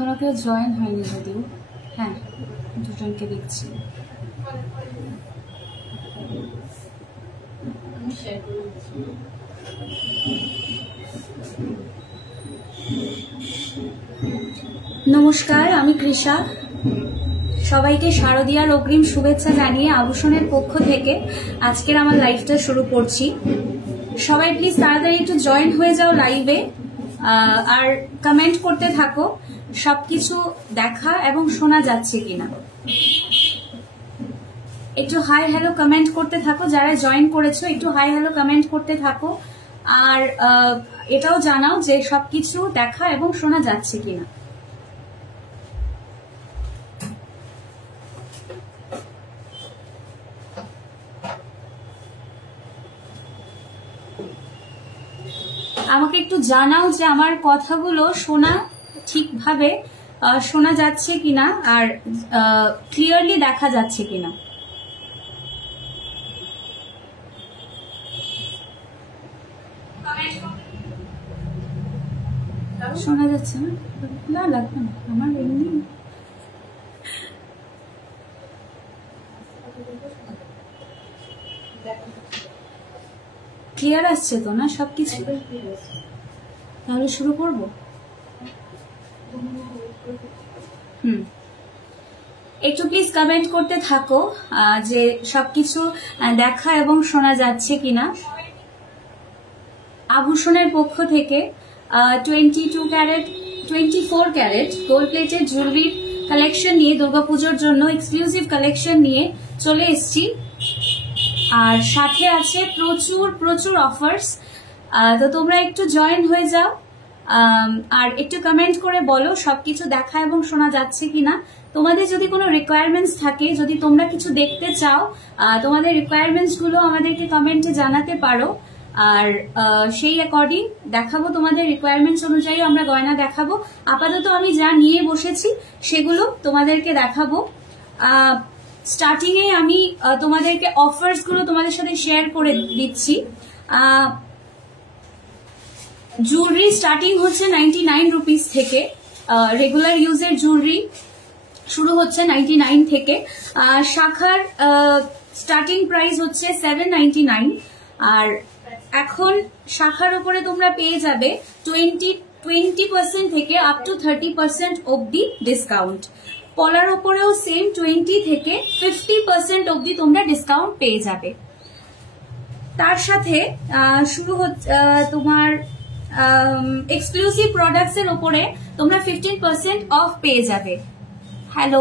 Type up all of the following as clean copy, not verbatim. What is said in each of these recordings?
এখনো কেউ জয়েন হয়নি যদিও। হ্যাঁ, দুজনকে দেখছি। নমস্কার, আমি কৃষা। সবাইকে শারদীয়ার অগ্রিম শুভেচ্ছা জানিয়ে আভূষণের পক্ষ থেকে আজকের আমার লাইভটা শুরু করছি। সবাই প্লিজ তাড়াতাড়ি একটু জয়েন হয়ে যাও লাইভে, আর কমেন্ট করতে থাকো সবকিছু দেখা এবং শোনা যাচ্ছে কিনা। একটু হাই হ্যালো কমেন্ট করতে থাকো, যারা জয়েন করেছো একটু হাই হ্যালো কমেন্ট করতে থাকো, আর এটাও জানাও যে সবকিছু দেখা এবং শোনা যাচ্ছে কিনা। আমাকে একটু জানাও যে আমার কথাগুলো শোনা ঠিকভাবে শোনা যাচ্ছে কিনা আর ক্লিয়ারলি দেখা যাচ্ছে কিনা। শোনা যাচ্ছে না? না, লাগবে না আমার এমনি। ক্লিয়ার আসছে তো না সবকিছু? তাহলে শুরু করব। একটু প্লিজ কমেন্ট করতে থাকো যে সবকিছু দেখা এবং শোনা যাচ্ছে কিনা। আভূষণের পক্ষ থেকে 24 ক্যারেট গোল্ড প্লেটেড জুয়েলারির কালেকশন নিয়ে দুর্গাপুজোর জন্য এক্সক্লুসিভ কালেকশন নিয়ে চলে এসেছি। আর সাথে আছে প্রচুর প্রচুর অফার্স। তো তোমরা একটু জয়েন হয়ে যাও আর একটু কমেন্ট করে বলো সবকিছু দেখা এবং শোনা যাচ্ছে কিনা। তোমাদের যদি কোনো রিকোয়ারমেন্টস থাকে, যদি তোমরা কিছু দেখতে চাও, তোমাদের রিকোয়ারমেন্টস গুলো আমাদেরকে কমেন্টে জানাতে পারো, আর সেই অ্যাকর্ডিং দেখাবো। তোমাদের রিকোয়ারমেন্টস অনুযায়ী আমরা গয়না দেখাবো। আপাতত আমি যা নিয়ে বসেছি সেগুলো তোমাদেরকে দেখাবো। স্টার্টিং এ আমি তোমাদেরকে অফার্স গুলো তোমাদের সাথে শেয়ার করে দিচ্ছি। জুয়েলারি স্টার্টিং হচ্ছে 99 রুপিস থেকে। রেগুলার ইউজের জুয়েলারি শুরু হচ্ছে 99 থেকে। শাখার স্টার্টিং প্রাইস হচ্ছে 799। আর এখন শাখার উপরে তোমরা পেয়ে যাবে 20% থেকে আপ টু 30% অবধি ডিসকাউন্ট। পলার উপরেও সেম 20 থেকে 50% অবধি তোমরা ডিসকাউন্ট পেয়ে যাবে। তার সাথে শুরু হচ্ছে তোমার এক্সক্লুসিভ প্রোডাক্টস এর উপরে তোমরা 15% অফ পেয়ে যাবে। Hello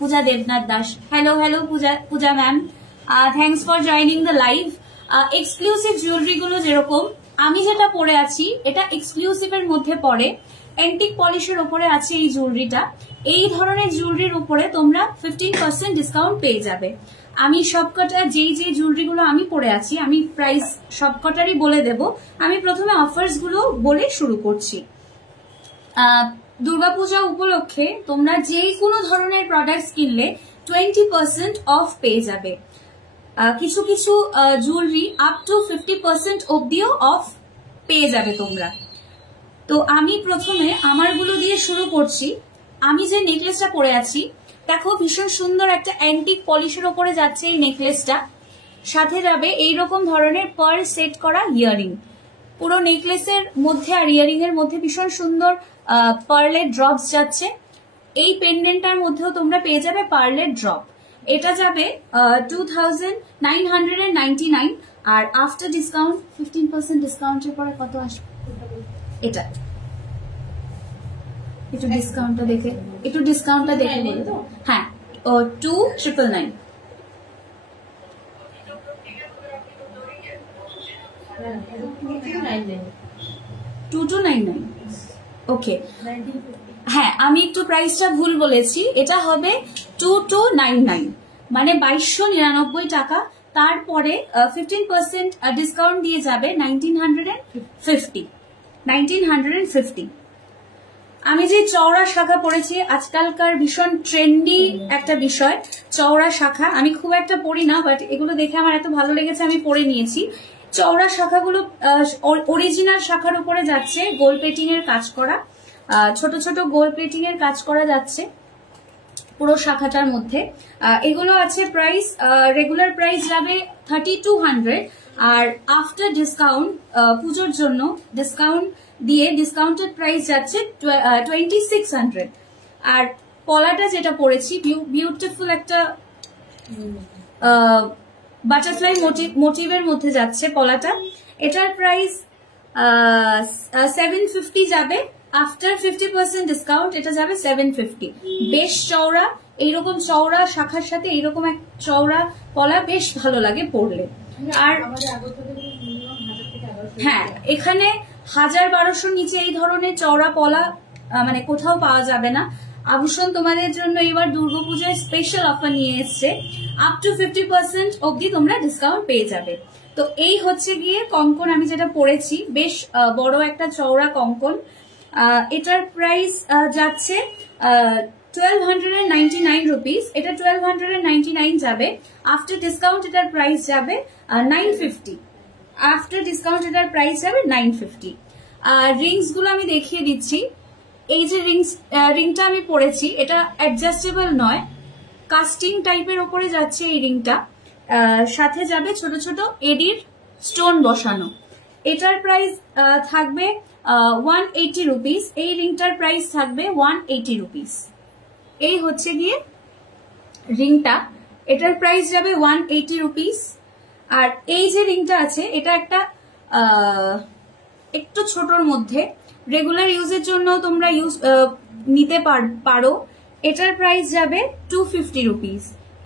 Puja Debnath Das, hello Puja ma'am, thanks for joining the live. Exclusive jewellery গুলো যেরকম আমি যেটা পরে আছি এটা এক্সক্লুসিভ এর মধ্যে পড়ে। অ্যান্টিক পলিশের উপরে আছে এই জুয়েলারিটা। এই ধরনের জুয়েলারির উপরে তোমরা 15% ডিসকাউন্ট পেয়ে যাবে। আমি সবকটা যেই জুয়েলারি গুলো আমি পরে আছি আমি প্রাইস সবকটারই বলে দেব। আমি প্রথমে অফার্স গুলো বলে শুরু করছি। দুর্গাপূজা উপলক্ষে তোমরা যে কোনো ধরনের প্রোডাক্টস কিনলে 20% অফ পেয়ে যাবে। কিছু কিছু জুয়েলারি আপ টু 50% অবধিও অফ পেয়ে যাবে তোমরা। তো আমি প্রথমে আমারগুলো দিয়ে শুরু করছি। আমি যে নেকলেসটা পরে আছি দেখো, ভীষণ সুন্দর একটা অ্যান্টিক পলিশের ওপরে যাচ্ছে এই নেকলেসটা। সাথে যাবে এইরকম ধরনের পার্ল সেট করা ইয়ারিং। পুরো নেকলেসের মধ্যে আর ইয়ারিং এর মধ্যে ভীষণ সুন্দর পার্লের ড্রপস যাচ্ছে। এই পেন্ডেন্টটার মধ্যেও তোমরা পেয়ে যাবে পার্লের ড্রপ। এটা যাবে 2999। আর আফটার ডিসকাউন্ট 15% ডিসকাউন্টের পরে কত আসবে? এটা একটু ডিসকাউন্টটা দেখে বলো তো। হ্যাঁ, 2999। 2299। ওকে, হ্যাঁ আমি একটু প্রাইসটা ভুল বলেছি। এটা হবে 2299, মানে 2299 টাকা। তারপরে 15% ডিসকাউন্ট দিয়ে যাবে 1950। আমি যে চওড়া শাখা পরেছি, আজকালকার ভীষণ ট্রেন্ডি একটা বিষয় চওড়া শাখা। আমি খুব একটা পরি না, বাট এগুলো দেখে আমার এত ভালো লেগেছে আমি পরে নিয়েছি। চওড়া শাখাগুলো অরিজিনাল শাখার উপরে যাচ্ছে গোল্ড প্লেটিং এর কাজ করা। ছোট ছোট গোল্ড প্লেটিং এর কাজ করা যাচ্ছে পুরো শাখাটার মধ্যে। এগুলো আছে প্রাইস, রেগুলার প্রাইস যাবে 3200, আর আফটার ডিসকাউন্ট পুজোর জন্য ডিসকাউন্ট দিয়ে ডিসকাউন্টেড প্রাইস যাচ্ছে 2600। আর পলাটা যেটা পরেছি বিউটিফুল একটা বাটারফ্লাই মোটিভের মধ্যে যাচ্ছে পলাটা, এটার প্রাইস 750 যাবে। আফটার 50% ডিসকাউন্ট এটা যাবে 750। বেশ চওড়া, এইরকম চওড়া শাখার সাথে এইরকম এক চওড়া পলা বেশ ভালো লাগে পরলে। আর হ্যাঁ, এখানে 1000-1200 নিচে এই ধরনের চওড়া পলা মানে কোথাও পাওয়া যাবে না। আভূষণ তোমাদের জন্য এবার দুর্গাপূজায় স্পেশাল অফার নিয়ে এসছে, আপ টু 50% অবধি তোমরা ডিসকাউন্ট পেয়ে যাবে। তো এই হচ্ছে গিয়ে কঙ্কন আমি যেটা পরেছি, বেশ বড় একটা চওড়া কঙ্কন। এটার প্রাইস যাচ্ছে 1299 রুপিস। এটা 1299 যাবে। আফটার ডিসকাউন্ট এটার প্রাইস যাবে 950। আফটার ডিসকাউন্ট এটার প্রাইস যাবে 950। রিংস গুলো আমি দেখিয়ে দিচ্ছি। এই যে রিংটা আমি পরেছি এটা অ্যাডজাস্টেবল নয়, কাস্টিং টাইপের ওপরে যাচ্ছে এই রিংটা। সাথে যাবে ছোট ছোট এডির স্টোন বসানো। এটার প্রাইস থাকবে 180 রুপিস। এই রিংটার প্রাইস থাকবে 180 রুপিস। এই হচ্ছে গিয়ে রিংটা, এটার প্রাইস যাবে 180 রুপিস। আর এই যে রিংটা আছে এটা একটা একটু ছোটর মধ্যে, রেগুলার ইউজের জন্য তোমরা নিতে পারো। এটার প্রাইস যাবে 250 রুপিস।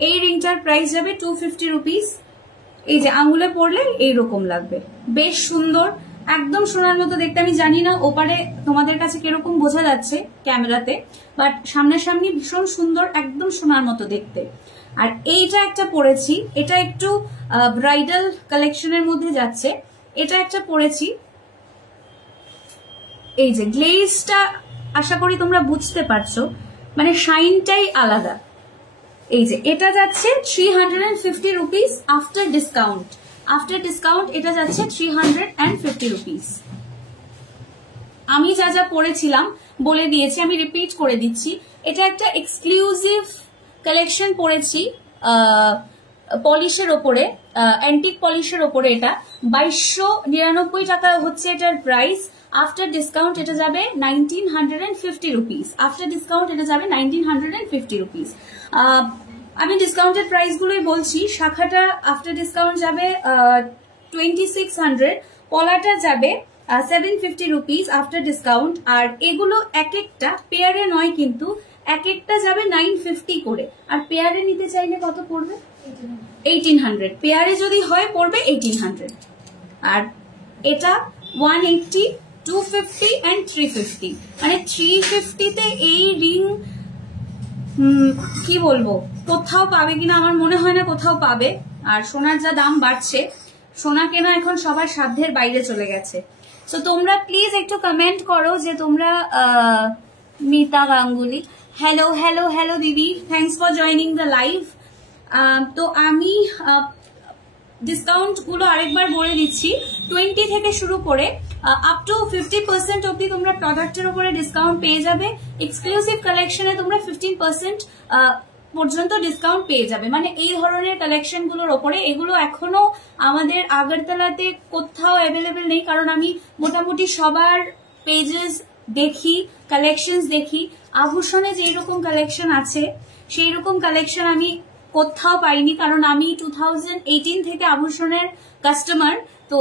এই রিংটার প্রাইস যাবে 250 রুপিস। এই যে আঙুলে পরলে এইরকম লাগবে, বেশ সুন্দর, একদম সোনার মতো দেখতে। আমি জানি না ওপারে তোমাদের কাছে কিরকম বোঝা যাচ্ছে ক্যামেরাতে, বাট সামনাসামনি ভীষণ সুন্দর, একদম সোনার মতো দেখতে। আর এইটা একটা পরেছি, এটা একটু ব্রাইডাল কালেকশনের মধ্যে যাচ্ছে। এটা একটা পরেছি, এই যে গ্লেজটা আশা করি তোমরা বুঝতে পারছো, মানে শাইনটাই আলাদা। এই যে এটা যাচ্ছে 350 rupees after discount. After discount এটা যাচ্ছে 350 রুপিস। আমি যা যা পরেছিলাম বলে দিয়েছি, আমি রিপিট করে দিচ্ছি। এটা একটা এক্সক্লুসিভ কালেকশন পরেছি পলিশের ওপরে, অ্যান্টিক পলিশের ওপরে। এটা 2299 টাকা হচ্ছে এটার প্রাইস। আফটার ডিসকাউন্ট এটা যাবে 1950 রুপিস। আফটার ডিসকাউন্ট এটা যাবে 1950 রুপিস। আমি ডিসকাউন্টেড প্রাইস গুলোই বলছি। শাখাটা আফটার ডিসকাউন্ট যাবে 2600, পলাটা যাবে 750 রুপিস আফটার ডিসকাউন্ট। আর এগুলো এক একটা পেয়ারে নয়, কিন্তু এক একটা যাবে 950 করে। আর পেয়ারে নিতে চাইলে কত পড়বে? 1800। পেয়ারে যদি হয় পড়বে 1800। আর এটা 180, 250 and 350। মানে 350-তে এই রিং কি বলবো, কোথাও পাবে কিনা আমার মনে হয় না কোথাও পাবে। আর সোনার যা দাম বাড়ছে, সোনা কেনা এখন সবার সাধ্যের বাইরে চলে গেছে। তো তোমরা প্লিজ একটু কমেন্ট করো যে তোমরা Mita Ganguly, hello hello hello দিদি, thanks for joining the live. তো আমি ডিসকাউন্ট গুলো আরেকবার বলে দিচ্ছি। 20 থেকে শুরু করে আপ টু 50% অব্দি তোমরা প্রোডাক্টের উপরে ডিসকাউন্ট পেয়ে যাবে। এক্সক্লুসিভ কালেকশনে তোমরা 15% পর্যন্ত ডিসকাউন্ট পেয়ে যাবে। মানে এই ধরনের কালেকশন গুলোর ওপরে, এগুলো এখনো আমাদের আগরতলাতে কোথাও অ্যাভেলেবেল নেই, কারণ আমি মোটামুটি সবার পেজেস দেখি, কালেকশন দেখি। আভূষণে যেই রকম কালেকশন আছে সেই রকম কালেকশন আমি কোথাও পাইনি, কারণ আমি 2018 থেকে আভূষণের কাস্টমার। তো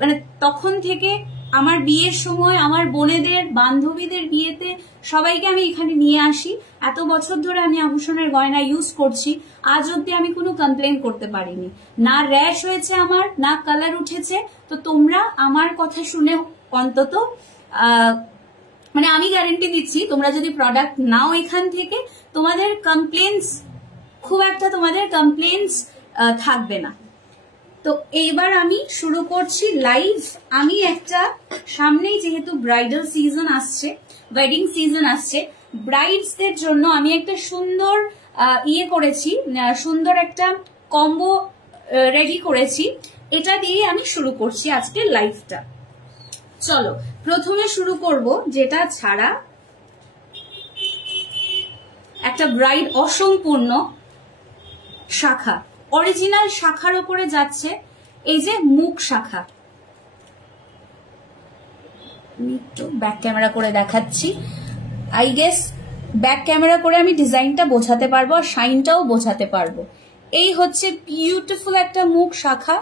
মানে তখন থেকে আমার বিয়ের সময়, আমার বোনেদের বান্ধবীদের বিয়েতে সবাইকে আমি এখানে নিয়ে আসি। এত বছর ধরে আমি আভূষণের গয়না ইউজ করছি, আজ অব্দি আমি কোনো কমপ্লেন করতে পারিনি। না র্যাশ হয়েছে আমার, না কালার উঠেছে। তো তোমরা আমার কথা শুনে অন্তত মানে আমি গ্যারেন্টি দিচ্ছি, তোমরা যদি প্রোডাক্ট নাও এখান থেকে, তোমাদের কমপ্লেন্স খুব একটা থাকবে না। তো এইবার আমি শুরু করছি লাইভ। আমি একটা সামনেই যেহেতু ব্রাইডাল সিজন আসছে, ওয়েডিং সিজন আসছে, ব্রাইডসদের জন্য আমি একটা সুন্দর করেছি, সুন্দর একটা কম্বো রেডি করেছি। এটা দিয়ে আমি শুরু করছি আজকের লাইভটা। চলো প্রথমে শুরু করব যেটা ছাড়া একটা ব্রাইড অসম্পূর্ণ শাখা, অরিজিনাল শাখার উপরে যাচ্ছে এই যে মুখ শাখা। আমি একটু ব্যাক ক্যামেরা করে দেখাচ্ছি। আই গেস ব্যাক ক্যামেরা করে আমি ডিজাইনটা বোঝাতে পারবো আর শাইনটাও বোঝাতে পারবো। এই হচ্ছে বিউটিফুল একটা মুখ শাখা,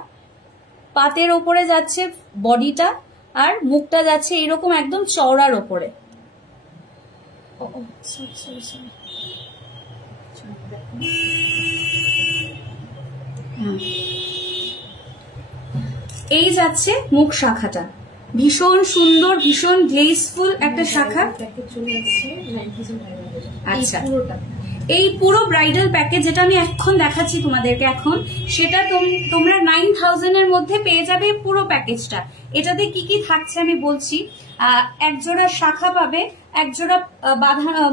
পাতের ওপরে যাচ্ছে বডিটা আর মুখটা যাচ্ছে এরকম একদম চওড়ার ওপরে। এই যাচ্ছে মুখ শাখাটা, ভীষণ সুন্দর, ভীষণ গ্লেসফুল একটা শাখা। আচ্ছা, এই পুরো ব্রাইডাল প্যাকেজ যেটা আমি এখন দেখাচ্ছি তোমাদেরকে এখন, সেটা তোমরা 9000 এর মধ্যে পেয়ে যাবে পুরো প্যাকেজটা। এটাতে কি কি থাকছে আমি বলছি। একজোড়া শাখা পাবে, একজোড়া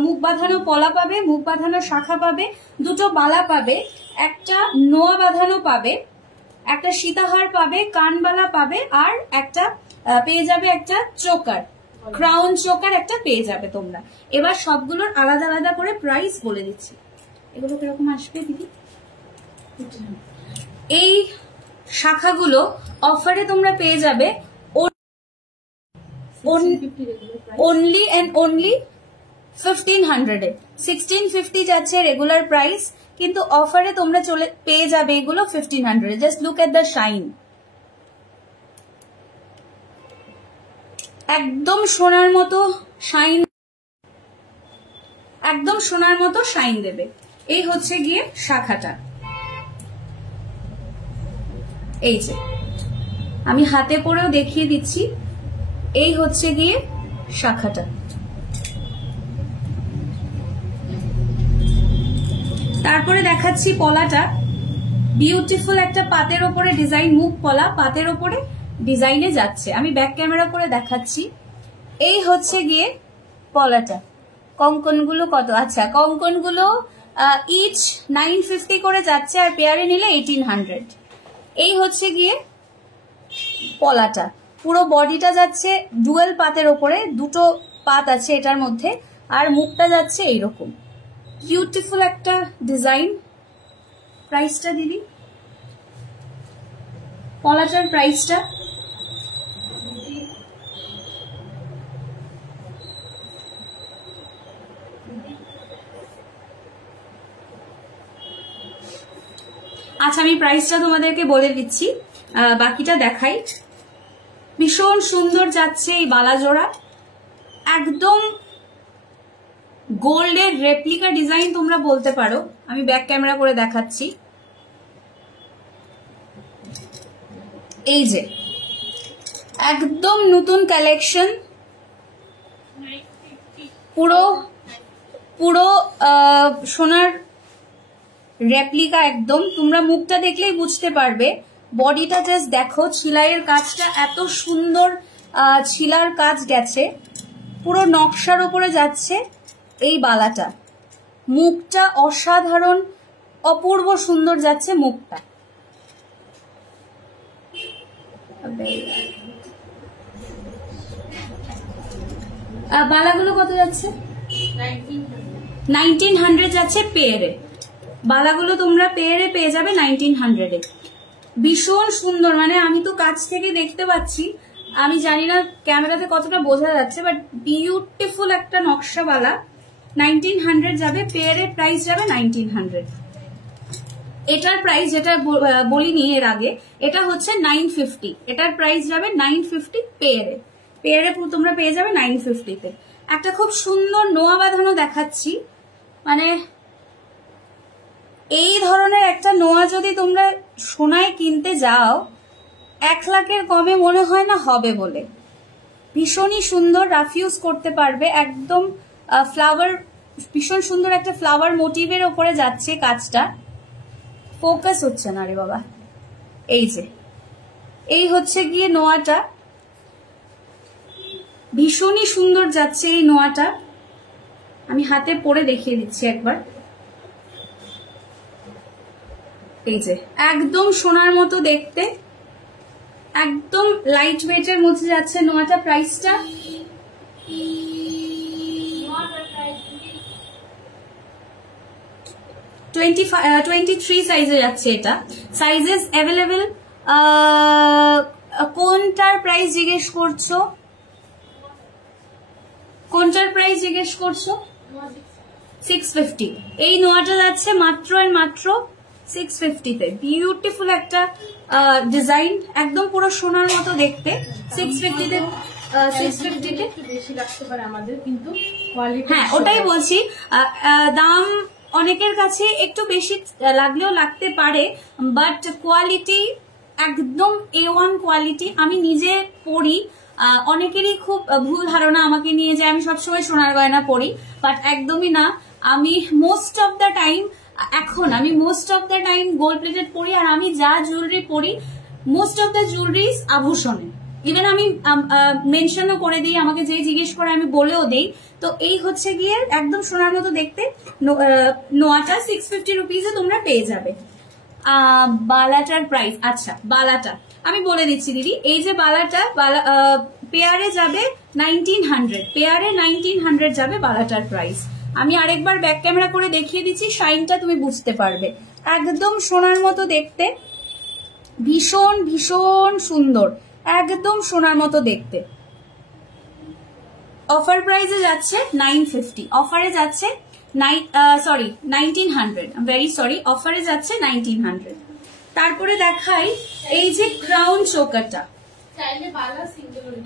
মুখ বাঁধানো পলা পাবে, মুখ বাঁধানো শাখা পাবে, দুটো বালা পাবে, একটা নোয়া বাঁধানো পাবে, একটা সীতাহার পাবে, কানবালা পাবে, আর একটা পেয়ে যাবে একটা চোকার, ক্রাউন চোকার একটা পেয়ে যাবে তোমরা। এবার সবগুলোর আলাদা আলাদা করে প্রাইস বলে দিচ্ছি। এগুলো কিরকম আসবে দিদি? এই শাখাগুলো অফারে তোমরা পেয়ে যাবে only and only 1500 এ। 1650 যাচ্ছে রেগুলার প্রাইস, কিন্তু অফারে তোমরা পেয়ে যাবে এগুলো 1500। Just look at the shine, একদম সোনার মতো শাইন, একদম সোনার মতো শাইন দেবে। এই হচ্ছে গিয়ে শাখাটা। এই যে আমি হাতে পরেও দেখিয়ে দিচ্ছি, এই হচ্ছে গিয়ে শাখাটা। তারপরে দেখাচ্ছি পলাটা, বিউটিফুল একটা পাতের ওপরে ডিজাইন, মুখ পলা পাতের ওপরে ডিজাইনে যাচ্ছে। আমি ব্যাক ক্যামেরা করে দেখাচ্ছি। এই হচ্ছে গিয়ে পলাটা। কঙ্কনগুলো কত? আচ্ছা, কঙ্কনগুলো ইচ 950 করে যাচ্ছে, আর পেয়ারে নিলে 1800। এই হচ্ছে গিয়ে পলাটা, পুরো বডিটা যাচ্ছে ডুয়েল পাতের ওপরে, দুটো পাত আছে এটার মধ্যে, আর মুখটা যাচ্ছে এইরকম বিউটিফুল একটা ডিজাইন। প্রাইসটা দিদি, পলাটার প্রাইসটা আচ্ছা, আমি প্রাইসটা তোমাদেরকে বলে দিচ্ছি, বাকিটা দেখাই। ভীষণ সুন্দর যাচ্ছে এই বালা জোড়া, একদম গোল্ডের রেপ্লিকা ডিজাইন তোমরা বলতে পারো। আমি ব্যাক ক্যামেরা করে দেখাচ্ছি। এই যে একদম নতুন কালেকশন, পুরো পুরো সোনার রেপ্লিকা একদম। তোমরা মুখটা দেখলেই বুঝতে পারবে, বডিটা জাস্ট দেখো, ছিলাইয়ের কাজটা এত সুন্দর, ছিলার কাজ গেছে, পুরো নকশার উপরে যাচ্ছে এই বালাটা। মুখটা অসাধারণ, অপূর্ব সুন্দর যাচ্ছে মুখটা। বালাগুলো কত যাচ্ছে? 1900 যাচ্ছে পেয়ারে। বালাগুলো তোমরা পেয়ারে পেয়ে যাবে 1900 এ। ভীষণ সুন্দর, মানে আমি তো কাছ থেকে দেখতে পাচ্ছি, আমি জানি না ক্যামেরাতে কতটা বোঝা যাচ্ছে, বাট বিউটিফুল একটা নকশা বালা। 1900 যাবে পেয়ারে, প্রাইস যাবে 1900। এটার প্রাইস যেটা বলিনি এর আগে, এটা হচ্ছে 950, এটার প্রাইস যাবে 950 পেয়ারে। পেয়ারে তোমরা পেয়ে যাবে 950 তে। একটা খুব সুন্দর নোয়া বাঁধানো দেখাচ্ছি, মানে এই ধরনের একটা নোয়া যদি তোমরা সোনায় কিনতে যাও, 1 লাখের কমে মনে হয় না হবে বলে। ভীষণই সুন্দর, রাফ ইউজ করতে পারবে, একদম ফ্লাওয়ার, ভীষণ সুন্দর একটা ফ্লাওয়ার মোটিভের ওপরে যাচ্ছে কাজটা। ফোকাস হচ্ছে না রে বাবা। এই যে এই হচ্ছে গিয়ে নোয়াটা, ভীষণই সুন্দর যাচ্ছে এই নোয়াটা। আমি হাতে পরে দেখিয়ে দিচ্ছি একবার। এই যে একদম সোনার মতো দেখতে, একদম লাইট ওয়েটের মধ্যে যাচ্ছে নোয়াটা। প্রাইসটা 23 সাইজে যাচ্ছে এটা। Sizes available. কোনটার প্রাইস জিজ্ঞেস করছো? কোনটার প্রাইস জিজ্ঞেস করছো? 650। এই নোয়াটা যাচ্ছে মাত্র আর মাত্র 650-তে। বিউটিফুল একটা ডিজাইন, একদম পুরো সোনার মতো দেখতে। 650-তে 650-তে বেশি লাগতে পারে আমাদের, কিন্তু হ্যাঁ ওটাই বলছি, দাম অনেকের কাছে একটু বেশি লাগলেও লাগতে পারে, বাট কোয়ালিটি একদম A1 কোয়ালিটি। আমি নিজে পরি, অনেকেরই খুব ভুল ধারণা আমাকে নিয়ে যে আমি সবসময় সোনার গয়না পরি, বাট একদমই না। আমি most of the time gold plated পরি, আর আমি যা জুয়েলারি পরি মোস্ট অফ দ্য জুয়েলারিজ আভূষণে। ইভেন আমি মেনশনও করে দিই, আমাকে যে জিজ্ঞেস করে আমি বলেও দিই। তো এই হচ্ছে গিয়ে একদম সোনার মতো দেখতে নোয়াটা 650 রুপিজে তোমরা পেয়ে যাবে। বালাটার প্রাইস, আচ্ছা বালাটা আমি বলে দিচ্ছি দিদি। এই যে বালাটা পেয়ারে যাবে 1900, পেয়ারে 1900 যাবে বালাটার প্রাইস। আমি আরেকবার ব্যাক ক্যামেরা করে দেখিয়ে দিচ্ছি, শাইনটা তুমি বুঝতে পারবে। একদম সোনার মতো দেখতে, ভীষণ ভীষণ সুন্দর, একদম সোনার মতো দেখতে। অফার প্রাইসে যাচ্ছে 950, অফারে যাচ্ছে 1900, ভেরি সরি, অফারে যাচ্ছে 1900। তারপরে দেখাই এই যে ক্রাউন চোকারটা।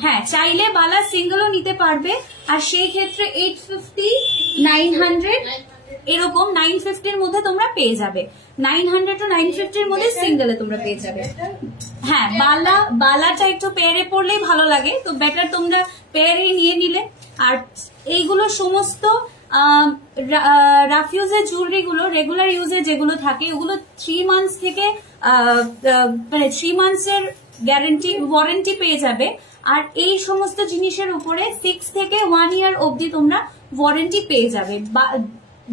হ্যাঁ চাইলে বালা সিঙ্গেলও নিতে পারবে, আর সেই ক্ষেত্রে 850, 900 এরকম 950-র মধ্যে তোমরা পেয়ে যাবে। 900 to 950-র মধ্যে সিঙ্গেলে তোমরা পেয়ে যাবে। হ্যাঁ বালাটা একটু পেয়ারে পড়লেই ভালো লাগে, তো বেটার তোমরা পেয়ারে নিয়ে নিলে। আর এইগুলো সমস্ত রাফ ইউজের জুয়েলারি গুলো, রেগুলার ইউজে যেগুলো থাকে ওগুলো 3 মান্থস থেকে 3 মান্থসের ওয়ারেন্টি পেয়ে যাবে। আর এই সমস্ত জিনিসের উপরে 6 থেকে 1 ইয়ার অবধি তোমরা ওয়ারেন্টি পেয়ে যাবে।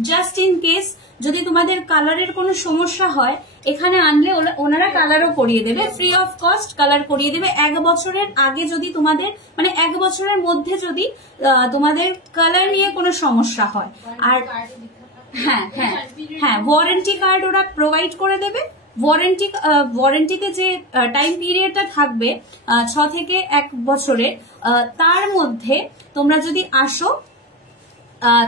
জাস্ট ইন কেস যদি তোমাদের কালারের কোনো সমস্যা হয়, এখানে আনলে ওনারা কালারও করিয়ে দেবে, ফ্রি অফ কস্ট কালার করিয়ে দেবে। 1 বছরের আগে যদি তোমাদের, মানে 1 বছরের মধ্যে যদি তোমাদের কালার নিয়ে কোনো সমস্যা হয়, আর হ্যাঁ ওয়ারেন্টি কার্ড ওরা প্রোভাইড করে দেবে। ওয়ারেন্টিতে যে টাইম পিরিয়ডটা থাকবে 6 থেকে 1 বছরের, তার মধ্যে তোমরা যদি আসো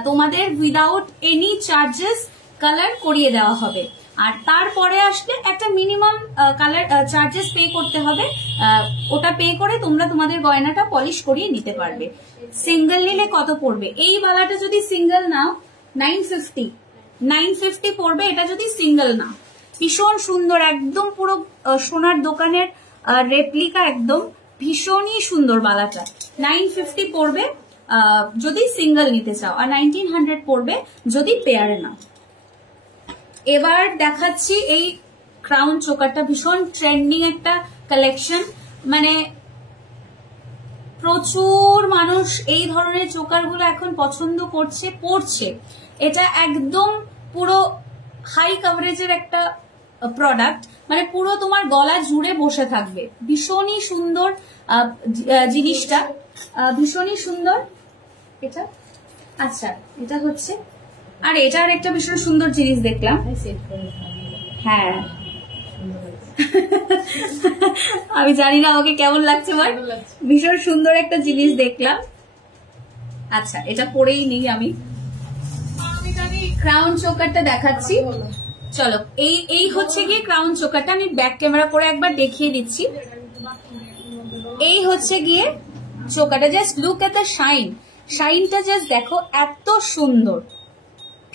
তোমাদের উইদাউট এনি চার্জেস কালার করিয়ে দেওয়া হবে। আর তারপরে আসলে একটা মিনিমাম কালার চার্জেস পে করতে হবে, ওটা পে করে তোমরা তোমাদের গয়নাটা পলিশ করিয়ে নিতে পারবে। সিঙ্গেল নিলে কত পড়বে? এই বালাটা যদি সিঙ্গেল নাও 950 পড়বে, এটা যদি সিঙ্গেল নাও। ভীষণ সুন্দর, একদম পুরো সোনার দোকানের রেপ্লিকা, একদম ভীষণই সুন্দর বালাটা। 950 পড়বে যদি সিঙ্গেল নিতে চাও, আর 1900 পড়বে যদি পেয়ারে নাও। এবার দেখাচ্ছি এই ক্রাউন চোকারটা, ভীষণ ট্রেন্ডিং একটা কালেকশন, মানে প্রচুর মানুষ এই ধরনের চোকারগুলো এখন পছন্দ পড়ছে। এটা একদম পুরো হাই কভারেজের একটা প্রোডাক্ট, মানে পুরো তোমার গলা জুড়ে বসে থাকবে। ভীষণই সুন্দর জিনিসটা, ভীষণই সুন্দর এটা। আচ্ছা এটা হচ্ছে, আর এটা আর একটা ভীষণ সুন্দর জিনিস দেখলাম। হ্যাঁ আমি জানি না আমাকে কেমন লাগছে, ভীষণ সুন্দর একটা জিনিস দেখলাম। আচ্ছা এটা পরেই নেই, আমি ক্রাউন চোকারটা দেখাচ্ছি। চলো এই হচ্ছে গিয়ে ক্রাউন চোকারটা, আমি ব্যাক ক্যামেরা করে একবার দেখিয়ে দিচ্ছি। এই হচ্ছে গিয়ে চোকারটা, জাস্ট লুক এট দ্য শাইনটা জাস্ট দেখো, এত সুন্দর,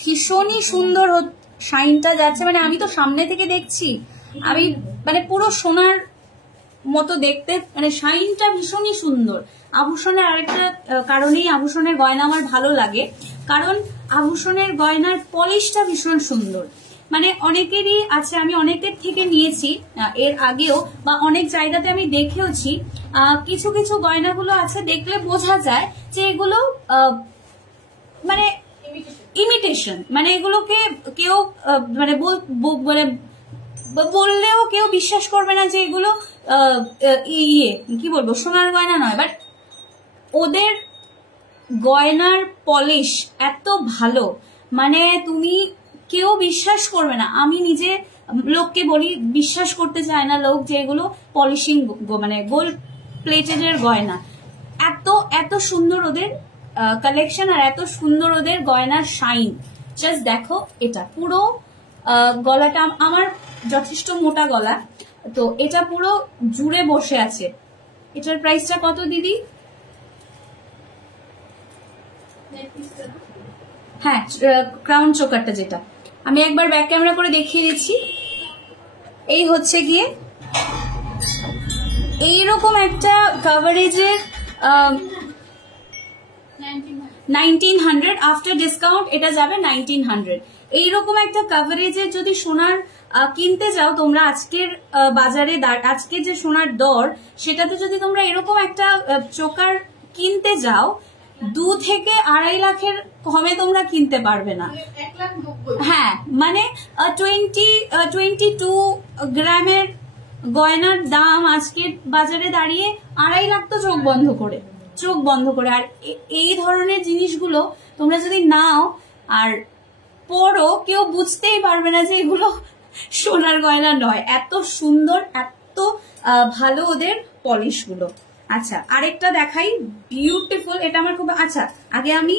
ভীষণই সুন্দর শাইনটা যাচ্ছে। মানে আমি তো সামনে থেকে দেখছি, আমি মানে পুরো সোনার মতো দেখতে, মানে শাইনটা ভীষণই সুন্দর। আভূষণের আরেকটা কারণেই আভূষণের গয়না আমার ভালো লাগে, কারণ আভূষণের গয়নার পলিশটা ভীষণ সুন্দর। মানে অনেকেরই আছে, আমি অনেকের থেকে নিয়েছি এর আগেও, বা অনেক জায়গাতে আমি দেখেওছি, কিছু কিছু গয়নাগুলো আছে দেখলে বোঝা যায় যে এগুলো মানে ইমিটেশন, মানে এগুলোকে কেউ মানে বললেও কেউ বিশ্বাস করবে না যে এগুলো কি বলবো সোনার গয়না নয়। বাট ওদের গয়নার পলিশ এত ভালো, মানে তুমি কেউ বিশ্বাস করবে না, আমি নিজে লোককে বলি, বিশ্বাস করতে চায় না লোক যে এগুলো পলিশিং মানে গোল্ড প্লেটেড গয়না। এত এত সুন্দর ওদের কালেকশন আর এত সুন্দর ওদের গয়নার শাইন। জাস্ট দেখো, এটা পুরো গলাটা আমার যথেষ্ট মোটা গলা, তো এটা পুরো জুড়ে বসে আছে। এটার প্রাইসটা কত দিদি? হ্যাঁ, ক্রাউন চোকারটা যেটা আমি একবার ব্যাক ক্যামেরা করে দেখিয়ে দিচ্ছি। এই হচ্ছে গিয়ে এইরকম একটা কাভারেজের 1900, আফটার ডিসকাউন্ট এটা যাবে 1900। এইরকম একটা কাভারেজের যদি সোনার কিনতে যাও তোমরা আজকের বাজারে, আজকে যে সোনার দর সেটাতে যদি তোমরা এরকম একটা চোকার কিনতে যাও 2 থেকে 2.5 লাখের কমে তোমরা কিনতে পারবে না। হ্যাঁ, মানে 22 গ্রামের গয়নার দাম আজকের বাজারে দাঁড়িয়ে 2.5 লাখ, তো চোখ বন্ধ করে। আর এই ধরনের জিনিসগুলো তোমরা যদি নাও আর পরো, কেউ বুঝতেই পারবে না যে এগুলো সোনার গয়না নয়। এত সুন্দর, এত ভালো ওদের পলিশ গুলো। আচ্ছা, আরেকটা দেখাই, বিউটিফুল, এটা আমার খুব, আচ্ছা আগে আমি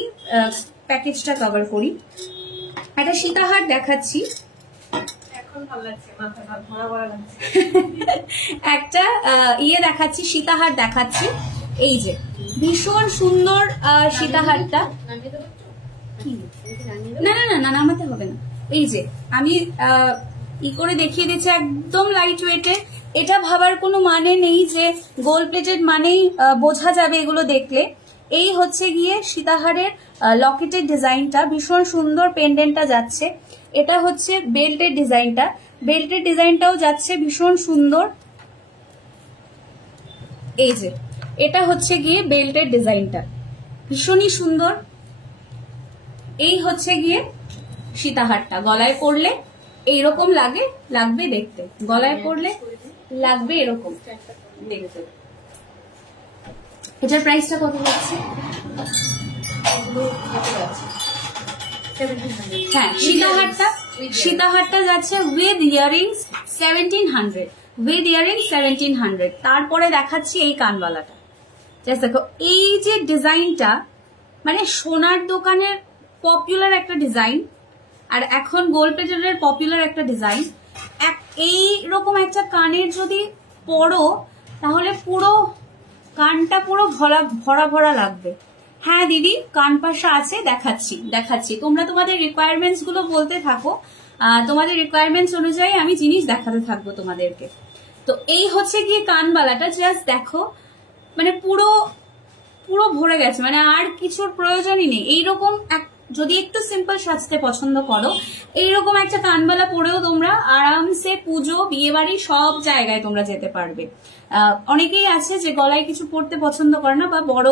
প্যাকেজটা কভার করি। একটা সীতাহার দেখাচ্ছি, একটা দেখাচ্ছি, সীতাহার দেখাচ্ছি। এই যে ভীষণ সুন্দর সীতাহারটা, না না না না নামাতে হবে না। এই যে আমি করে দেখিয়ে দিচ্ছি, একদম লাইট ওয়েটে। এটা ভাবার কোনো মানে নেই যে গোল্ড প্লেটেড মানেই বোঝা যাবে এগুলো দেখলে। এই হচ্ছে গিয়ে সীতাহারের লকেটের ডিজাইনটা, ভীষণ সুন্দর পেন্ডেন্টটা যাচ্ছে। এটা হচ্ছে বেল্টের ডিজাইনটা, বেল্টের ডিজাইনটাও যাচ্ছে ভীষণ সুন্দর। এই যে এটা হচ্ছে গিয়ে বেল্টের ডিজাইনটা, ভীষণই সুন্দর। এই হচ্ছে গিয়ে সীতাহারটা, গলায় পরলে এইরকম লাগবে দেখতে, গলায় পরলে লাগবে এরকম দেখতে। এটার প্রাইসটা কত যাচ্ছে? হ্যাঁ, সীতাহারটা যাচ্ছে উইথ ইয়ারিংস 1700, উইথ ইয়ারিংস 1700। তারপরে দেখাচ্ছি এই কানবালাটা। জাস্ট দেখো, এই যে ডিজাইনটা মানে সোনার দোকানের পপুলার একটা ডিজাইন, আর এখন গোল্ড প্লেটেডের পপুলার একটা ডিজাইন। এই রকম একটা কানের যদি পরো তাহলে পুরো কানটা পুরো ভরা ভরা লাগবে। হ্যাঁ দিদি, কান পাশা আছে, দেখাচ্ছি। তোমরা তোমাদের রিকোয়ারমেন্টস গুলো বলতে থাকো, তোমাদের রিকোয়ারমেন্টস অনুযায়ী আমি জিনিস দেখাতে থাকবো তোমাদেরকে। তো এই হচ্ছে গিয়ে কানবালাটা, জাস্ট দেখো, মানে পুরো পুরো ভরে গেছে, মানে আর কিছুর প্রয়োজনই নেই। এইরকম যদি একটু সিম্পল সাজতে পছন্দ করো, এইরকম একটা কানবালা পরেও তোমরা আরামসে পুজো, বিয়ে বাড়ি সব জায়গায় তোমরা যেতে পারবে। অনেকেই আছে যে গলায় কিছু পরতে পছন্দ করে না, বা বড়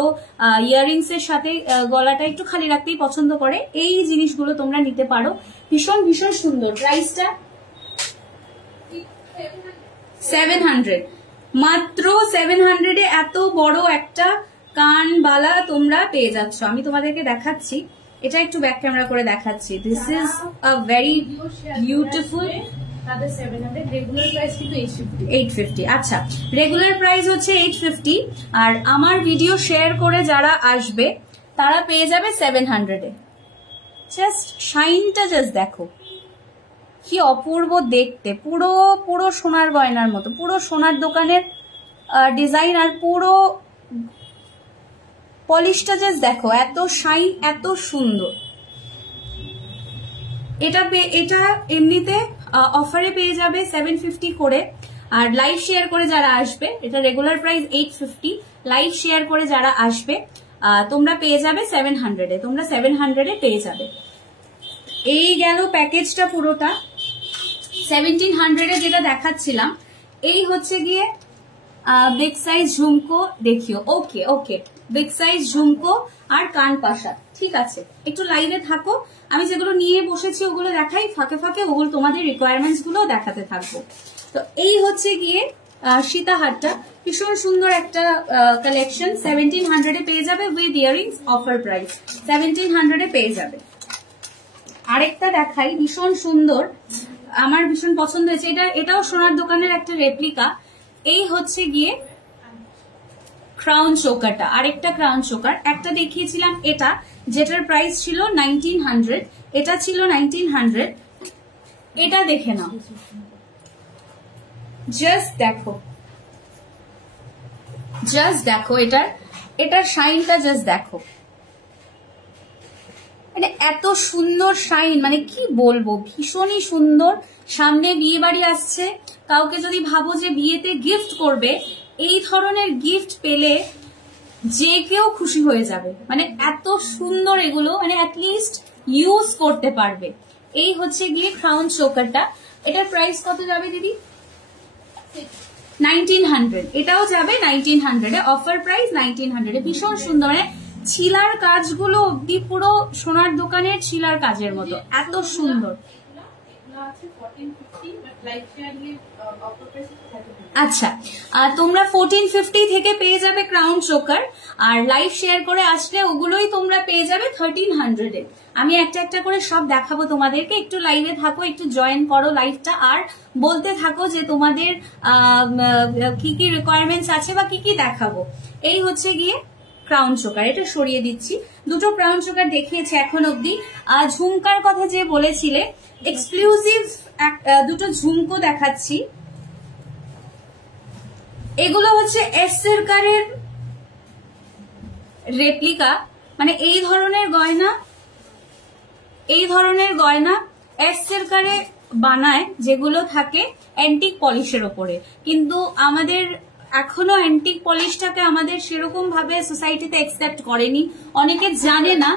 ইয়াররিংস এর সাথে গলাটা একটু খালি রাখতেই পছন্দ করে। এই জিনিসগুলো তোমরা নিতে পারো, ভীষণ ভীষণ সুন্দর। প্রাইসটা 700, মাত্র 700 এ এত বড় একটা কানবালা তোমরা পেয়ে যাচ্ছ। আমি তোমাদেরকে দেখাচ্ছি, এটা একটু ব্যাক ক্যামেরা করে দেখাচ্ছি। This is a very beautiful. 700, regular price কিন্তু 850। আচ্ছা, রেগুলার প্রাইস হচ্ছে 850, আর আমার ভিডিও শেয়ার করে যারা আসবে তারা পেয়ে যাবে 700 এ। জাস্ট শাইনটা জাস্ট দেখো, কি অপূর্ব দেখতে, পুরো পুরো সোনার গয়নার মতো, পুরো সোনার দোকানের ডিজাইন, আর পুরো পলিশটা জাস্ট দেখো, এত শাইন, এত সুন্দর। এটা এমনিতে অফারে পেয়ে যাবে 750 করে, আর লাইভ শেয়ার করে যারা আসবে, এটা রেগুলার প্রাইস 850, লাইভ শেয়ার করে যারা আসবে তোমরা পেয়ে যাবে 700 এ, তোমরা 700 এ পেয়ে যাবে। এই গেল প্যাকেজটা পুরোটা। 1700 এ যেটা দেখাচ্ছিলাম, এই হচ্ছে গিয়ে বিগ সাইজ ঝুমকো, দেখিও। ওকে, বিগ সাইজ ঝুমকো আর কান পাশা, ঠিক আছে। একটু লাইভে থাকো, আমি যেগুলো নিয়ে বসেছি ওগুলো দেখাই, ফাঁকে ফাঁকে ওগুলো তোমাদের রিকোয়ারমেন্টস গুলো দেখাতে থাকবো। তো এই হচ্ছে গিয়ে সীতাহারটা, ভীষণ সুন্দর একটা কালেকশন। 1700 এ পেয়ে যাবে উইথ ইয়ারিংস, অফার প্রাইস 1700 এ পেয়ে যাবে। আরেকটা দেখাই, ভীষণ সুন্দর, আমার ভীষণ পছন্দ হয়েছে। এটাও সোনার দোকানের একটা রেপ্লিকা। এই হচ্ছে গিয়ে ক্রাউন চোকারটা, আরেকটা ক্রাউন চোকার। একটা দেখিয়েছিলাম এটা, যেটার প্রাইস ছিল 1900, এটা ছিল 1900। এটা দেখে নাও, জাস্ট দেখো, এটার শাইনটা জাস্ট দেখো, মানে এত সুন্দর শাইন, মানে কি বলবো, ভীষণই সুন্দর। সামনে বিয়ে বাড়ি আসছে, কাউকে যদি ভাবো যে বিয়েতে গিফট করবে, এই ধরনের গিফট পেলে যে কেউ খুশি হয়ে যাবে। মানে এত সুন্দর এগুলো, মানে অ্যাটলিস্ট ইউজ করতে পারবে। এই হচ্ছে গিয়ে ক্রাউন চোকারটা। এটার প্রাইস কত যাবে দিদি? 1900। এটাও যাবে 1900 এ, অফার প্রাইস 1900 এ। ভীষণ সুন্দর, মানে ছিলার কাজগুলো অব্দি পুরো সোনার দোকানের ছিলার কাজের মতো, এত সুন্দর। আচ্ছা, তোমরা 1450 থেকে পেয়ে যাবে ক্রাউন চোকার, আর লাইভ শেয়ার করে আসলে ওগুলোই তোমরা পেয়ে যাবে 1300 এ। আমি একটা একটা করে সব দেখাবো তোমাদেরকে, একটু লাইভে থাকো, একটু জয়েন করো লাইভটা, আর বলতে থাকো যে তোমাদের কি কি রিকোয়ারমেন্টস আছে বা কি কি দেখাবো। এই হচ্ছে গিয়ে ক্রাউন চোকার, এটা সরিয়ে দিচ্ছি। দুটো ক্রাউন চোকার দেখিয়েছে এখন অব্দি। ঝুমকার কথা যে বলেছিলে, এক্সক্লুসিভ দুটো ঝুমকো দেখাচ্ছি। এগুলো হচ্ছে এস সরকারের রেপ্লিকা, মানে এই ধরনের গয়না এস সরকারে বানায়, যেগুলো থাকে অ্যান্টিক পলিশের ওপরে। কিন্তু আমাদের এখনো অ্যান্টিক পলিশটাকে আমাদের সেরকম ভাবে সোসাইটিতে অ্যাকসেপ্ট করেনি, অনেকে জানে না।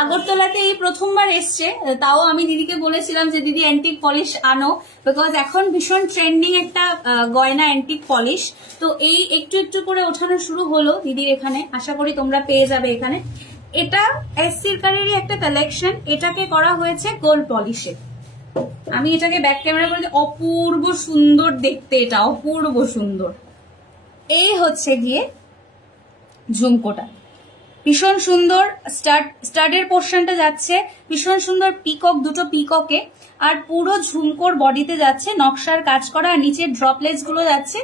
আগরতলাতে এই প্রথমবার এসছে, তাও আমি দিদিকে বলেছিলাম যে দিদি অ্যান্টিক পলিশ আনো, বিকজ এখন ভীষণ ট্রেন্ডিং একটা গয়না অ্যান্টিক পলিশ। তো এই একটু একটু করে ওঠানো শুরু হলো দিদির এখানে, আশা করি তোমরা পেয়ে যাবে এখানে। এটা এস সরকারেরই একটা কালেকশন, এটাকে করা হয়েছে গোল্ড পলিশে। আমি এটাকে ব্যাক ক্যামেরা করে, অপূর্ব সুন্দর দেখতে, এটা অপূর্ব সুন্দর। এই হচ্ছে গিয়ে ঝুমকোটা, ভীষণ সুন্দর। স্টাডের পোর্শনটা যাচ্ছে ভীষণ সুন্দর পিকক, দুটো পিককে, আর পুরো ঝুমকোর বডিতে যাচ্ছে নকশার কাজ করা, আর নিচে ড্রপলেটস গুলো যাচ্ছে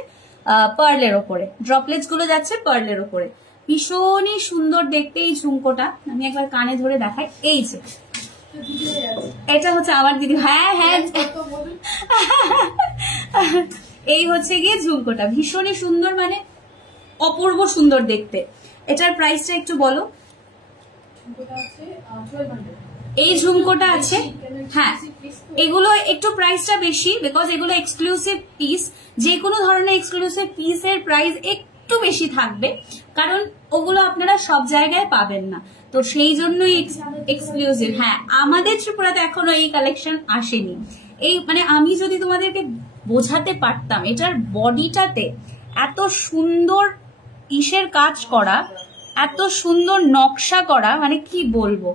পার্লের ওপরে, ভীষণই সুন্দর দেখতে এই ঝুমকোটা। আমি একবার কানে ধরে দেখাই, এই যে এটা হচ্ছে আমার দিদি, হ্যাঁ হ্যাঁ এই হচ্ছে গিয়ে ঝুমকোটা, ভীষণই সুন্দর, মানে অপূর্ব সুন্দর দেখতে। এটার প্রাইসটা একটু বলো। এই ঝুমকোটা আছে, হ্যাঁ এগুলো একটু প্রাইসটা বেশি, বিকজ এগুলো এক্সক্লুসিভ পিস। যে কোনো ধরনের এক্সক্লুসিভ পিসের প্রাইস একটু বেশি থাকবে, কারণ ওগুলো আপনারা সব জায়গায় পাবেন না, তো সেই জন্যই এক্সক্লুসিভ। হ্যাঁ, আমাদের ত্রিপুরাতে এখনো এই কালেকশন আসেনি। এই মানে আমি যদি তোমাদেরকে বোঝাতে পারতাম, এটার বডিটাতে এত সুন্দর ইসের কাজ করা, এত সুন্দর নকশা করা, মানে কি বলবো।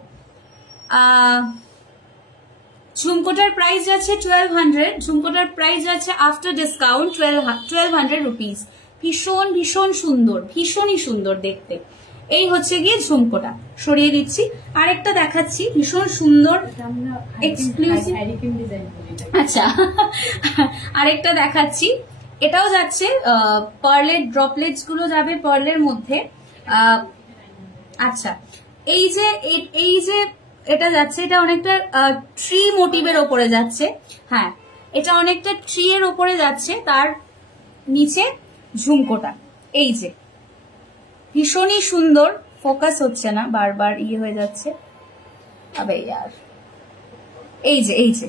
ঝুমকোটার প্রাইস যাচ্ছে 1200, ঝুমকোটার প্রাইস যাচ্ছে আফটার ডিসকাউন্ট 1200 রুপিস। ভীষণ ভীষণ সুন্দর, ভীষণই সুন্দর দেখতে। এই হচ্ছে গিয়ে ঝুমকোটা, সরিয়ে দিচ্ছি। আরেকটা দেখাচ্ছি ভীষণ সুন্দর এক্সক্লুসিভ। আচ্ছা আরেকটা দেখাচ্ছি, এটাও যাচ্ছে পার্লের ড্রপলেটস গুলো যাবে পার্লের মধ্যে। আচ্ছা, এই যে এটা যাচ্ছে, এটা অনেকটা ট্রি মোটিভের ওপরে যাচ্ছে। হ্যাঁ, এটা অনেকটা ট্রি এর ওপরে যাচ্ছে, তার নিচে ঝুমকোটা। এই যে ভীষণই সুন্দর, ফোকাস হচ্ছে না, বারবার হয়ে যাচ্ছে। আবে ইয়ার, এই যে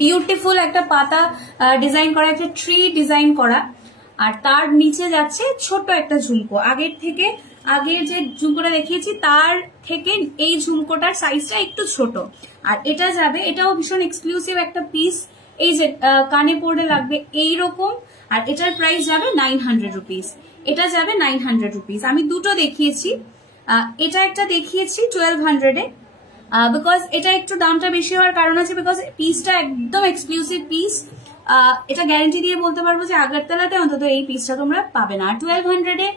বিউটিফুল একটা পাতা ডিজাইন করা, একটা ট্রি ডিজাইন করা, আর তার নিচে যাচ্ছে ছোট একটা ঝুমকো। আগের যে ঝুমকোটা দেখিয়েছি তার থেকে এই ঝুমকোটার সাইজটা একটু ছোট, আর এটা যাবে, এটাও ভীষণ এক্সক্লুসিভ একটা পিস। এই যে কানে পড়লে লাগবে এইরকম, আর এটার প্রাইস যাবে 900 রুপিস, এটা যাবে 900 রুপিস। আমি দুটো দেখিয়েছি, এটা একটা দেখিয়েছি 1200 এ, বিকজ এটা একটু দামটা বেশি হওয়ার কারণ আছে, বিকজ পিসটা একদম এক্সক্লুসিভ পিস। এটা গ্যারান্টি দিয়ে বলতে পারবো যে আগরতলাতে অন্তত এই পিসটা তোমরা পাবে না। আর 1200 এ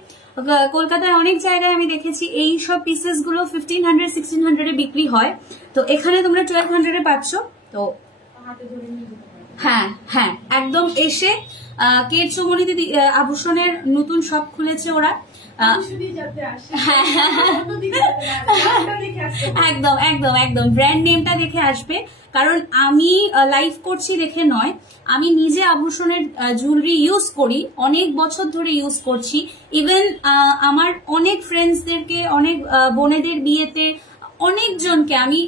কলকাতার অনেক জায়গায় আমি দেখেছি এই সব পিসেস গুলো 1500 1600 বিক্রি হয়, তো এখানে তোমরা 1200 পাচ্ছ। তো হ্যাঁ হ্যাঁ একদম এসে কেট চৌমনিতে আভূষণের নতুন শপ খুলেছে ওরা, একদম একদম একদম ব্র্যান্ড নেমটা দেখে আসবে। কারণ আমি লাইভ করছি দেখে নয়, আমি নিজে আভূষণের জুয়েলারি ইউজ করি, অনেক বছর ধরে ইউজ করছি। ইভেন আমার অনেক ফ্রেন্ডসদেরকে, অনেক বোনেদের বিয়েতে অনেকজনকে আমি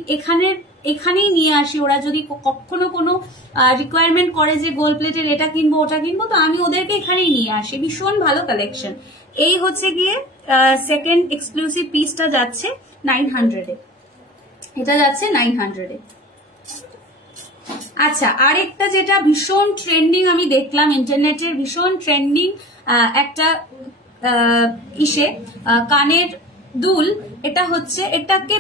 এখানেই নিয়ে আসি। ওরা যদি কখনো কোনো রিকোয়ারমেন্ট করে যে গোল্ড প্লেটের এটা কিনবো ওটা কিনবো, তো আমি ওদেরকে এখানেই নিয়ে আসি। ভীষণ ভালো কালেকশন। এই হচ্ছে গিয়ে সেকেন্ড এক্সক্লুসিভ পিসটা যাচ্ছে 900-এ, এটা যাচ্ছে 900-এ। আচ্ছা, আরেকটা যেটা ভীষণ ট্রেন্ডিং আমি দেখলাম ইন্টারনেটের, ভীষণ ট্রেন্ডিং একটা কানের দুল, এটা হচ্ছে, এটাকে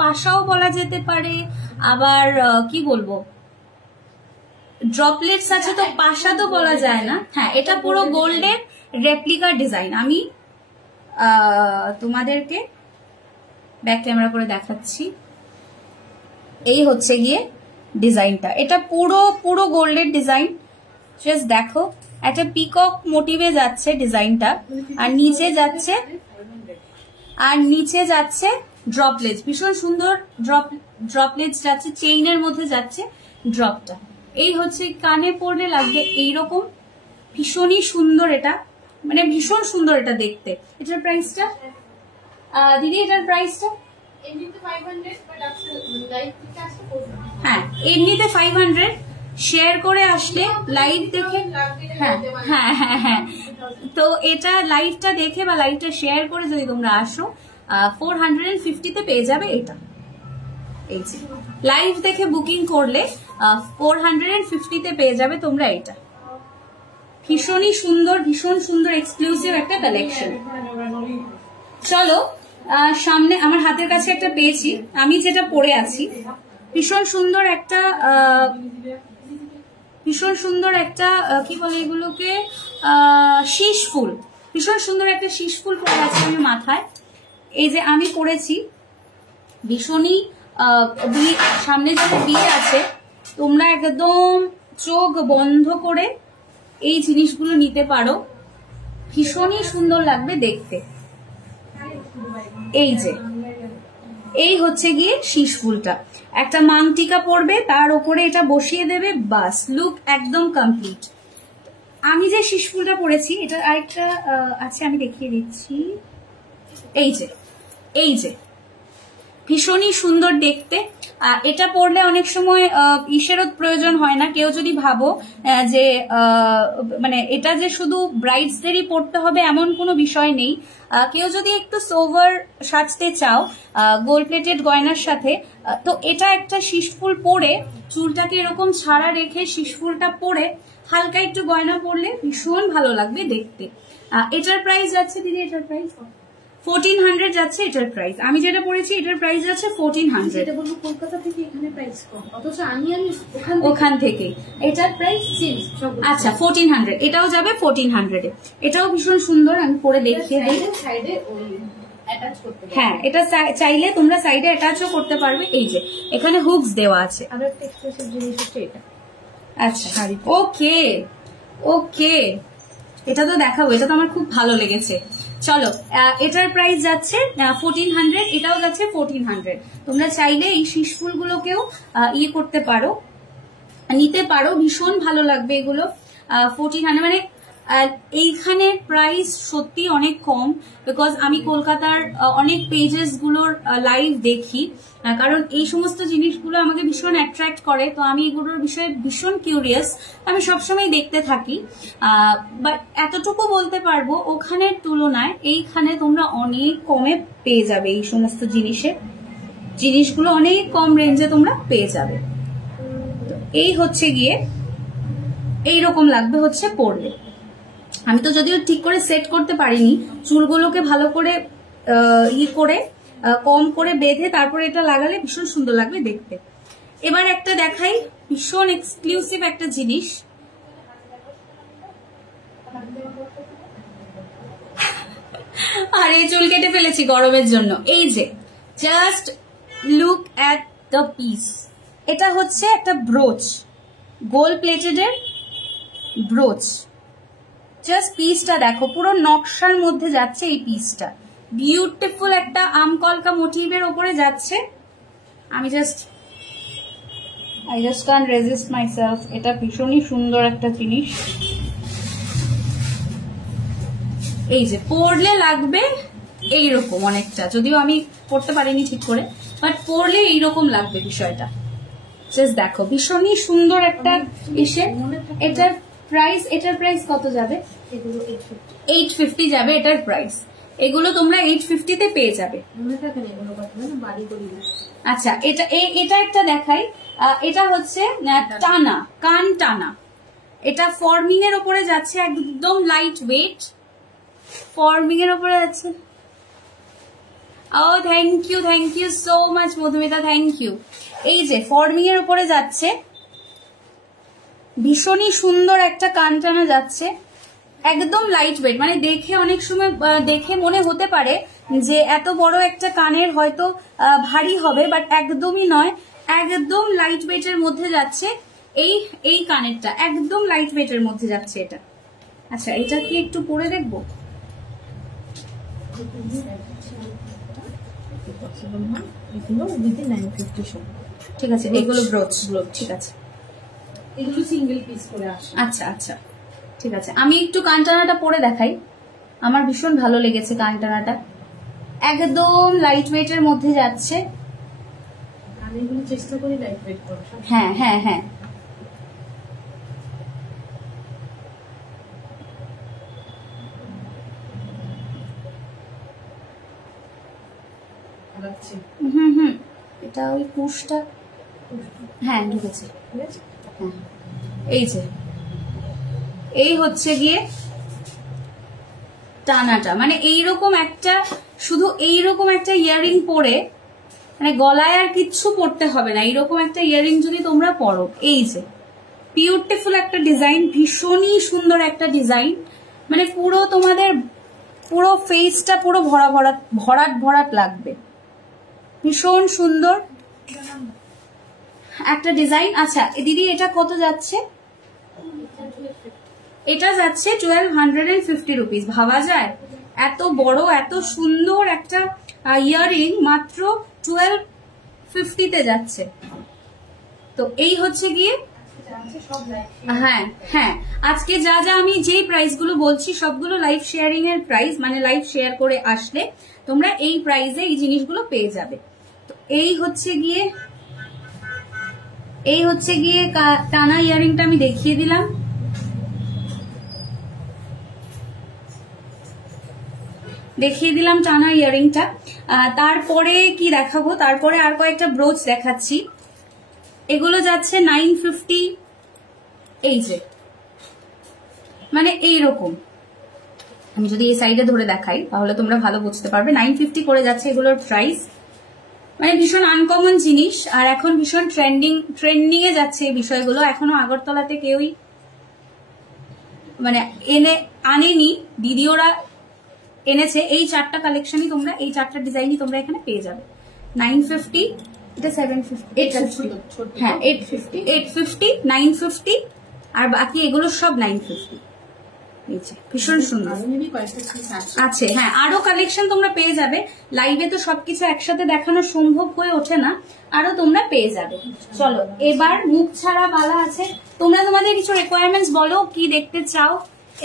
পাশাও বলা যেতে পারে, আবার কি বলবো ড্রপলেটস আছে তো পাশা তো বলা যায় না। হ্যাঁ, এটা পুরো গোল্ডের রেপ্লিকা ডিজাইন। আমি তোমাদেরকে ব্যাক ক্যামেরা করে দেখাচ্ছি। এই হচ্ছে গিয়ে ডিজাইনটা, এটা পুরো গোল্ডের ডিজাইন। জাস্ট দেখো, একটা পিকক মোটিভে যাচ্ছে ডিজাইনটা, আর নিচে যাচ্ছে ড্রপলেটস, ভীষণ সুন্দর ড্রপলেটস যাচ্ছে, চেইনের মধ্যে যাচ্ছে ড্রপটা। এই হচ্ছে কানে পরলে লাগবে এইরকম, ভীষণই সুন্দর এটা, মানে ভীষণ সুন্দর এটা দেখতে। এটার প্রাইসটা দিদি, এটার প্রাইসটা হ্যাঁ এমনিতে 500, শেয়ার করে আসলে লাইভ দেখে, হ্যাঁ হ্যাঁ হ্যাঁ হ্যাঁ, তো এটা লাইভটা দেখে বা লাইভটা শেয়ার করে যদি তোমরা আসো 450-তে পেয়ে যাবে এটা। এই যে লাইভ দেখে বুকিং করলে 450-তে পেয়ে যাবে তোমরা এটা। ভীষণই সুন্দর, ভীষণ সুন্দর এক্সক্লুসিভ একটা কালেকশন। চলো সামনে, আমার হাতের কাছে একটা পেয়েছি, আমি যেটা পরে আছি, ভীষণ সুন্দর একটা কি বলে এগুলোকে, শীষ ফুল, ভীষণ সুন্দর একটা শীষ ফুল পরে আছে আমি মাথায়। এই যে আমি পরেছি, ভীষণই সামনে যাদের বিয়ে আছে তোমরা একদম চোখ বন্ধ করে এই জিনিসগুলো নিতে পারো, ভীষণই সুন্দর লাগবে দেখতে। এই যে এই হচ্ছে গিয়ে শীষ ফুলটা, একটা মাংটিকা পরবে, তার উপরে এটা বসিয়ে দেবে, বাস লুক একদম কমপ্লিট। আমি যে শীষ ফুলটা পরেছি, এটা আরেকটা আছে, আমি দেখিয়ে দিচ্ছি। এই যে ভীষণই সুন্দর দেখতে। এটা পরলে অনেক সময় ইসেরও প্রয়োজন হয় না। কেউ যদি ভাবো যে মানে এটা যে শুধু ব্রাইডসদেরই পরতে হবে এমন কোনো বিষয় নেই। কেউ যদি একটু সোভার সাজতে চাও গোল্ড প্লেটেড গয়নার সাথে, তো এটা একটা শীষ ফুল পরে, চুলটাকে এরকম ছাড়া রেখে শীষ ফুলটা পরে হালকা একটু গয়না পরলে ভীষণ ভালো লাগবে দেখতে। এটার প্রাইস যাচ্ছে দিদি, এটার প্রাইস 1400 যাচ্ছে এটার প্রাইস। আমি যেটা পড়েছি এটার প্রাইস যাচ্ছে 1400। এটা বলবো কলকাতা থেকে এখানে প্রাইস কম, অথচ আমি ওখান থেকে এটার প্রাইস আচ্ছা 1400, এটাও যাবে 1400-এ। এটাও ভীষণ সুন্দর, আমি পরে দেখিয়ে দিই। সাইডে অ্যাটাচ করতে, হ্যাঁ এটা চাইলে তোমরা সাইডে অ্যাটাচও করতে পারবে। এই যে এখানে হুকস দেওয়া আছে। আর একটা এক্সক্লুসিভ জিনিস হচ্ছে এটা। আচ্ছা ওকে ওকে, এটা তো দেখাবো, এটা তো আমার খুব ভালো লেগেছে। চলো, এটার প্রাইস যাচ্ছে 1400, এটাও যাচ্ছে 1400। তোমরা চাইলে এই শীষ ফুলগুলোকেও করতে পারো, নিতে পারো, ভীষণ ভালো লাগবে এগুলো। 1400 মানে এইখানে প্রাইস সত্যি অনেক কম, বিকজ আমি কলকাতার অনেক পেজেস গুলোর লাইভ দেখি, কারণ এই সমস্ত জিনিসগুলো আমাকে ভীষণ অ্যাট্রাক্ট করে। তো আমি এগুলোর বিষয়ে ভীষণ কিউরিয়াস, আমি সবসময় দেখতে থাকি। বাট এতটুকু বলতে পারবো ওখানের তুলনায় এইখানে তোমরা অনেক কমে পেয়ে যাবে এই সমস্ত জিনিসগুলো অনেক কম রেঞ্জে তোমরা পেয়ে যাবে। এই হচ্ছে গিয়ে এইরকম লাগবে হচ্ছে পরলে। আমি তো যদিও ঠিক করে সেট করতে পারিনি, চুলগুলোকে ভালো করে করে কম করে বেঁধে তারপরে এটা লাগালে ভীষণ সুন্দর লাগবে দেখতে। এবার একটা দেখাই, ভীষণ এক্সক্লুসিভ একটা জিনিস। আর এই চুল কেটে ফেলেছি গরমের জন্য। এই যে just look at the piece, এটা হচ্ছে একটা ব্রোচ, গোল্ড প্লেটেড এর ব্রোচ। জাস্ট পিসটা দেখো, পুরো নকশার মধ্যে যাচ্ছে এই পিসটা, বিউটিফুল একটা আমকলকা মোটিভের ওপরে যাচ্ছে। আমি I just can't resist myself. এটা ভীষণই সুন্দর একটা জিনিস। এই যে পরলে লাগবে এইরকম অনেকটা, যদিও আমি পরতে পারিনি ঠিক করে, বাট পরলে এইরকম লাগবে বিষয়টা। জাস্ট দেখো, ভীষণই সুন্দর একটা ইসে। এটার প্রাইস কত যাবে? 850 যাবে এটার প্রাইস। এগুলো তোমরা 850 তে পেয়ে যাবে। আচ্ছা, এটা একটা দেখাই। এটা হচ্ছে টানা, কান টানা। এটা ফর্মিং এর উপরে যাচ্ছে, একদম লাইট ওয়েট ফর্মিং এর উপরে যাচ্ছে। Oh thank you so much Madhumita, thank you. এই যে ফর্মিং এর উপরে যাচ্ছে, ভীষণই সুন্দর একটা কান টানা যাচ্ছে, একদম লাইট ওয়েট। মানে দেখে অনেক সময় দেখে মনে হতে পারে যে এত বড় একটা কানের হয়তো ভারী হবে, বাট একদমই নয়, একদম লাইট ওয়েটের মধ্যে যাচ্ছে। এই কানেরটা একদম লাইট ওয়েটের মধ্যে যাচ্ছে এটা। আচ্ছা, এটা কি একটু পরে দেখবো? ঠিক আছে, এগুলো ব্রোচ, ঠিক আছে, এগুলো সিঙ্গেল পিস করে আসে। আচ্ছা আচ্ছা, ঠিক আছে। আমি একটু কানটানাটা পরে দেখাই, আমার ভীষণ ভালো লেগেছে কানটানাটা, একদম লাইট ওয়েটের মধ্যে যাচ্ছে। আমি এগুলো চেষ্টা করি লাইট ওয়েট করার। হ্যাঁ হ্যাঁ হ্যাঁ, এটা ওই কুশটা, হ্যাঁ ঢুকেছে। হ্যাঁ, এই যে এই হচ্ছে গিয়ে টানাটা, মানে এইরকম একটা, শুধু এইরকম একটা ইয়ারিং পরে, মানে গলায় আর কিচ্ছু পরতে হবে না, এইরকম একটা ইয়ারিং যদি তোমরা পরো। এই যে বিউটিফুল একটা ডিজাইন, ভীষণই সুন্দর একটা ডিজাইন, মানে পুরো তোমাদের পুরো ফেসটা পুরো ভরাট লাগবে, ভীষণ সুন্দর একটা ডিজাইন। আচ্ছা দিদি, এটা কত যাচ্ছে? এটা যাচ্ছে 1250 রুপিস। ভাবা যায়, এত বড় এত সুন্দর একটা ইয়ারিং মাত্র 1250 তে যাচ্ছে। তো এই হচ্ছে গিয়ে, হ্যাঁ হ্যাঁ, আজকে যা যা আমি যেই প্রাইস গুলো বলছি সবগুলো লাইভ শেয়ারিং এর প্রাইস, মানে লাইভ শেয়ার করে আসলে তোমরা এই প্রাইসে এই জিনিসগুলো পেয়ে যাবে। তো এই হচ্ছে গিয়ে টানা ইয়ারিংটা আমি দেখিয়ে দিলাম। টানা ইয়ারিংটা। তারপরে কি দেখাবো? তারপরে আর কয়েকটা ব্রোচ দেখাচ্ছি। এগুলো যাচ্ছে 950। এই যে মানে এইরকম, আমি যদি এই সাইডে ধরে দেখাই তাহলে তোমরা ভালো বুঝতে পারবে। 950 করে যাচ্ছে এগুলোর প্রাইস, মানে ভীষণ আনকমন জিনিস, আর এখন ভীষণ ট্রেন্ডিং এ যাচ্ছে এই বিষয়গুলো। এখনো আগরতলাতে কেউই মানে আনেনি, দিদিওরা এনেছে। এই চারটা কালেকশনই তোমরা, এই চারটা ডিজাইনই তোমরা এখানে পেয়ে যাবে। 950, এটা 750, এটা হ্যাঁ 850, 950, আর বাকি এগুলো সব 950। ভীষণ সুন্দর আছে। হ্যাঁ, আরো কালেকশন তোমরা পেয়ে যাবে। লাইভে তো সবকিছু একসাথে দেখানো সম্ভব হয়ে ওঠে না, আরো তোমরা পেয়ে যাবে। চলো এবার মুখ ছাড়া বালা আছে। তোমরা তোমাদের কিছু রিকোয়ারমেন্টস বলো, কি দেখতে চাও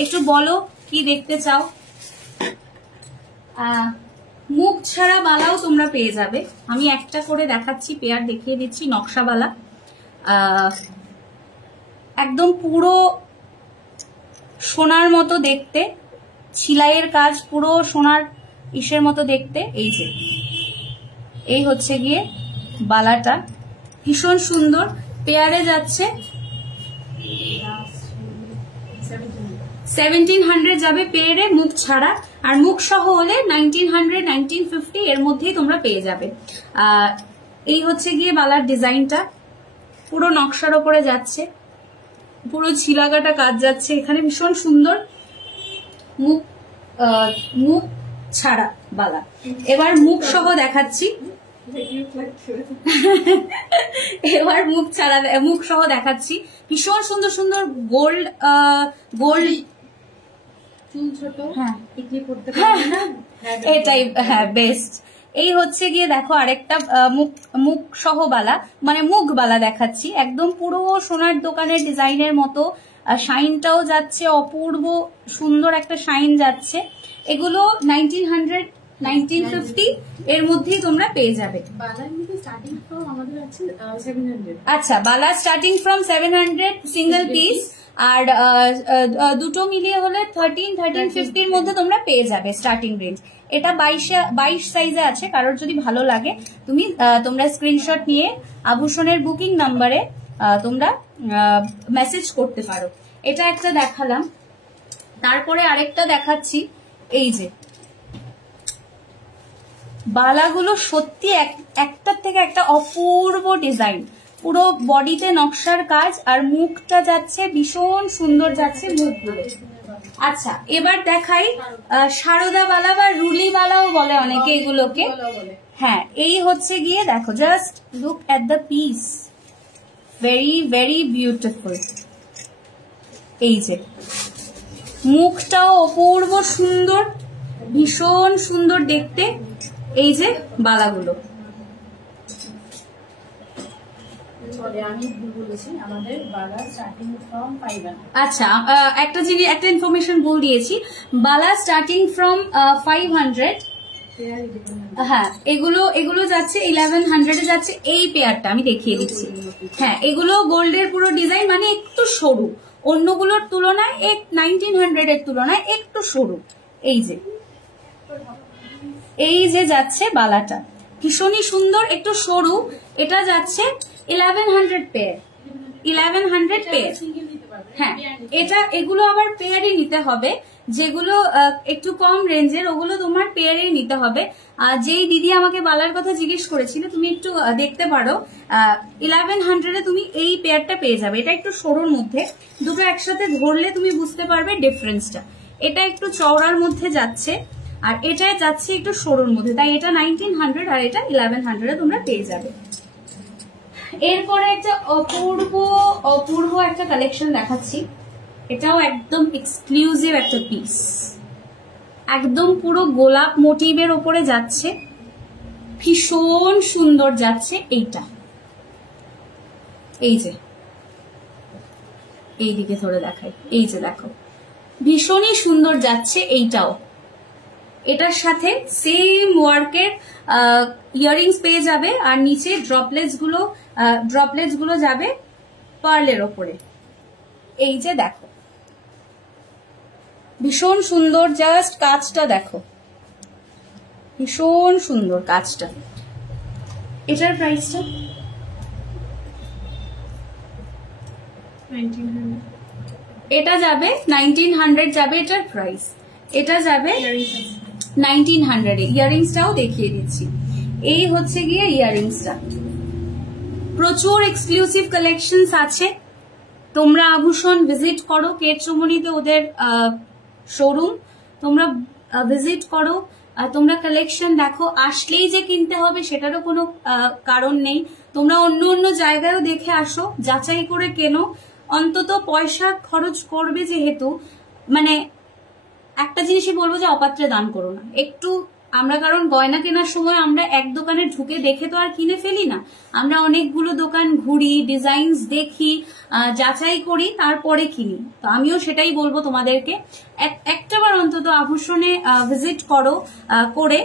একটু বলো, কি দেখতে চাও। মুখ ছাড়া বালাও তোমরা পেয়ে যাবে। আমি একটা করে দেখাচ্ছি, পেয়ার দেখিয়ে দিচ্ছি। নকশাবালা, একদম পুরো সোনার মতো দেখতে, ছিলাইয়ের কাজ পুরো সোনার ইসের মতো দেখতে। এই যে এই হচ্ছে গিয়ে বালাটা, ভীষণ সুন্দর। পেয়ারে যাচ্ছে 1700 যাবে পেয়ারে মুখ ছাড়া, আর মুখ সহ হলে 1900, 1950 এর মধ্যেই তোমরা পেয়ে যাবে। এই হচ্ছে গিয়ে বালার ডিজাইনটা, পুরো নকশার ওপরে যাচ্ছে, পুরো ছিলাকাটা কাজ যাচ্ছে এখানে, ভীষণ সুন্দর। মুখ ছাড়া বালা। এবার মুখ সহ দেখাচ্ছি, এবার মুখ সহ দেখাচ্ছি। ভীষণ সুন্দর সুন্দর গোল্ড চুল ছোট, হ্যাঁ এটাই হ্যাঁ বেস্ট। এই হচ্ছে গিয়ে দেখো আরেকটা মুখ সহ বালা, মানে মুখ বালা দেখাচ্ছি, একদম পুরো সোনার দোকানের ডিজাইনের মতো। শাইনটাও যাচ্ছে, অপূর্ব সুন্দর একটা শাইন যাচ্ছে। এগুলো 1900 1950 এর মধ্যেই তোমরা পেয়ে যাবে। আচ্ছা, বালা স্টার্টিং ফ্রম 700 সিঙ্গেল পিস, আর দুটো মিলিয়ে হলে 1350 মধ্যে তোমরা পেয়ে যাবে স্টার্টিং রেঞ্জ। এটা 22 সাইজে আছে। কারোর যদি ভালো লাগে তোমরা স্ক্রিনশট নিয়ে আভূষণের বুকিং নাম্বারে তোমরা মেসেজ করতে পারো। এটা একটা দেখালাম, তারপরে আরেকটা দেখাচ্ছি। এই যে বালাগুলো সত্যি একটার থেকে একটা অপূর্ব ডিজাইন, পুরো বডিতে নকশার কাজ, আর মুখটা যাচ্ছে ভীষণ সুন্দর যাচ্ছে মুখগুলো। আচ্ছা, এবার দেখাই সারদা বালা বা রুলি বালাও বলে অনেকে এগুলোকে। হ্যাঁ, এই হচ্ছে গিয়ে দেখো, just look at the piece, very very beautiful. এই যে মুখটাও অপূর্ব সুন্দর, ভীষণ সুন্দর দেখতে। এই যে বালাগুলো, আচ্ছা একটা ইনফরমেশন বল দিয়েছি, বালা স্টার্টিং ফ্রম 500। হ্যাঁ, এগুলো যাচ্ছে 1100 এ যাচ্ছে। এই পেয়ারটা আমি দেখিয়ে দিচ্ছি। হ্যাঁ, এগুলো গোল্ডের পুরো ডিজাইন, মানে একটু সরু, অন্যগুলোর তুলনায় 1900 এর তুলনায় একটু সরু। এই যে যাচ্ছে বালাটা, ভীষণই সুন্দর, একটু সরু। এটা যাচ্ছে 1100 পেয়ার, 1100 পেয়ার। হ্যাঁ, এগুলো আবার পেয়ারই নিতে হবে। যেগুলো একটু কম রেঞ্জের ওগুলো তোমার পেয়ারেই নিতে হবে। আর যেই দিদি আমাকে বালার কথা জিজ্ঞেস করেছিল, তুমি একটু দেখতে পারো, 1100 এ তুমি এই পেয়ারটা পেয়ে যাবে। এটা একটু সরুর মধ্যে, দুটো একসাথে ধরলে তুমি বুঝতে পারবে ডিফারেন্সটা। এটা একটু চওড়ার মধ্যে যাচ্ছে, আর এটা যাচ্ছে একটু সরুর মধ্যে, তাই এটা 1900 আর এটা 1100 এ তোমরা পেয়ে যাবে। এরপরে একটা অপূর্ব একটা কালেকশন দেখাচ্ছি। এটাও একদম এক্সক্লুসিভ একটা পিস, একদম পুরো গোলাপ মোটিভের ওপরে যাচ্ছে, ভীষণ সুন্দর যাচ্ছে। এইটা এই যে এইদিকে ধরে দেখাই, এই যে দেখো, ভীষণই সুন্দর যাচ্ছে। এইটাও এটার সাথে সেম ওয়ার্কের ইয়াররিংস পেয়ে যাবে, আর নিচে ড্রপলেটস গুলো যাবে পার্লের ওপরে। এই যে দেখো, ভীষণ সুন্দর, জাস্ট কাজটা দেখো, ভীষণ সুন্দর কাজটা। এটার প্রাইসটা 1900, এটা যাবে 1900 যাবে এটার প্রাইস। এটা যাবে 1900 এ। ইয়াররিংসটাও দেখিয়ে দিচ্ছি। এই হচ্ছে গিয়ে ইয়াররিংসটা, প্রচুর এক্সক্লুসিভ কালেকশনস আছে। তোমরা আভূষণ ভিজিট করো, কেটচুমনিতে ওদের শোরুম, তোমরা ভিজিট করো, তোমরা কালেকশন দেখো। আসলেই যে কিনতে হবে সেটারও কোনো কারণ নেই। তোমরা অন্য জায়গায়ও দেখে আসো, যাচাই করে কেনো। অন্তত পয়সা খরচ করবে যেহেতু, মানে একটা জিনিসই বলবো যে অপাত্রে দান করো না একটু। আমরা কারণ গয়না কেনার সময় আমরা এক দোকানে ঢুকে দেখে তো আর কিনে ফেলি না, আমরা অনেকগুলো দোকান ঘুরি, ডিজাইনস দেখি, যাচাই করি, তারপরে কিনি। তো আমিও সেটাই বলবো তোমাদেরকে, একটাবার অন্তত আভূষণে ভিজিট করো, করে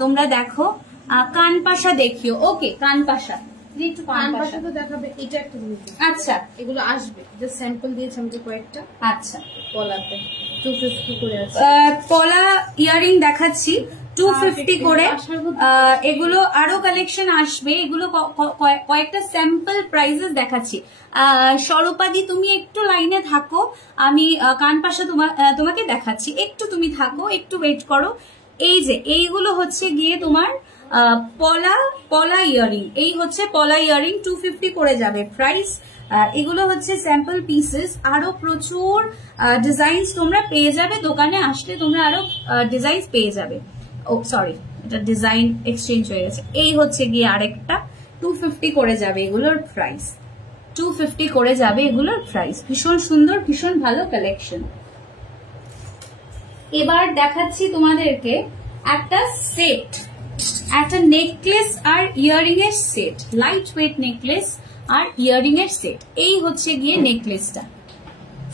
তোমরা দেখো। কানপাশা দেখিও। ওকে, কানপাশা একটু কানপাশা তো দেখাবে। এটা একটা জিনিস, আচ্ছা এগুলো আসবে, যে স্যাম্পল দিয়েছে আমাকে কয়েকটা। আচ্ছা, পলাতে 250 করে আছে। পলা ইয়ারিং দেখাচ্ছি 250 করে। এগুলো আরো কালেকশন আসবে, এগুলো কয়েকটা স্যাম্পল প্রাইসেস দেখাচ্ছি। স্বরূপাদি তুমি একটু লাইনে থাকো, আমি কানপাশা তোমাকে দেখাচ্ছি, একটু তুমি থাকো, একটু ওয়েট করো। এই যে এইগুলো হচ্ছে গিয়ে তোমার পলা ইয়ারিং। এই হচ্ছে পলা ইয়ারিং, 250 করে যাবে প্রাইস। এগুলো হচ্ছে স্যাম্পল পিসেস, আরো প্রচুর ডিজাইনস তোমরা পেয়ে যাবে। দোকানে আসলে তোমরা আরো ডিজাইনস পেয়ে যাবে। ও সরি, এটা ডিজাইন এক্সচেঞ্জ হয়ে গেছে। এই হচ্ছে গিয়ে আরেকটা 250 করে যাবে এগুলোর প্রাইস, 250 করে যাবে এগুলোর প্রাইস। ভীষণ সুন্দর, ভীষণ ভালো কালেকশন। এবার দেখাচ্ছি তোমাদেরকে একটা সেট, একটা নেকলেস আর ইয়ারিং এর সেট, লাইট ওয়েট নেকলেস আর ইয়ারিং এর সেট। এই হচ্ছে গিয়ে নেকলেসটা,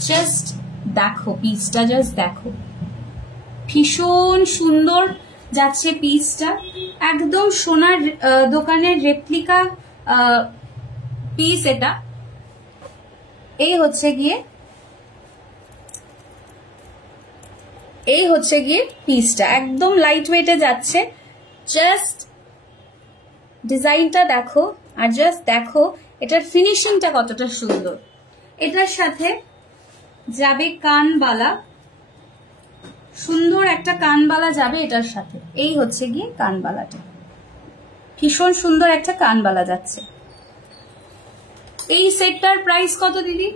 জাস্ট দেখো পিসটা, জাস্ট দেখো ভীষণ সুন্দর যাচ্ছে পিসটা, একদম সোনার দোকানের রেপ্লিকা পিস এটা। এই হচ্ছে গিয়ে পিসটা, একদম লাইট ওয়েটে যাচ্ছে। জাস্ট ডিজাইনটা দেখো আর জাস্ট দেখো এটার ফিনিশিংটা কতটা সুন্দর। এটার সাথে যাবে কানবালা, সুন্দর একটা কানবালা যাবে এটার সাথে। এই হচ্ছে গিয়ে কানবালাটা, ভীষণ সুন্দর একটা কানবালা যাচ্ছে। এই সেটটার প্রাইস কত দিদি?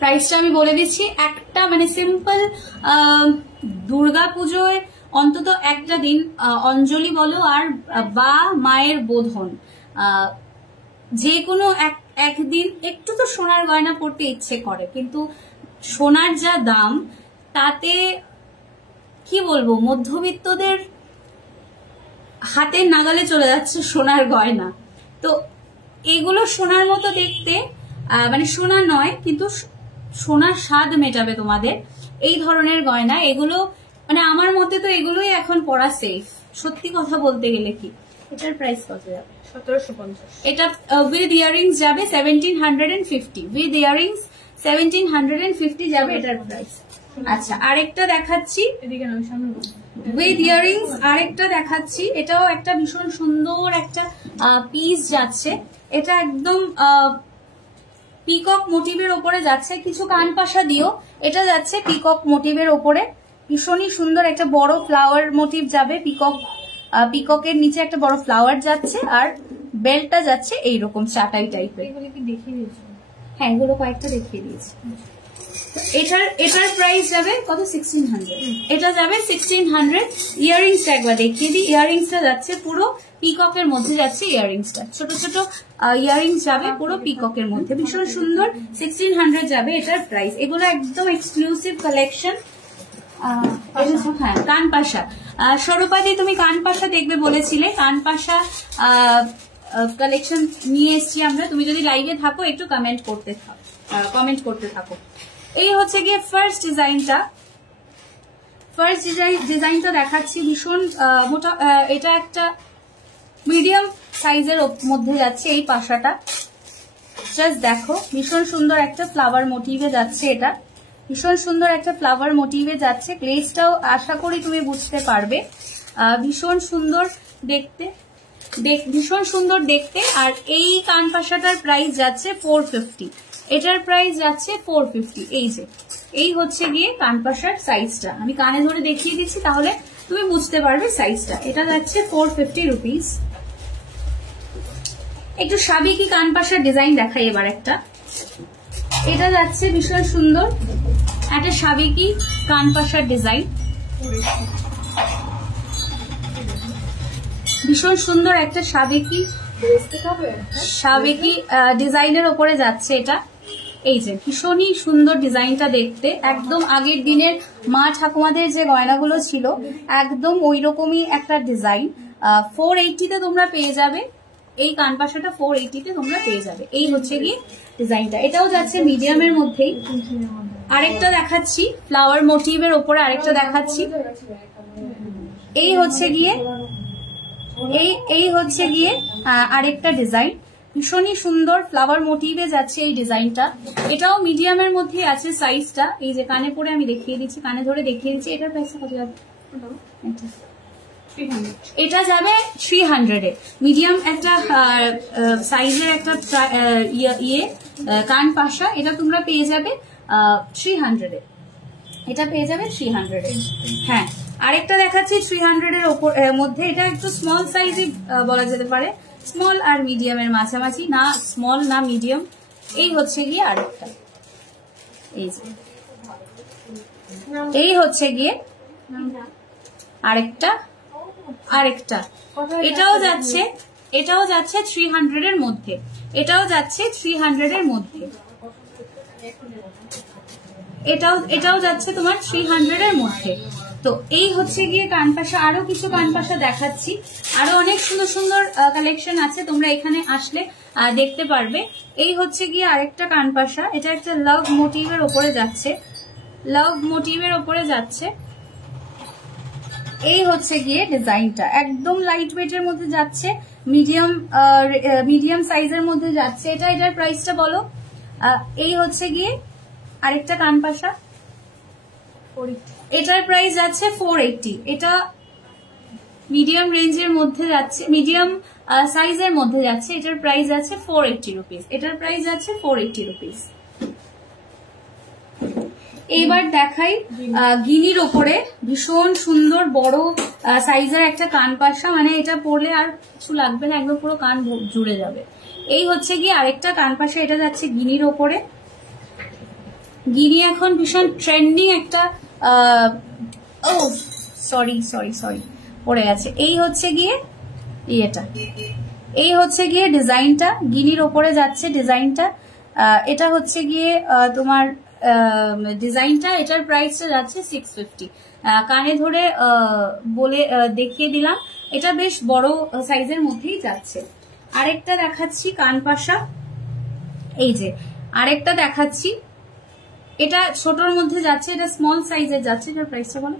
প্রাইসটা আমি বলে দিচ্ছি। একটা মানে সিম্পল দুর্গা পুজোয় অন্তত একটা দিন অঞ্জলি বলো আর বা মায়ের বোধন, যে কোনো একদিন একটু তো সোনার গয়না পড়তে ইচ্ছে করে, কিন্তু সোনার যা দাম তাতে কি বলবো, মধ্যবিত্তদের হাতের নাগালে চলে যাচ্ছে সোনার গয়না। তো এগুলো সোনার মতো দেখতে, মানে সোনা নয় কিন্তু সোনার স্বাদ মেটাবে তোমাদের এই ধরনের গয়না। এগুলো মানে আমার মতে তো এগুলোই এখন পরা সেফ, সত্যি কথা বলতে গেলে। কি এটার প্রাইস কত যাবে? 1750। এটা উইথ ইয়ারিংস যাবে 1750, উইথ ইয়ারিংস 1750 যাবে এটার প্রাইস। আচ্ছা আরেকটা দেখাচ্ছি, এদিকে না সামনে, উইথ ইয়ারিংস আরেকটা দেখাচ্ছি। এটাও একটা ভীষণ সুন্দর একটা পিস যাচ্ছে। এটা একদম পিকক মোটিভের ওপরে যাচ্ছে, কিছু কানপাশা দিও। এটা যাচ্ছে পিকক মোটিভের ওপরে, ভীষণই সুন্দর একটা বড় ফ্লাওয়ার মোটিভ যাবে। পিককের নিচে একটা বড় ফ্লাওয়ার যাচ্ছে, আর বেল্টটা যাচ্ছে এইরকম চাটাই টাইপের। এগুলো কি দেখিয়ে দিয়েছো? হ্যাঁ এগুলো কয়েকটা দেখিয়ে দিয়েছি। এটার প্রাইস যাবে কত? 1600। এটা যাবে 1600। ইয়ারিংসটা একবার দেখিয়ে দিই। ইয়ারিংসটা যাচ্ছে পুরো পিককের মধ্যে যাচ্ছে, ইয়ারিংসটা ছোট ছোট ইয়ারিংস যাবে পুরো পিককের মধ্যে, ভীষণ সুন্দর। 1600 যাবে এটার প্রাইস। এগুলো একদম এক্সক্লুসিভ কালেকশন। হ্যাঁ কানপাশা, স্বরূপাদি তুমি কানপাশা দেখবে বলেছিলে, কানপাশা কালেকশন নিয়ে এসছি আমরা। তুমি যদি লাইভে থাকো একটু কমেন্ট করতে থাকো। এই হচ্ছে গিয়ে ফার্স্ট ডিজাইনটা দেখাচ্ছি, ভীষণ মোটা। এটা একটা মিডিয়াম সাইজের মধ্যে যাচ্ছে এই পাশাটা, জাস্ট দেখো ভীষণ সুন্দর একটা ফ্লাওয়ার মোটিভে যাচ্ছে। এটা ভীষণ সুন্দর একটা ফ্লাওয়ার মোটিভে যাচ্ছে। গ্লেজটাও আশা করি তুমি বুঝতে পারবে, ভীষণ সুন্দর দেখতে, ভীষণ সুন্দর দেখতে। আর এই কানপাশাটার প্রাইস যাচ্ছে 450, এটার প্রাইস যাচ্ছে 450। এই হচ্ছে গিয়ে কানপাশার সাইজটা, আমি কানে ধরে দেখিয়ে দিচ্ছি তাহলে তুমি বুঝতে পারবে সাইজটা। এটা যাচ্ছে 450 রুপিস। একটু সাবেকি কানপাশার ডিজাইন দেখাই এবার একটা। এটা যাচ্ছে ভীষণ সুন্দর একটা সাবেকি কানপাশার ডিজাইন, ভীষণ সুন্দর একটা সাবেকি ডিজাইনের ওপরে যাচ্ছে এটা। এই যে ভীষণই সুন্দর ডিজাইনটা দেখতে, একদম আগের দিনের মা ঠাকুমাদের যে গয়নাগুলো ছিল একদম ওই রকমই একটা ডিজাইন। 480-তে তোমরা পেয়ে যাবে এই কানপাশাটা, 480-তে তোমরা পেয়ে যাবে। এই হচ্ছে গিয়ে ডিজাইনটা। এটাও যাচ্ছে মিডিয়ামের মধ্যেই। আরেকটা দেখাচ্ছি ফ্লাওয়ার মোটিভের ওপরে, আরেকটা দেখাচ্ছি। এই হচ্ছে গিয়ে আরেকটা ডিজাইন, ভীষণই সুন্দর ফ্লাওয়ার মোটিভে যাচ্ছে এই ডিজাইনটা। এটাও মিডিয়ামের মধ্যে আছে সাইজটা। এই যে কানে পরে আমি দেখিয়ে দিচ্ছি, কানে ধরে দেখিয়ে দিচ্ছি। এটার প্রাইস কত যাবে? এটা যাবে 300-এ। মিডিয়াম একটা সাইজের একটা কান পাশা, এটা তোমরা পেয়ে যাবে 300-এ। এটা পেয়ে যাবে 300-এ। হ্যাঁ আরেকটা দেখাচ্ছি 300-এর মধ্যে। এটা একটু স্মল সাইজে বলা যেতে পারে, স্মল আর মিডিয়ামের মাঝামাঝি, না স্মল না মিডিয়াম। এই হচ্ছে গিয়ে আরেকটা। এই যে এই হচ্ছে গিয়ে আরেকটা, এটাও যাচ্ছে 300 এর মধ্যে, এটাও যাচ্ছে 300 এর মধ্যে, এটাও যাচ্ছে তোমার 300 এর মধ্যে। তো এই হচ্ছে গিয়ে কানপাশা। আরো কিছু কানপাশা দেখাচ্ছি, আরো অনেক সুন্দর সুন্দর কালেকশন আছে, তোমরা এখানে আসলে দেখতে পারবে। এই হচ্ছে গিয়ে আরেকটা কানপাশা, এটা একটা লাভ মোটিভের ওপরে যাচ্ছে, লাভ মোটিভের ওপরে যাচ্ছে। এই হচ্ছে গিয়ে ডিজাইনটা, একদম লাইট ওয়েটের মধ্যে যাচ্ছে, মিডিয়াম সাইজের মধ্যে যাচ্ছে। এটার প্রাইসটা বলো। এই হচ্ছে গিয়ে আরেকটা কানপাশা, এটার প্রাইস যাচ্ছে 480। এটা মিডিয়াম রেঞ্জের মধ্যে যাচ্ছে, মিডিয়াম সাইজের মধ্যে যাচ্ছে, এটার প্রাইস আছে 480 রুপিস, এটার প্রাইস আছে 480 রুপিস। এইবার দেখাই গিনির ওপরে ভীষণ সুন্দর বড় সাইজের একটা কানপাশা, মানে এটা পরলে আর কিছু লাগবে না, একদম পুরো কান জুড়ে যাবে। এই হচ্ছে গিয়ে আরেকটা কানপাশা, এটা যাচ্ছে গিনির ওপরে। গিনি এখন ভীষণ ট্রেন্ডিং একটা, সরি পড়ে গেছে। এই হচ্ছে গিয়ে এটা, এই হচ্ছে গিয়ে ডিজাইনটা, গিনির ওপরে যাচ্ছে ডিজাইনটা। এটা হচ্ছে গিয়ে তোমার ডিজাইনটা, এটার প্রাইসটা যাচ্ছে 650। কানে ধরে বলে দেখিয়ে দিলাম, এটা বেশ বড় সাইজের মধ্যেই যাচ্ছে। আরেকটা দেখাচ্ছি কানপাশা, এই যে আরেকটা দেখাচ্ছি, এটা ছোটর মধ্যে যাচ্ছে, এটা স্মল সাইজের যাচ্ছে, এটার প্রাইসটা বলো।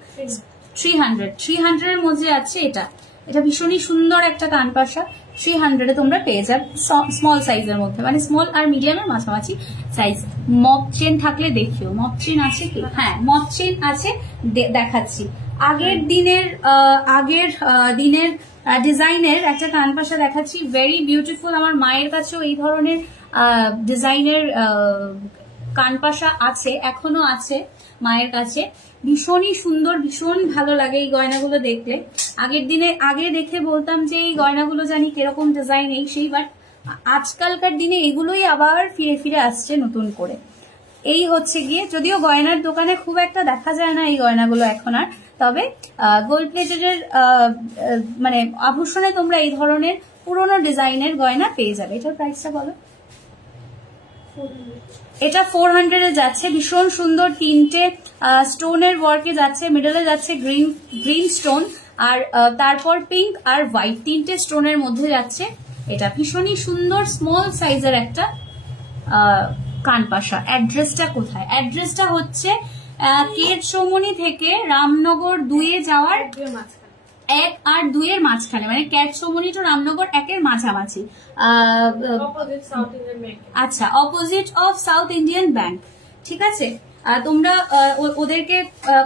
300 এর মধ্যে যাচ্ছে এটা, এটা ভীষণই সুন্দর একটা কানপাশা, 300 তোমরা পেয়ে যাবে স্মল সাইজের মধ্যে, মানে স্মল আর মিডিয়ামের মাঝামাঝি সাইজ। মপ চেন থাকলে দেখিও, মপ চেন আছে কি? হ্যাঁ, মপ চেন আছে, দেখাচ্ছি। আগের দিনের ডিজাইনের একটা কানপাশা দেখাচ্ছি, ভেরি বিউটিফুল। আমার মায়ের কাছেও এই ধরনের ডিজাইনের কানপাশা আছে, এখনো আছে মায়ের কাছে, ভীষণই সুন্দর, ভীষণ ভালো লাগে এই গয়নাগুলো দেখলে। আগে দেখে বলতাম যে এই গয়নাগুলো জানি কিরকম ডিজাইন এই সেই, বাট আজকালকার দিনে এগুলোই আবার ফিরে ফিরে আসছে নতুন করে। এই হচ্ছে গিয়ে, যদিও গয়নার দোকানে খুব একটা দেখা যায় না এই গয়নাগুলো এখন আর, তবে গোল্ড প্লেটেডের মানে আভূষণে তোমরা এই ধরনের পুরোনো ডিজাইনের গয়না পেয়ে যাবে। এটার প্রাইসটা বলো। এটা 400 এ যাচ্ছে, ভীষণ সুন্দর, তিনটে স্টোনের ওয়ার্কে যাচ্ছে, মিডলে যাচ্ছে গ্রিন স্টোন, আর তারপর পিঙ্ক আর হোয়াইট, তিনটে স্টোনের মধ্যে যাচ্ছে। এটা ভীষণই সুন্দর স্মল সাইজের একটা কানপাশা। অ্যাড্রেসটা কোথায়? অ্যাড্রেসটা হচ্ছে কেতসমনি থেকে রামনগর 2-এ যাওয়ার 1 আর 2 এর মাঝখানে, মানে কেতসমনি টু রামনগর 1-এর মাঝামাঝি। আচ্ছা, opposite of South Indian bank. ঠিক আছে, তোমরা ওদেরকে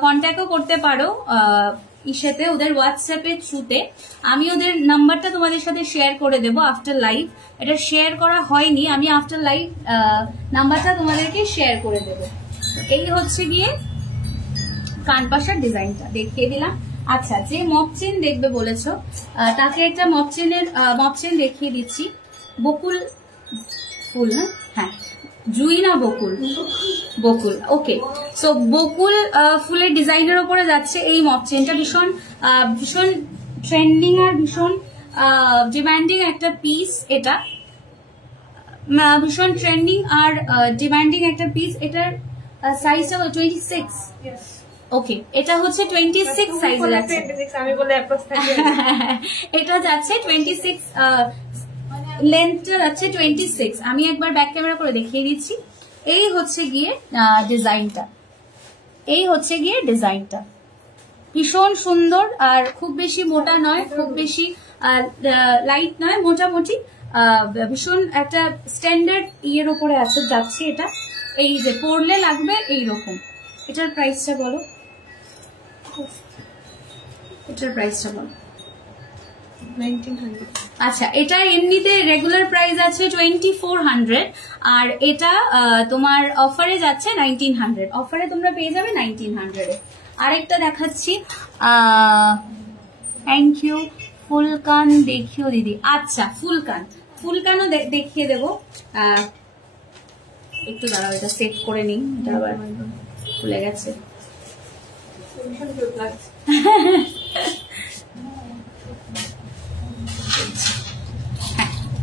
কন্ট্যাক্টও করতে পারো ইসেতে, ওদের হোয়াটসঅ্যাপের থ্রুতে। আমি ওদের নাম্বারটা তোমাদের সাথে শেয়ার করে দেবো আফটার লাইভ। এটা শেয়ার করা হয়নি, আমি আফটার লাইভ নাম্বারটা তোমাদেরকে শেয়ার করে দেবো। এই হচ্ছে গিয়ে কানপাশার ডিজাইনটা দেখিয়ে দিলাম। আচ্ছা, যে মপ চেন দেখবে বলেছো তাকে একটা মপ চেন দেখিয়ে দিচ্ছি। বকুল ফুল না? হ্যাঁ, জুই না বকুল। ওকে, সো বকুল ফুলের ডিজাইনের উপরে যাচ্ছে এই মপ চেনটা। ভীষণ ট্রেন্ডিং আর ভীষণ ডিমান্ডিং একটা পিস। এটা ভীষণ ট্রেন্ডিং আর ডিমান্ডিং একটা পিস। এটার সাইজটা 26। ওকে, এটা হচ্ছে 26 সাইজের আছে, এটা যাচ্ছে 26, লেন্থটা যাচ্ছে 26। আমি একবার ব্যাক ক্যামেরা করে দেখিয়ে দিচ্ছি। এই হচ্ছে গিয়ে ডিজাইনটা, ভীষণ সুন্দর, আর খুব বেশি মোটা নয়, খুব বেশি লাইট নয়, মোটামুটি ভীষণ একটা স্ট্যান্ডার্ড ইয়ের উপরে আছে যাচ্ছে এটা। এই যে পরলে লাগবে এইরকম। এটার প্রাইসটা বলো। এটার প্রাইসটা বলো। 1900। আচ্ছা, এটা এমনিতে রেগুলার প্রাইস আছে 2400, আর এটা তোমার অফারে যাচ্ছে 1900। অফারে তোমরা পেয়ে যাবে 1900 এ। আরেকটা দেখাচ্ছি, থ্যাংক ইউ। ফুলকান দেখিও দিদি। আচ্ছা, ফুলকানও দেখিয়ে দেবো। একটু দাঁড়াও, এটা সেট করে নিই, এটা আবার খুলে গেছে।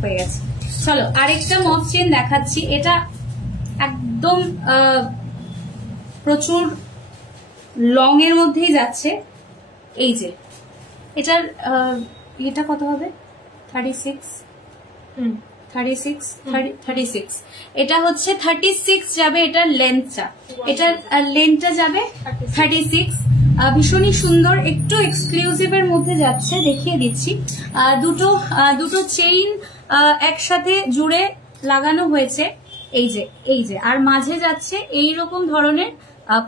হয়ে গেছে। চলো আরেকটা মফ চেন দেখাচ্ছি, এটা একদম প্রচুর লং এর মধ্যেই যাচ্ছে। এই যে এটার এটা কত হবে, 36 এটা হচ্ছে 36 যাবে এটার লেন্থটা, এটার লেন্থটা যাবে 36। ভীষণই সুন্দর, একটু এক্সক্লুসিভ এর মধ্যে যাচ্ছে, দেখিয়ে দিচ্ছি। দুটো চেইন একসাথে জুড়ে লাগানো হয়েছে, এই যে আর মাঝে যাচ্ছে এইরকম ধরনের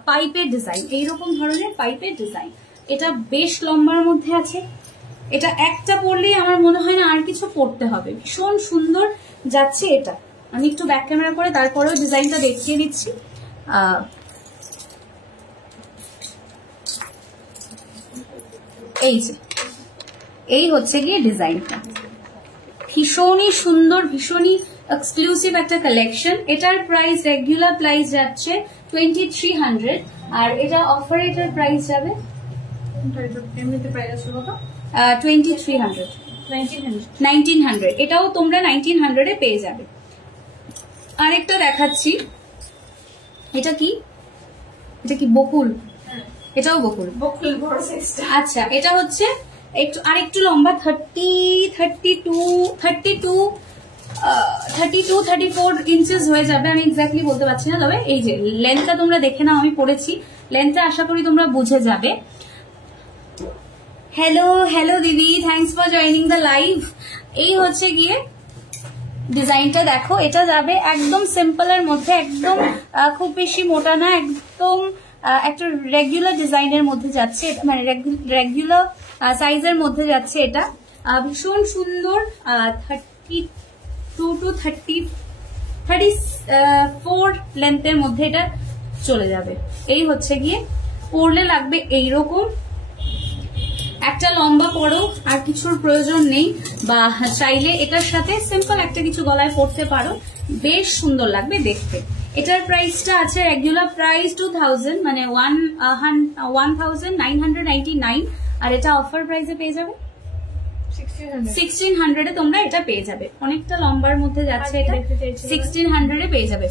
পাইপের ডিজাইন, এইরকম ধরনের পাইপের ডিজাইন। এটা বেশ লম্বার মধ্যে আছে, এটা একটা পরলেই আমার মনে হয় না আর কিছু পরতে হবে, ভীষণ সুন্দর যাচ্ছে এটা। আমি একটু ব্যাক ক্যামেরা করে তারপরেও ডিজাইনটা দেখিয়ে দিচ্ছি। এই যে এই হচ্ছে গিয়ে ডিজাইনটা, ভীষণই সুন্দর, ভীষণই এক্সক্লুসিভ একটা কালেকশন। এটার প্রাইস রেগুলার প্রাইস যাচ্ছে 2300, আর এটা অফারে এটার প্রাইস যাবে 1900। এটাও তোমরা 1900 এ পেয়ে যাবে। আরেকটা দেখাচ্ছি, এটা কি বকুল, এটাও বকুল। আচ্ছা, এটা হচ্ছে আরেকটু লম্বা, 32-34 ইঞ্চেস হয়ে যাবে, আমি এক্স্যাক্টলি বলতে পারছি না। তবে এই যে লেন্থটা তোমরা দেখে নাও, আমি পড়েছি লেন্থটা, আশা করি তোমরা বুঝে যাবে। হ্যালো দিদি, thanks for joining the live. এই হচ্ছে গিয়ে ডিজাইনটা দেখো, এটা যাবে একদম সিম্পল এর মধ্যে, একদম খুব বেশি মোটা না, একদম একটা রেগুলার ডিজাইনের মধ্যে যাচ্ছে, মানে রেগুলার সাইজের মধ্যে যাচ্ছে। এটা ভীষণ সুন্দর, 32 to 34 লেন্থের মধ্যে এটা চলে যাবে। এই হচ্ছে গিয়ে পরলে লাগবে এইরকম একটা লম্বা পরো, আর কিছুর প্রয়োজন নেই, বা চাইলে এটার সাথে সিম্পল একটা কিছু গলায় পরতে পারো, বেশ সুন্দর লাগবে দেখতে। এটার প্রাইসটা আছে রেগুলার প্রাইস 2000, মানে 1999, আর এটা অফার প্রাইসে পেয়ে যাবে 1600 এ তোমরা এটা পেয়ে যাবে। অনেকটা লম্বার মধ্যে যাচ্ছে, এটা 1600 এ পেয়ে যাবে।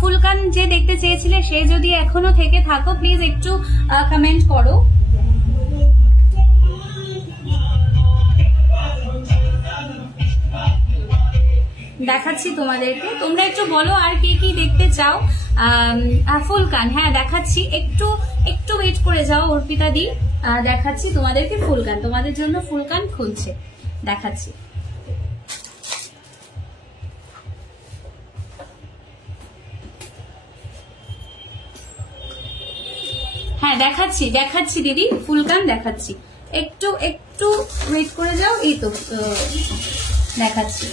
ফুলকান যে দেখতে চেয়েছিলে, সে যদি এখনো থেকে থাকো প্লিজ একটু কমেন্ট করো। দেখাচ্ছি তোমাদেরকে, তোমরা একটু বলো আর কি কি দেখতে চাও। ফুলকান, হ্যাঁ দেখাচ্ছি, একটু ওয়েট করে যাও অর্পিতা দি, দেখাচ্ছি তোমাদেরকে ফুলকান, তোমাদের জন্য ফুলকান খুলছে, দেখাচ্ছি। হ্যাঁ দেখাচ্ছি দিদি, ফুলকান দেখাচ্ছি, একটু ওয়েট করে যাও। এই তো দেখাচ্ছি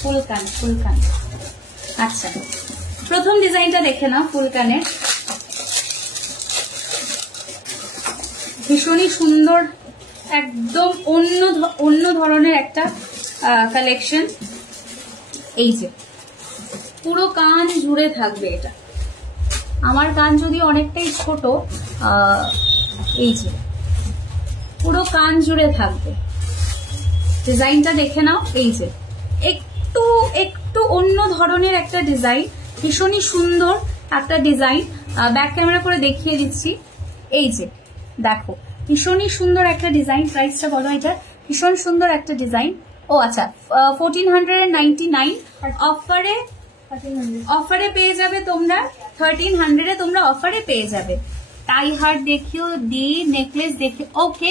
ফুলকান। আচ্ছা, প্রথম ডিজাইনটা দেখে নাও ফুলকানের, ভীষণই সুন্দর, একদম অন্য ধরনের একটা কালেকশন। এই যে পুরো কান জুড়ে থাকবে এটা, আমার কান যদি অনেকটাই ছোট, এই যে পুরো কান জুড়ে থাকবে, ডিজাইনটা দেখে নাও। এই যে একটু অন্য ধরনের একটা ডিজাইন, ভীষণই সুন্দর একটা ডিজাইন, ব্যাক ক্যামেরা করে দেখিয়ে দিচ্ছি। এই যে দেখো, ভীষণই সুন্দর একটা ডিজাইন। প্রাইসটা বলো এটা, ভীষণ সুন্দর একটা ডিজাইন। ও আচ্ছা, 1499, অফারে পেয়ে যাবে তোমরা 1300 তোমরা অফারে পেয়ে যাবে। টাই হার্ট দেখিও দি, নেকলেস দেখে। ওকে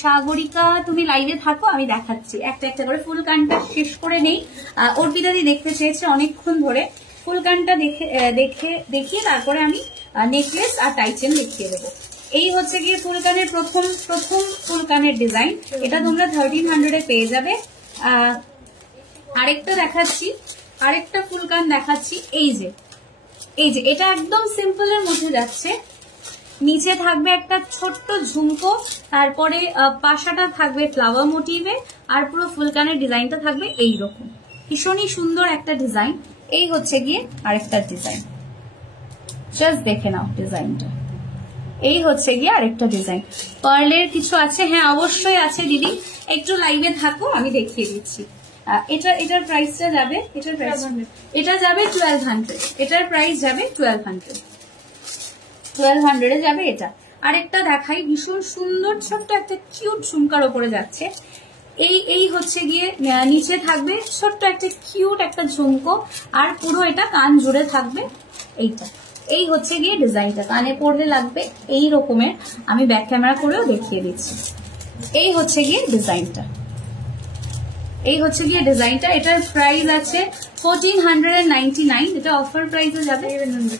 সাগরিকা, তুমি লাইভে থাকো, আমি দেখাচ্ছি একটা করে। ফুল কানটা শেষ করে নেই, অর্পিতা দি দেখতে চেয়েছে অনেকক্ষণ ধরে। ফুল কানটা দেখিয়ে তারপরে আমি নেকলেস আর টাই চেন দেখিয়ে দেবো। এই হচ্ছে গিয়ে ফুলকানের প্রথম ফুলকানের ডিজাইন, এটা তোমরা 1300 পেয়ে যাবে। আরেকটা ফুলকান দেখাচ্ছি। এই যে এটা একদম সিম্পলের মধ্যে যাচ্ছে, নিচে থাকবে একটা ছোট্ট ঝুমকো, তারপরে পাশাটা থাকবে ফ্লাওয়ার মোটিভে, আর পুরো ফুলকানের ডিজাইনটা থাকবে এইরকম, ভীষণই সুন্দর একটা ডিজাইন। এই হচ্ছে গিয়ে আরেকটা ডিজাইন, জাস্ট দেখে নাও ডিজাইনটা। এই হচ্ছে গিয়ে আরেকটা ডিজাইন। পার্লের কিছু আছে, হ্যাঁ অবশ্যই আছে দিদি, একটু লাইভে থাকো আমি দেখিয়ে দিচ্ছি। এটার প্রাইসটা যাবে, এটা যাবে 1200, এটার প্রাইস যাবে 1200 যাবে এটা। আরেকটা দেখাই, ভীষণ সুন্দর ছোট্ট একটা কিউট ঝুমকার ওপরে যাচ্ছে। এই হচ্ছে গিয়ে নিচে থাকবে ছোট্ট একটা কিউট একটা ঝুমকো, আর পুরো এটা কান জুড়ে থাকবে এইটা। এই হচ্ছে গিয়ে ডিজাইনটা, কানে পরলে লাগবে এই রকমের, আমি ব্যাক ক্যামেরা করেও দেখিয়ে দিচ্ছি। এই হচ্ছে গিয়ে ডিজাইনটা, এই হচ্ছে গিয়ে ডিজাইনটা। এটার প্রাইস আছে 1499, এটা অফার প্রাইসে যাবে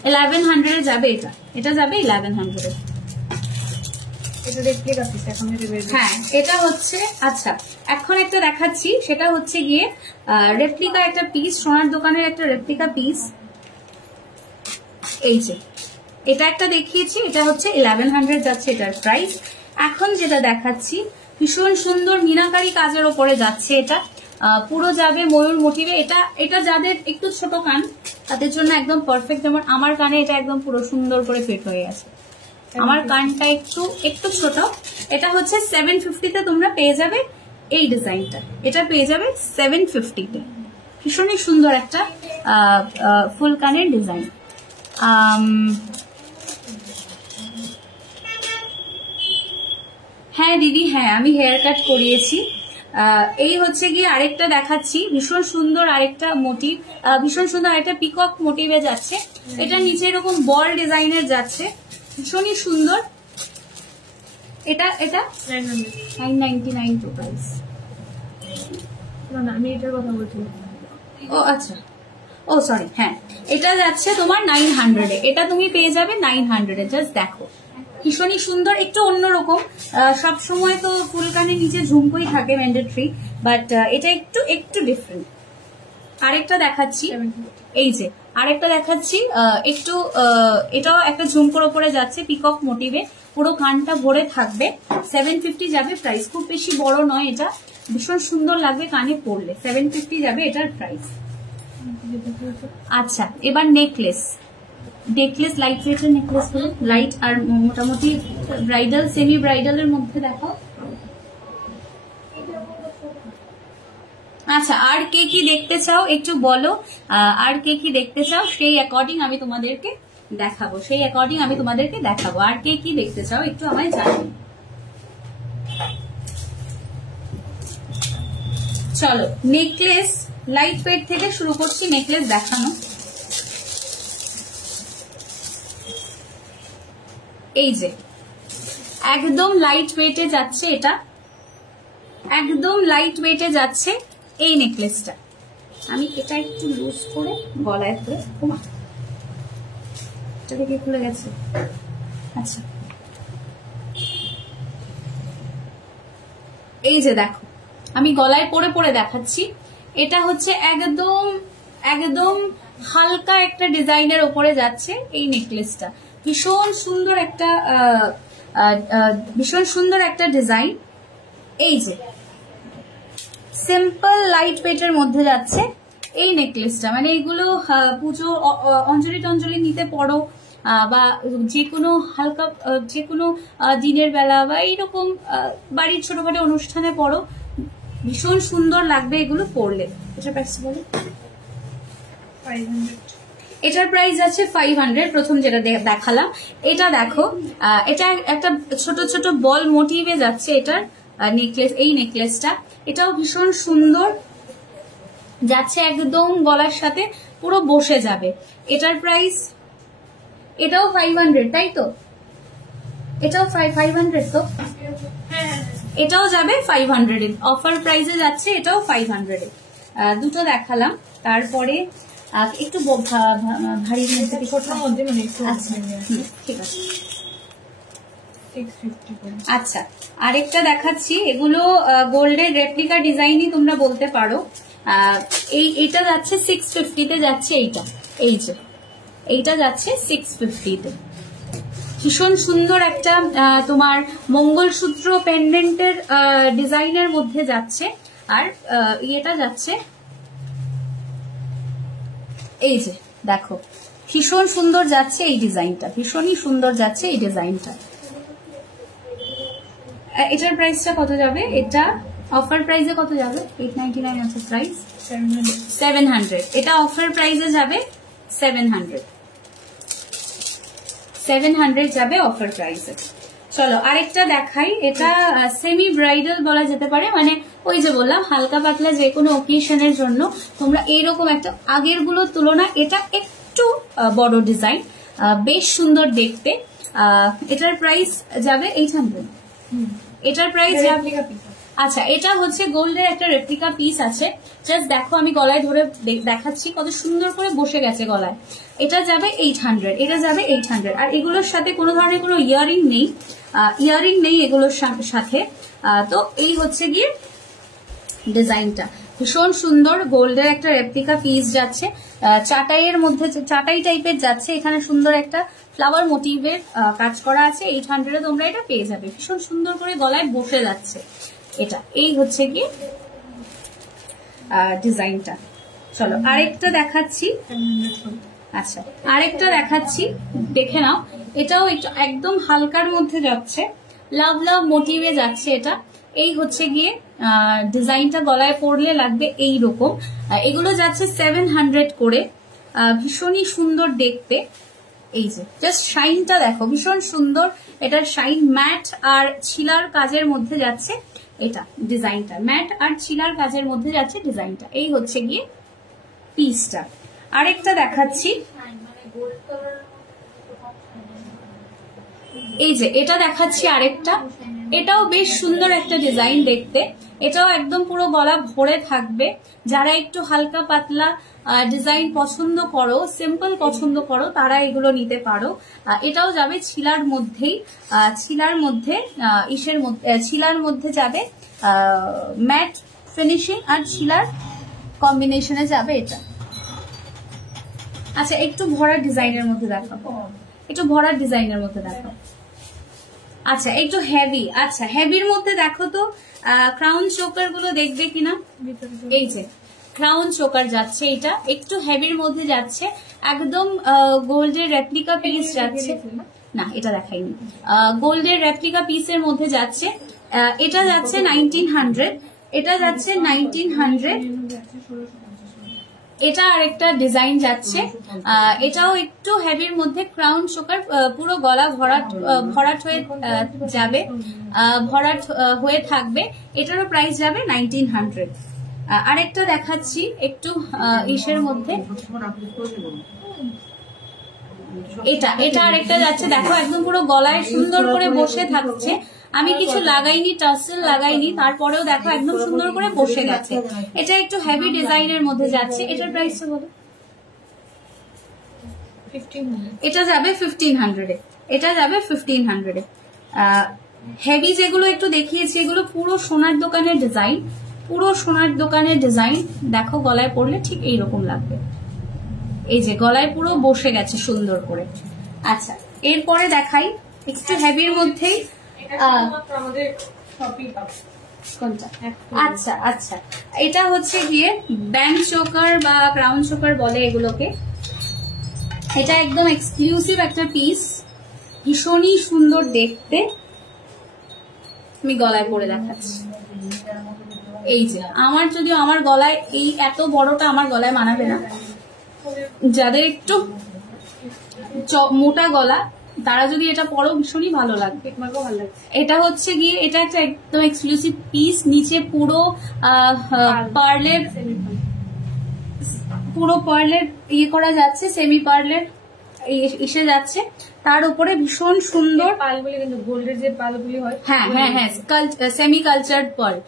1100 যাবে, এটা যাবে 1100। হ্যাঁ এটা হচ্ছে, আচ্ছা এখন একটা দেখাচ্ছি, সেটা হচ্ছে গিয়ে রেপ্লিকা একটা পিস, সোনার দোকানের একটা রেপ্লিকা পিস। এই যে এটা একটা দেখিয়েছি, এটা হচ্ছে 1100 যাচ্ছে এটার প্রাইস। এখন যেটা দেখাচ্ছি ভীষণ সুন্দর মিনাকারি কাজের ওপরে যাচ্ছে, এটা পুরো যাবে ময়ূর মোটিভে। এটা যাদের একটু ছোট কান তাদের জন্য একদম পারফেক্ট, যেমন আমার কানে এটা একদম পুরো সুন্দর করে ফিট হয়ে আছে, আমার কানটা একটু ছোট। এটা হচ্ছে 750-তে তোমরা পেয়ে যাবে এই ডিজাইনটা, এটা পেয়ে যাবে 750-তে। ভীষণই সুন্দর একটা ফুল কানের ডিজাইন। হ্যাঁ দিদি, হ্যাঁ আমি হেয়ার কাট করিয়েছি। এই হচ্ছে গিয়ে আরেকটা দেখাচ্ছি, ভীষণ সুন্দর আরেকটা মোটিভ, ভীষণ সুন্দর আরেকটা পিকক মোটিভে যাচ্ছে। এটা নিচে এরকম বল ডিজাইনের যাচ্ছে, ভীষণই সুন্দর। এটা 999 প্রাইস। আমি এটার কথা বলছি। ও আচ্ছা, ও সরি, হ্যাঁ এটা যাচ্ছে তোমার 900-এ, এটা তুমি পেয়ে যাবে 900-এ। জাস্ট দেখো ভীষণই সুন্দর, একটু অন্যরকম। সবসময় তো ফুল কানের নিচে ঝুমকোই থাকে ম্যান্ডেটরি, বাট এটা একটু ডিফারেন্ট। আরেকটা দেখাচ্ছি, এই যে আরেকটা দেখাচ্ছি, একটু এটাও একটা ঝুমকোর ওপরে যাচ্ছে পিকক মোটিভে, পুরো কানটা ভরে থাকবে। 750 যাবে প্রাইস, খুব বেশি বড় নয় এটা, ভীষণ সুন্দর লাগবে কানে পরলে। 750 যাবে এটার প্রাইস। আচ্ছা এবার নেকলেস লাইট ওয়েটের নেকলেস গুলো, লাইট আর মোটামুটি ব্রাইডাল সেমি ব্রাইডালের মধ্যে দেখো। আচ্ছা আর কে কি দেখতে চাও একটু বলো, আর কে কি দেখতে চাও সেই অ্যাকর্ডিং আমি তোমাদেরকে দেখাবো, আর কে কি দেখতে চাও একটু আমায় জানাও। চলো নেকলেস লাইট ওয়েট থেকে শুরু করছি নেকলেস দেখানো। এই যে একদম লাইট ওয়েটে যাচ্ছে, এটা একদম লাইট ওয়েটে যাচ্ছে এই নেকলেসটা। আমি এটা একটু লুজ করে গলায় ধরে, এটা থেকে খুলে গেছে। আচ্ছা এই যে দেখো আমি গলায় পরে দেখাচ্ছি, এটা হচ্ছে একদম হালকা একটা ডিজাইনের ওপরে যাচ্ছে এই নেকলেসটা। ভীষণ সুন্দর একটা ডিজাইন। এই যে সিম্পল লাইট ওয়েটের মধ্যে যাচ্ছে এই নেকলেসটা, মানে এইগুলো পুজো অঞ্জলি নিতে পড়ো, বা যেকোনো হালকা যেকোনো দিনের বেলা বা এইরকম বাড়ির ছোটখাটো অনুষ্ঠানে পড়ো, ভীষণ সুন্দর লাগবে এগুলো পরলে। এটার প্রাইস বলো। 500। এটার প্রাইস আছে 500। প্রথম যেটা দেখালাম এটা দেখো, এটা একটা ছোট ছোট বল মোটিভে যাচ্ছে এটার নেকলেস, এই নেকলেসটা এটাও ভীষণ সুন্দর যাচ্ছে, একদম গলার সাথে পুরো বসে যাবে। এটার প্রাইস, এটাও 500 তাই তো, এটাও 500 তো, এটাও যাবে 500 এ, অফার প্রাইসে যাচ্ছে, এটাও 500 এ। দুটো দেখালাম, তারপরে একটু ভারী মধ্যে মানে আচ্ছা ঠিক আছে। আচ্ছা আরেকটা দেখাচ্ছি, এগুলো গোল্ডের রেপ্লিকা ডিজাইনই তোমরা বলতে পারো। এইটা যাচ্ছে 650-তে যাচ্ছে, এই যে এইটা যাচ্ছে 650-তে। ভীষণ সুন্দর একটা তোমার মঙ্গলসূত্র পেন্ডেন্টের ডিজাইনের মধ্যে যাচ্ছে, আর এটা যাচ্ছে এই যে দেখো ভীষণ সুন্দর যাচ্ছে এই ডিজাইনটা, ভীষণই সুন্দর যাচ্ছে এই ডিজাইনটা। এটার প্রাইসটা কত যাবে? এটা অফার প্রাইসে কত যাবে? 899 আছে প্রাইস, 700। এটা অফার প্রাইসে যাবে 700 যাবে অফার প্রাইসে। চলো আরেকটা দেখাই। এটা সেমি ব্রাইডাল বলা যেতে পারে, মানে ওই যে বললাম হালকা পাতলা যে কোনো অকেশনের জন্য তোমরা এইরকম একটা, আগের গুলোর তুলনায় এটা একটু বড় ডিজাইন, বেশ সুন্দর দেখতে। এটার প্রাইস যাবে 800। এটার প্রাইস যাবে, আচ্ছা এটা হচ্ছে গোল্ডের একটা রেপ্লিকা পিস আছে। জাস্ট দেখো আমি গলায় ধরে দেখাচ্ছি কত সুন্দর করে বসে গেছে গলায়। এটা যাবে 800, এটা যাবে 800। আর এগুলোর সাথে কোনো ধরনের কোনো ইয়ারিং নেই এগুলোর সাথে। তো এই হচ্ছে গিয়ে ডিজাইনটা, ভীষণ সুন্দর গোল্ডের একটা রেপ্লিকা পিস যাচ্ছে, চাটাইয়ের মধ্যে, চাটাই টাইপের যাচ্ছে। এখানে সুন্দর একটা ফ্লাওয়ার মোটিভের কাজ করা আছে। 800 এ তোমরা এটা পেয়ে যাবে, ভীষণ সুন্দর করে গলায় বসে যাচ্ছে এটা। এই হচ্ছে গিয়ে ডিজাইনটা। চলো আরেকটা দেখাচ্ছি। আচ্ছা আরেকটা দেখাচ্ছি, দেখে নাও। এটাও একদম হালকার মধ্যে যাচ্ছে, লাভ মোটিভে যাচ্ছে এটা। এই হচ্ছে গিয়ে ডিজাইনটা, গলায় পরলে লাগবে এই রকম। এগুলো যাচ্ছে 700 করে, ভীষণই সুন্দর দেখতে। এই যে জাস্ট শাইনটা দেখো, ভীষণ সুন্দর এটার শাইন। ম্যাট আর ছিলার কাজের মধ্যে যাচ্ছে এটা ডিজাইনটা, ম্যাট আর ছিলার কাজের মধ্যে যাচ্ছে ডিজাইনটা। এই হচ্ছে গিয়ে পিসটা। আরেকটা দেখাচ্ছি, এই যে এটা দেখাচ্ছি আরেকটা। এটাও বেশ সুন্দর একটা ডিজাইন দেখতে, এটাও একদম পুরো গলা ভরে থাকবে। যারা একটু হালকা পাতলা ডিজাইন পছন্দ করো, সিম্পল পছন্দ করো, তারা এগুলো নিতে পারো। এটাও যাবে ছিলার মধ্যেই, ছিলার মধ্যে যাবে ম্যাট ফিনিশিং আর ছিলার কম্বিনেশনে যাবে এটা। আচ্ছা একটু ভরা ডিজাইনের মধ্যে দেখাবো, একটু ভরা ডিজাইনের মধ্যে দেখাবো। আচ্ছা একটু হেভি, আচ্ছা হেভির মধ্যে দেখো তো ক্রাউন চোকার গুলো দেখবে কিনা। এই যে ক্রাউন চোকার যাচ্ছে, এটা একটু হেভির মধ্যে যাচ্ছে, একদম গোল্ডের রেপ্লিকা পিস যাচ্ছে। না এটা দেখাইনি, গোল্ডের রেপ্লিকা পিসের মধ্যে যাচ্ছে। এটা যাচ্ছে 1900, এটা যাচ্ছে 1900। এটা আরেকটা ডিজাইন যাচ্ছে, এটাও একটু হেভির মধ্যে, ক্রাউন চোকার, পুরো গলা ভরাট হয়ে যাবে, ভরাট হয়ে থাকবে। এটারও প্রাইস যাবে 1900। আরেকটা দেখাচ্ছি একটু ইসের মধ্যে, এটা আরেকটা যাচ্ছে। দেখো একদম পুরো গলায় সুন্দর করে বসে থাকছে, আমি কিছু লাগাইনি, টাসেল লাগাইনি, তারপরেও দেখো একদম সুন্দর করে বসে গেছে। এটা একটু হেভি ডিজাইনের মধ্যে যাচ্ছে। এটার প্রাইস বলো? 1500। এটা যাবে 1500 এ, এটা যাবে 1500 এ। হেভি যেগুলো একটু দেখিয়েছি এগুলো পুরো সোনার দোকানের ডিজাইন, পুরো সোনার দোকানের ডিজাইন। দেখো গলায় পরলে ঠিক এইরকম লাগবে, এই যে গলায় পুরো বসে গেছে সুন্দর করে। আচ্ছা এরপরে দেখাই একটু হেভির মধ্যেই, আচ্ছা আচ্ছা এটা হচ্ছে গিয়ে ব্যাংক চোকার বা ক্রাউন চোকার বলে এগুলোকে। এটা একদম এক্সক্লুসিভ একটা পিস, ভীষণই সুন্দর দেখতে। আমি গলায় পরে দেখাচ্ছি। এই যে আমার গলায় এই এত বড়টা আমার গলায় মানাবে না, যাদের একটু মোটা গলা তারা যদি এটা পরো ভীষণই ভালো লাগবে। এটা হচ্ছে গিয়ে এটা একটা একদম এক্সক্লুসিভ পিস, নিচে পুরো পার্লের ইয়ে করা যাচ্ছে, সেমি পার্লের এসে যাচ্ছে, তার উপরে ভীষণ সুন্দর পালগুলি, কিন্তু গোল্ডের যে পালগুলি হয়, হ্যাঁ হ্যাঁ হ্যাঁ সেমি কালচার্ড পার্ল।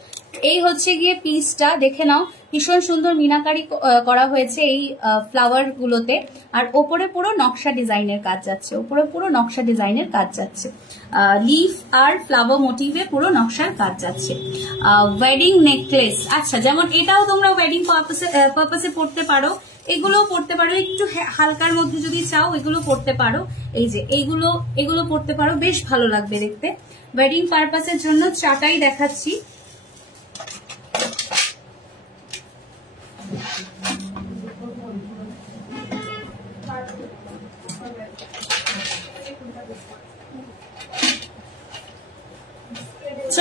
এই হচ্ছে গিয়ে পিসটা, দেখে নাও ভীষণ সুন্দর মিনাকারি করা হয়েছে এই ফ্লাওয়ার গুলোতে। আর ওপরে পুরো নকশা ডিজাইনের কাজ যাচ্ছে, ওপরে পুরো নকশা ডিজাইনের কাজ যাচ্ছে, লিফ আর ফ্লাওয়ার মোটিভে পুরো নকশার কাজ যাচ্ছে। ওয়েডিং নেকলেস, আচ্ছা যেমন এটাও তোমরা ওয়েডিং পারপাসে পড়তে পারো, এগুলোও পড়তে পারো, একটু হালকার মধ্যে যদি চাও এগুলো পড়তে পারো। এই যে এগুলো পড়তে পারো, বেশ ভালো লাগবে দেখতে। ওয়েডিং পারপাসের জন্য চাটাই দেখাচ্ছি।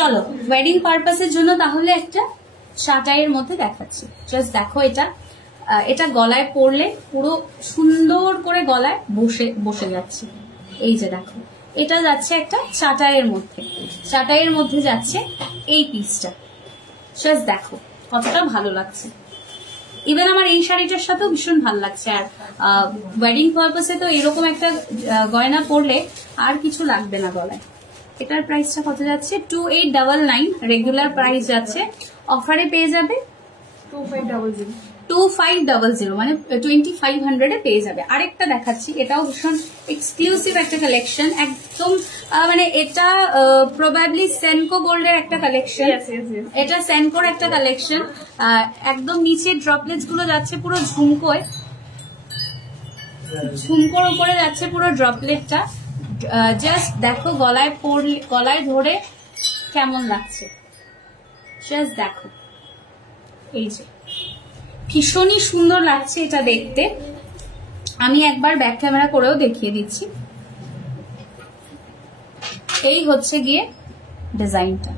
চলো ওয়েডিং পারপাসের জন্য তাহলে একটা শাটাইয়ের মধ্যে দেখাচ্ছি। জাস্ট দেখো, এটা গলায় পরলে পুরো সুন্দর করে গলায় বসে যাচ্ছে। এই যে দেখো, এটা যাচ্ছে একটা চাটাইয়ের মধ্যে যাচ্ছে এই পিসটা। জাস্ট দেখো কতটা ভালো লাগছে। ইভেন আমার এই শাড়িটার সাথেও ভীষণ ভালো লাগছে। আর ওয়েডিং পারপাসে তো এরকম একটা গয়না পরলে আর কিছু লাগবে না গলায়। এটার প্রাইসটা কত যাচ্ছে? 2899 রেগুলার প্রাইস যাচ্ছে, অফারে পেয়ে যাবে 2500 মানে 2500 পেয়ে যাবে। আরেকটা দেখাচ্ছি, এটাও ভীষণ এক্সক্লুসিভ একটা কালেকশন, একদম মানে এটা প্রবাবলি সেনকো গোল্ডের একটা কালেকশন। এটা সেনকোর একটা কালেকশন। একদম নিচে ড্রপলেটস গুলো যাচ্ছে পুরো ঝুমকোর উপরে যাচ্ছে পুরো ড্রপলেটটা। জাস্ট দেখো গলায় ধরে কেমন লাগছে, জাস্ট দেখো। এই যে ভীষণই সুন্দর লাগছে এটা দেখতে। আমি একবার ব্যাক ক্যামেরা করেও দেখিয়ে দিচ্ছি। এই হচ্ছে গিয়ে ডিজাইনটা,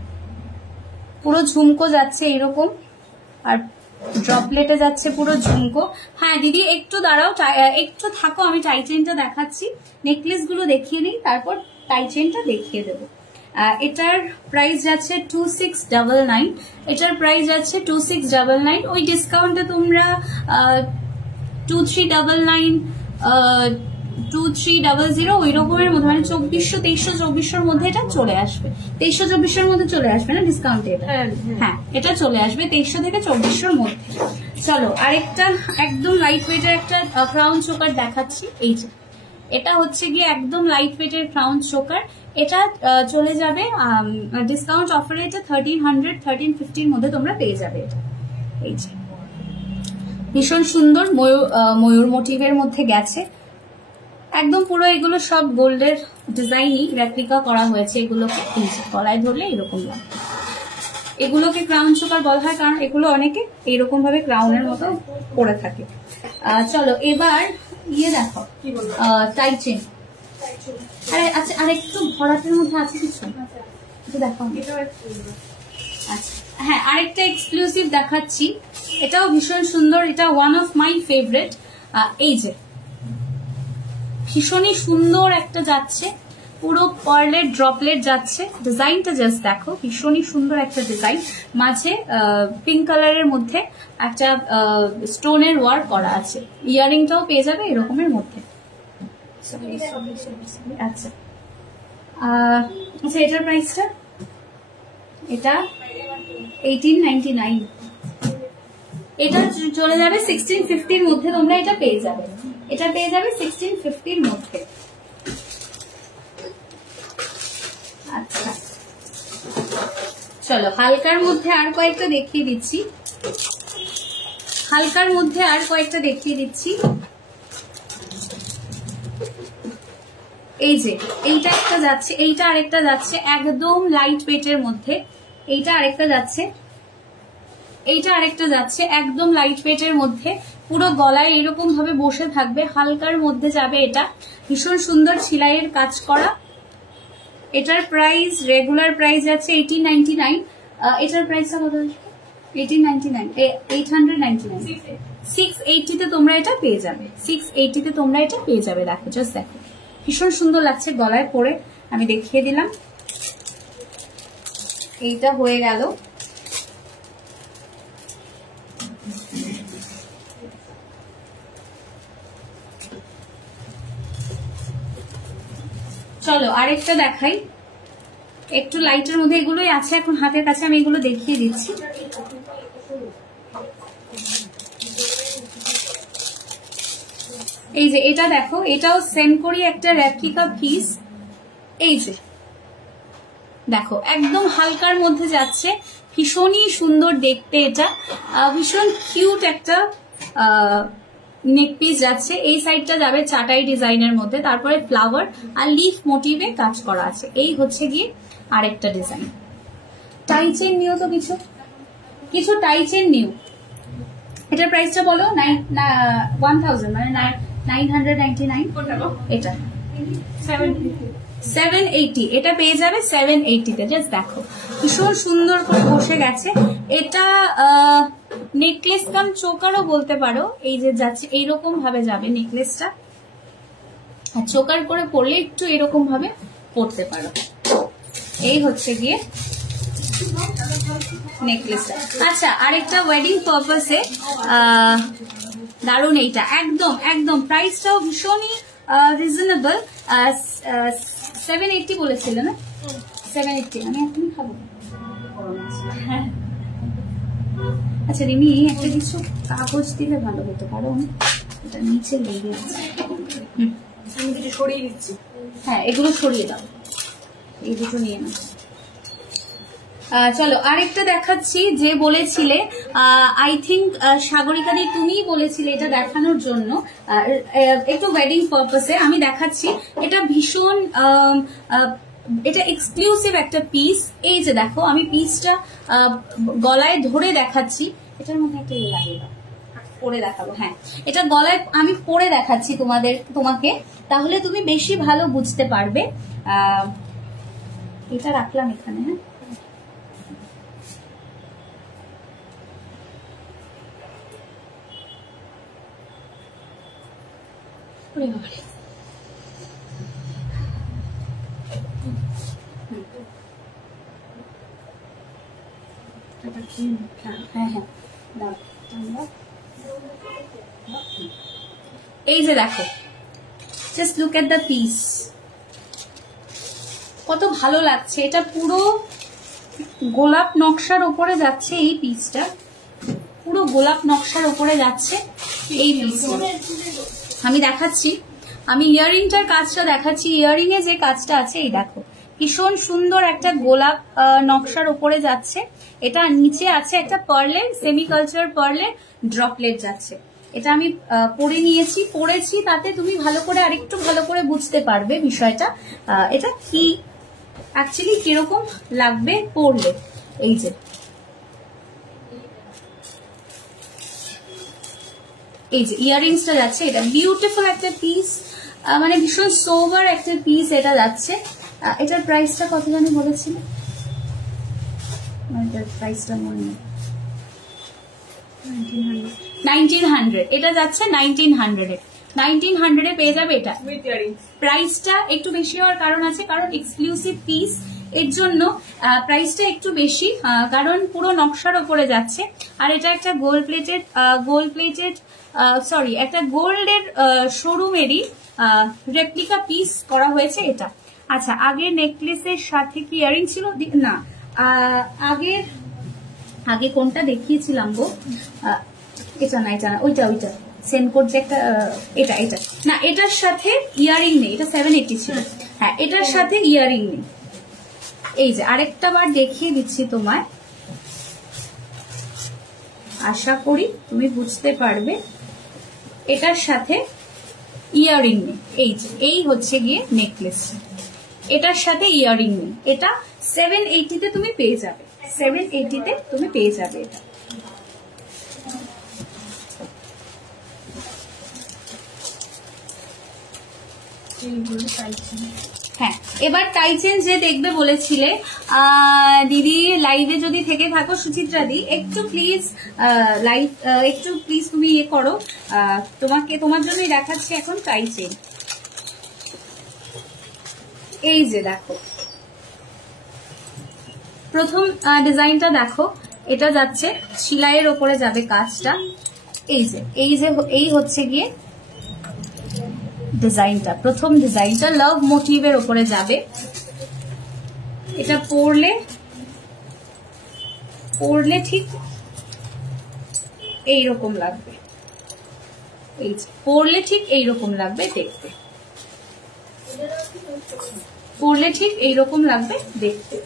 পুরো ঝুমকো যাচ্ছে এইরকম, আর ড্রপলেটে যাচ্ছে পুরো ঝুমকো। হ্যাঁ দিদি একটু দাঁড়াও, একটু থাকো, আমি টাই চেনটা দেখাচ্ছি। নেকলেস গুলো দেখিয়ে নিই, তারপর টাই চেনটা দেখিয়ে দেবো। এটার প্রাইস যাচ্ছে 2699। এটার প্রাইস যাচ্ছে 2699। ওই ডিসকাউন্টে তোমরা 2399, 2300 ওই রকমের মধ্যে, মানে 2400-2300-2400 মধ্যে এটা চলে আসবে। 2300-2400 মধ্যে চলে আসবে না ডিসকাউন্টে এটা? হ্যাঁ এটা চলে আসবে 2300 থেকে 2400 মধ্যে। চলো আরেকটা একদম লাইট ওয়েটের একটা ক্রাউন চোকার দেখাচ্ছি। এই যে এটা হচ্ছে গিয়ে একদম লাইট ওয়েটের ক্রাউন চোকার। এটা চলে যাবে ডিসকাউন্ট অফারে, এটা 1300-1350 মধ্যে তোমরা পেয়ে যাবে এটা। এই যে ভীষণ সুন্দর ময়ূর মোটিভের মধ্যে গেছে একদম পুরো। এগুলো সব গোল্ডের ডিজাইনই রেপ্লিকা করা হয়েছে এগুলোকে। এই যে গলায় ধরলে এরকম লাগে। এগুলোকে ক্রাউন চোকার বলা হয় কারণ এগুলো অনেকে এইরকম ভাবে ক্রাউনের মতো পরে থাকে। চলো এবার দেখো টাই চেন। আচ্ছা আর একটু ভরাটের মধ্যে আছে কিছু দেখো। আচ্ছা হ্যাঁ আরেকটা এক্সক্লুসিভ দেখাচ্ছি, এটাও ভীষণ সুন্দর। এটা ওয়ান অফ মাই ফেভারিট। এই যে ভীষণই সুন্দর একটা যাচ্ছে, পুরো পার্লের ড্রপলেট যাচ্ছে। ডিজাইনটা জাস্ট দেখো, ভীষণই সুন্দর একটা ডিজাইন। মাঝে পিঙ্ক কালারের মধ্যে একটা স্টোনের ওয়ার্ক করা আছে। ইয়ারিংটাও পেয়ে যাবে এরকমের মধ্যে। আচ্ছা আচ্ছা এটার প্রাইসটা, এটা 1899। এটা চলে যাবে 1650 মধ্যে, তোমরা এটা পেয়ে যাবে। এটা পেয়ে যাবে 1650 মধ্যে। আচ্ছা চলো হালকার মধ্যে আর কয়েকটা দেখিয়ে দিচ্ছি। এই যে এইটা একটা যাচ্ছে, এইটা আরেকটা যাচ্ছে একদম লাইট ওয়েটের মধ্যে। এইটা আরেকটা যাচ্ছে একদম লাইট ওয়েটের মধ্যে, পুরো গলায় এরকম ভাবে বসে থাকবে, হালকার মধ্যে যাবে। এটা ভীষণ সুন্দর সেলাইয়ের কাজ করা। এটার প্রাইস রেগুলার প্রাইস যাচ্ছে 1899। এটার প্রাইসটা কত? 1899, 899, 680 তে তোমরা এটা পেয়ে যাবে। 680 তে তোমরা এটা পেয়ে যাবে। দেখো জাস্ট দেখো ভীষণ সুন্দর লাগছে গলায় পরে, আমি দেখিয়ে দিলাম। এইটা হয়ে গেল। চলো আরেকটা দেখাই, একটু লাইটের মধ্যে। এগুলোই আছে এখন হাতের কাছে, আমি এগুলো দেখিয়ে দিচ্ছি। এই যে এটা দেখো, এটাও সেনকোরই একটা রেপ্লিকা পিস। এই যে দেখো একদম হালকার মধ্যে যাচ্ছে, ভীষণই সুন্দর দেখতে। এটা ভীষণ কিউট একটা নেক পিস যাচ্ছে। এই সাইডটা যাবে চাটাই ডিজাইনের মধ্যে, তারপরে ফ্লাওয়ার আর লিফ মোটিভে কাজ করা আছে। এই হচ্ছে গিয়ে আরেকটা ডিজাইন। টাই চেন নিও তো, কিছু টাই চেন নিও। এটার প্রাইসটা বলো। 1000 মানে 999। এটা 780, এটা পেয়ে যাবে 780-তে। জাস্ট দেখো ভীষণ সুন্দর করে বসে গেছে। এটা নেকলেস কাম চোকারও বলতে পারো। এই যে যাচ্ছে এইরকম ভাবে যাবে নেকলেসটা, আর চোকার করে পরলে একটু এরকম ভাবে পরতে পারো। এই হচ্ছে গিয়ে নেকলেসটা। আচ্ছা, আরেকটা ওয়েডিং পারপাসে দারুন এইটা, একদম একদম প্রাইসটাও ভীষণই রিজনেবল। 780 বলেছিল না? 780 আমি এখনই খাবো। আচ্ছা রিমি, একটা কিছু কাগজ দিলে ভালো হতো, কারণ এটা নিচে লেগে আছে। আমি কিছু সরিয়ে দিচ্ছি। হ্যাঁ, এগুলো সরিয়ে দাও, এই দুটো নিয়ে নাও। চলো আরেকটা দেখাচ্ছি, যে বলেছিলে আই থিঙ্ক সাগরিকাদি তুমিই বলেছিলে এটা দেখানোর জন্য, একটু ওয়েডিং পারপাসে আমি দেখাচ্ছি। এটা ভীষণ এটা এক্সক্লুসিভ একটা পিস। এই যে দেখো, আমি পিসটা গলায় ধরে দেখাচ্ছি। এটার মধ্যে একটা ইয়ে লাগিয়ে দাও, পরে দেখাবো। হ্যাঁ, এটা গলায় আমি পরে দেখাচ্ছি তোমাকে, তাহলে তুমি বেশি ভালো বুঝতে পারবে। এটা রাখলাম এখানে। হ্যাঁ, এই যে দেখো, just look at the piece, কত ভালো লাগছে। এটা পুরো গোলাপ নকশার উপরে যাচ্ছে। এই পিসটা পুরো গোলাপ নকশার উপরে যাচ্ছে। এই পিসটা আমি দেখাচ্ছি, আমি ইয়ারিংটার কাজটা দেখাচ্ছি। ইয়ারিং এ যে কাজটা আছে, এই দেখো ভীষণ সুন্দর একটা গোলাপ নকশার উপরে যাচ্ছে। এটা নিচে আছে একটা পার্লের, সেমি কালচার পার্লের ড্রপলেট যাচ্ছে। এটা আমি পরেছি, তাতে তুমি ভালো করে আরেকটু ভালো করে বুঝতে পারবে বিষয়টা। এটা কি অ্যাকচুয়ালি কিরকম লাগবে পরলে। এই যে ইয়ারিংসটা যাচ্ছে, এটা বিউটিফুল একটা পিস, মানে ভীষণ সোভার একটা পিস এটা যাচ্ছে। এটার প্রাইসটা কত জানি বলেছিল? প্রাইসটা মনে নেই। 1900, এটা যাচ্ছে 1900-এ। 1900-এ পেয়ে যাবে এটা। প্রাইসটা একটু বেশি হওয়ার কারণ আছে, কারণ এক্সক্লুসিভ পিস, এর জন্য প্রাইসটা একটু বেশি, কারণ পুরো নকশার ওপরে যাচ্ছে। আর এটা একটা গোল্ড প্লেটেড একটা গোল্ডের শোরুমেরই রেপ্লিকা পিস করা হয়েছে এটা। আচ্ছা, আগের নেকলেসের সাথে কি ইয়ারিং ছিল না? আগে কোনটা দেখিয়েছিলাম গো? এটা না, ওইটা সেনকোড যে একটা, এটা না, এটার সাথে ইয়ারিং নেই। এটা 780 ছিল। হ্যাঁ, এটার সাথে ইয়ারিং নেই। এই যে আরেকটা বার দেখিয়ে দিচ্ছি তোমায়, আশা করি তুমি বুঝতে পারবে। এটার সাথে ইয়ারিং নেই। এই হচ্ছে গিয়ে নেকলেস, এটার সাথে ইয়ারিং নেই। এটা 780-তে তুমি পেয়ে যাবে। 780-তে তুমি পেয়ে যাবে এটা। হ্যাঁ, এবার টাই চেন যে দেখবে বলেছিলে দিদি, লাইভে যদি থেকে থাকো সুচিত্রা দি, একটু প্লিজ তুমি ইয়ে করো, তোমার জন্যই দেখাচ্ছি এখন টাই চেন। এই যে দেখো, প্রথম ডিজাইনটা দেখো, এটা যাচ্ছে সেলাইয়ের ওপরে যাবে কাজটা। এই হচ্ছে গিয়ে ডিজাইনটা, প্রথম ডিজাইনটা লাভ মোটিভের ওপরে যাবে। এটা পরলে ঠিক এইরকম লাগবে। পরলে ঠিক এইরকম লাগবে দেখতে, পরলে ঠিক এইরকম লাগবে দেখতে।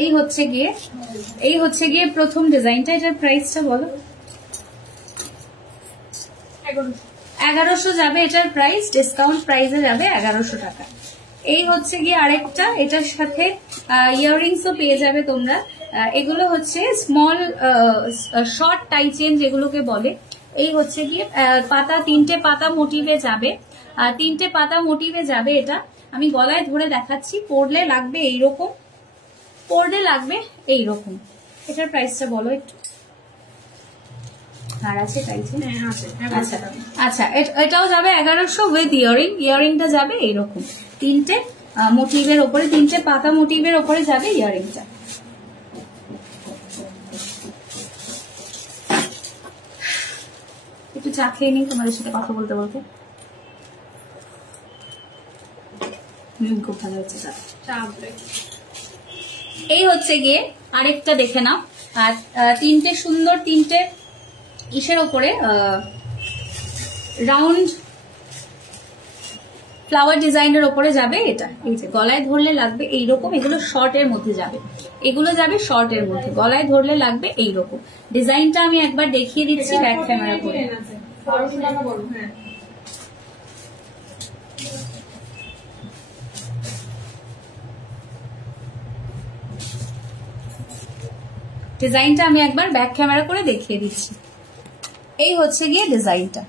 এই হচ্ছে গিয়ে প্রথম ডিজাইনটা। এটার প্রাইসটা বলো? 1100 যাবে এটার প্রাইস, ডিসকাউন্ট প্রাইসে যাবে 1100 টাকা। এই হচ্ছে গিয়ে আরেকটা, এটার সাথে ইয়াররিংসও পেয়ে যাবে তোমরা। এগুলো হচ্ছে স্মল শর্ট টাই চেন যেগুলোকে বলে, এই হচ্ছে গিয়ে পাতা, 3টে পাতা মোটিভে যাবে, 3টে পাতা মোটিভে যাবে। এটা আমি গলায় ধরে দেখাচ্ছি। পরলে লাগবে এইরকম, পরলে লাগবে এইরকম। এটার প্রাইসটা বলো একটু। আর আছে টাইছে? আচ্ছা আচ্ছা, এটাও যাবে 1100 উইথ ইয়ারিং। ইয়ারিংটা যাবে এইরকম, 3টে মোটিভের ওপরে, 3টে পাতা মোটিভের ওপরে যাবে ইয়ারিংটা। একটু চা খেয়ে নিই তোমাদের সাথে কথা বলতে বলতে। খুব ভালো হচ্ছে চা। এই হচ্ছে গিয়ে আরেকটা দেখে নাও। আর 3টে সুন্দর, 3টে ইসের ওপরে রাউন্ড ফ্লাওয়ার ডিজাইনের ওপরে যাবে এটা। এই যে গলায় ধরলে লাগবে এইরকম, এগুলো শর্টের মধ্যে যাবে, এগুলো যাবে শর্টের মধ্যে, গলায় ধরলে লাগবে এইরকম। ডিজাইনটা আমি একবার দেখিয়ে দিচ্ছি ব্যাক ক্যামেরা করে। ডিজাইনটা আমি একবার ব্যাক ক্যামেরা করে দেখিয়ে দিচ্ছি। এই হচ্ছে গিয়ে ডিজাইনটা।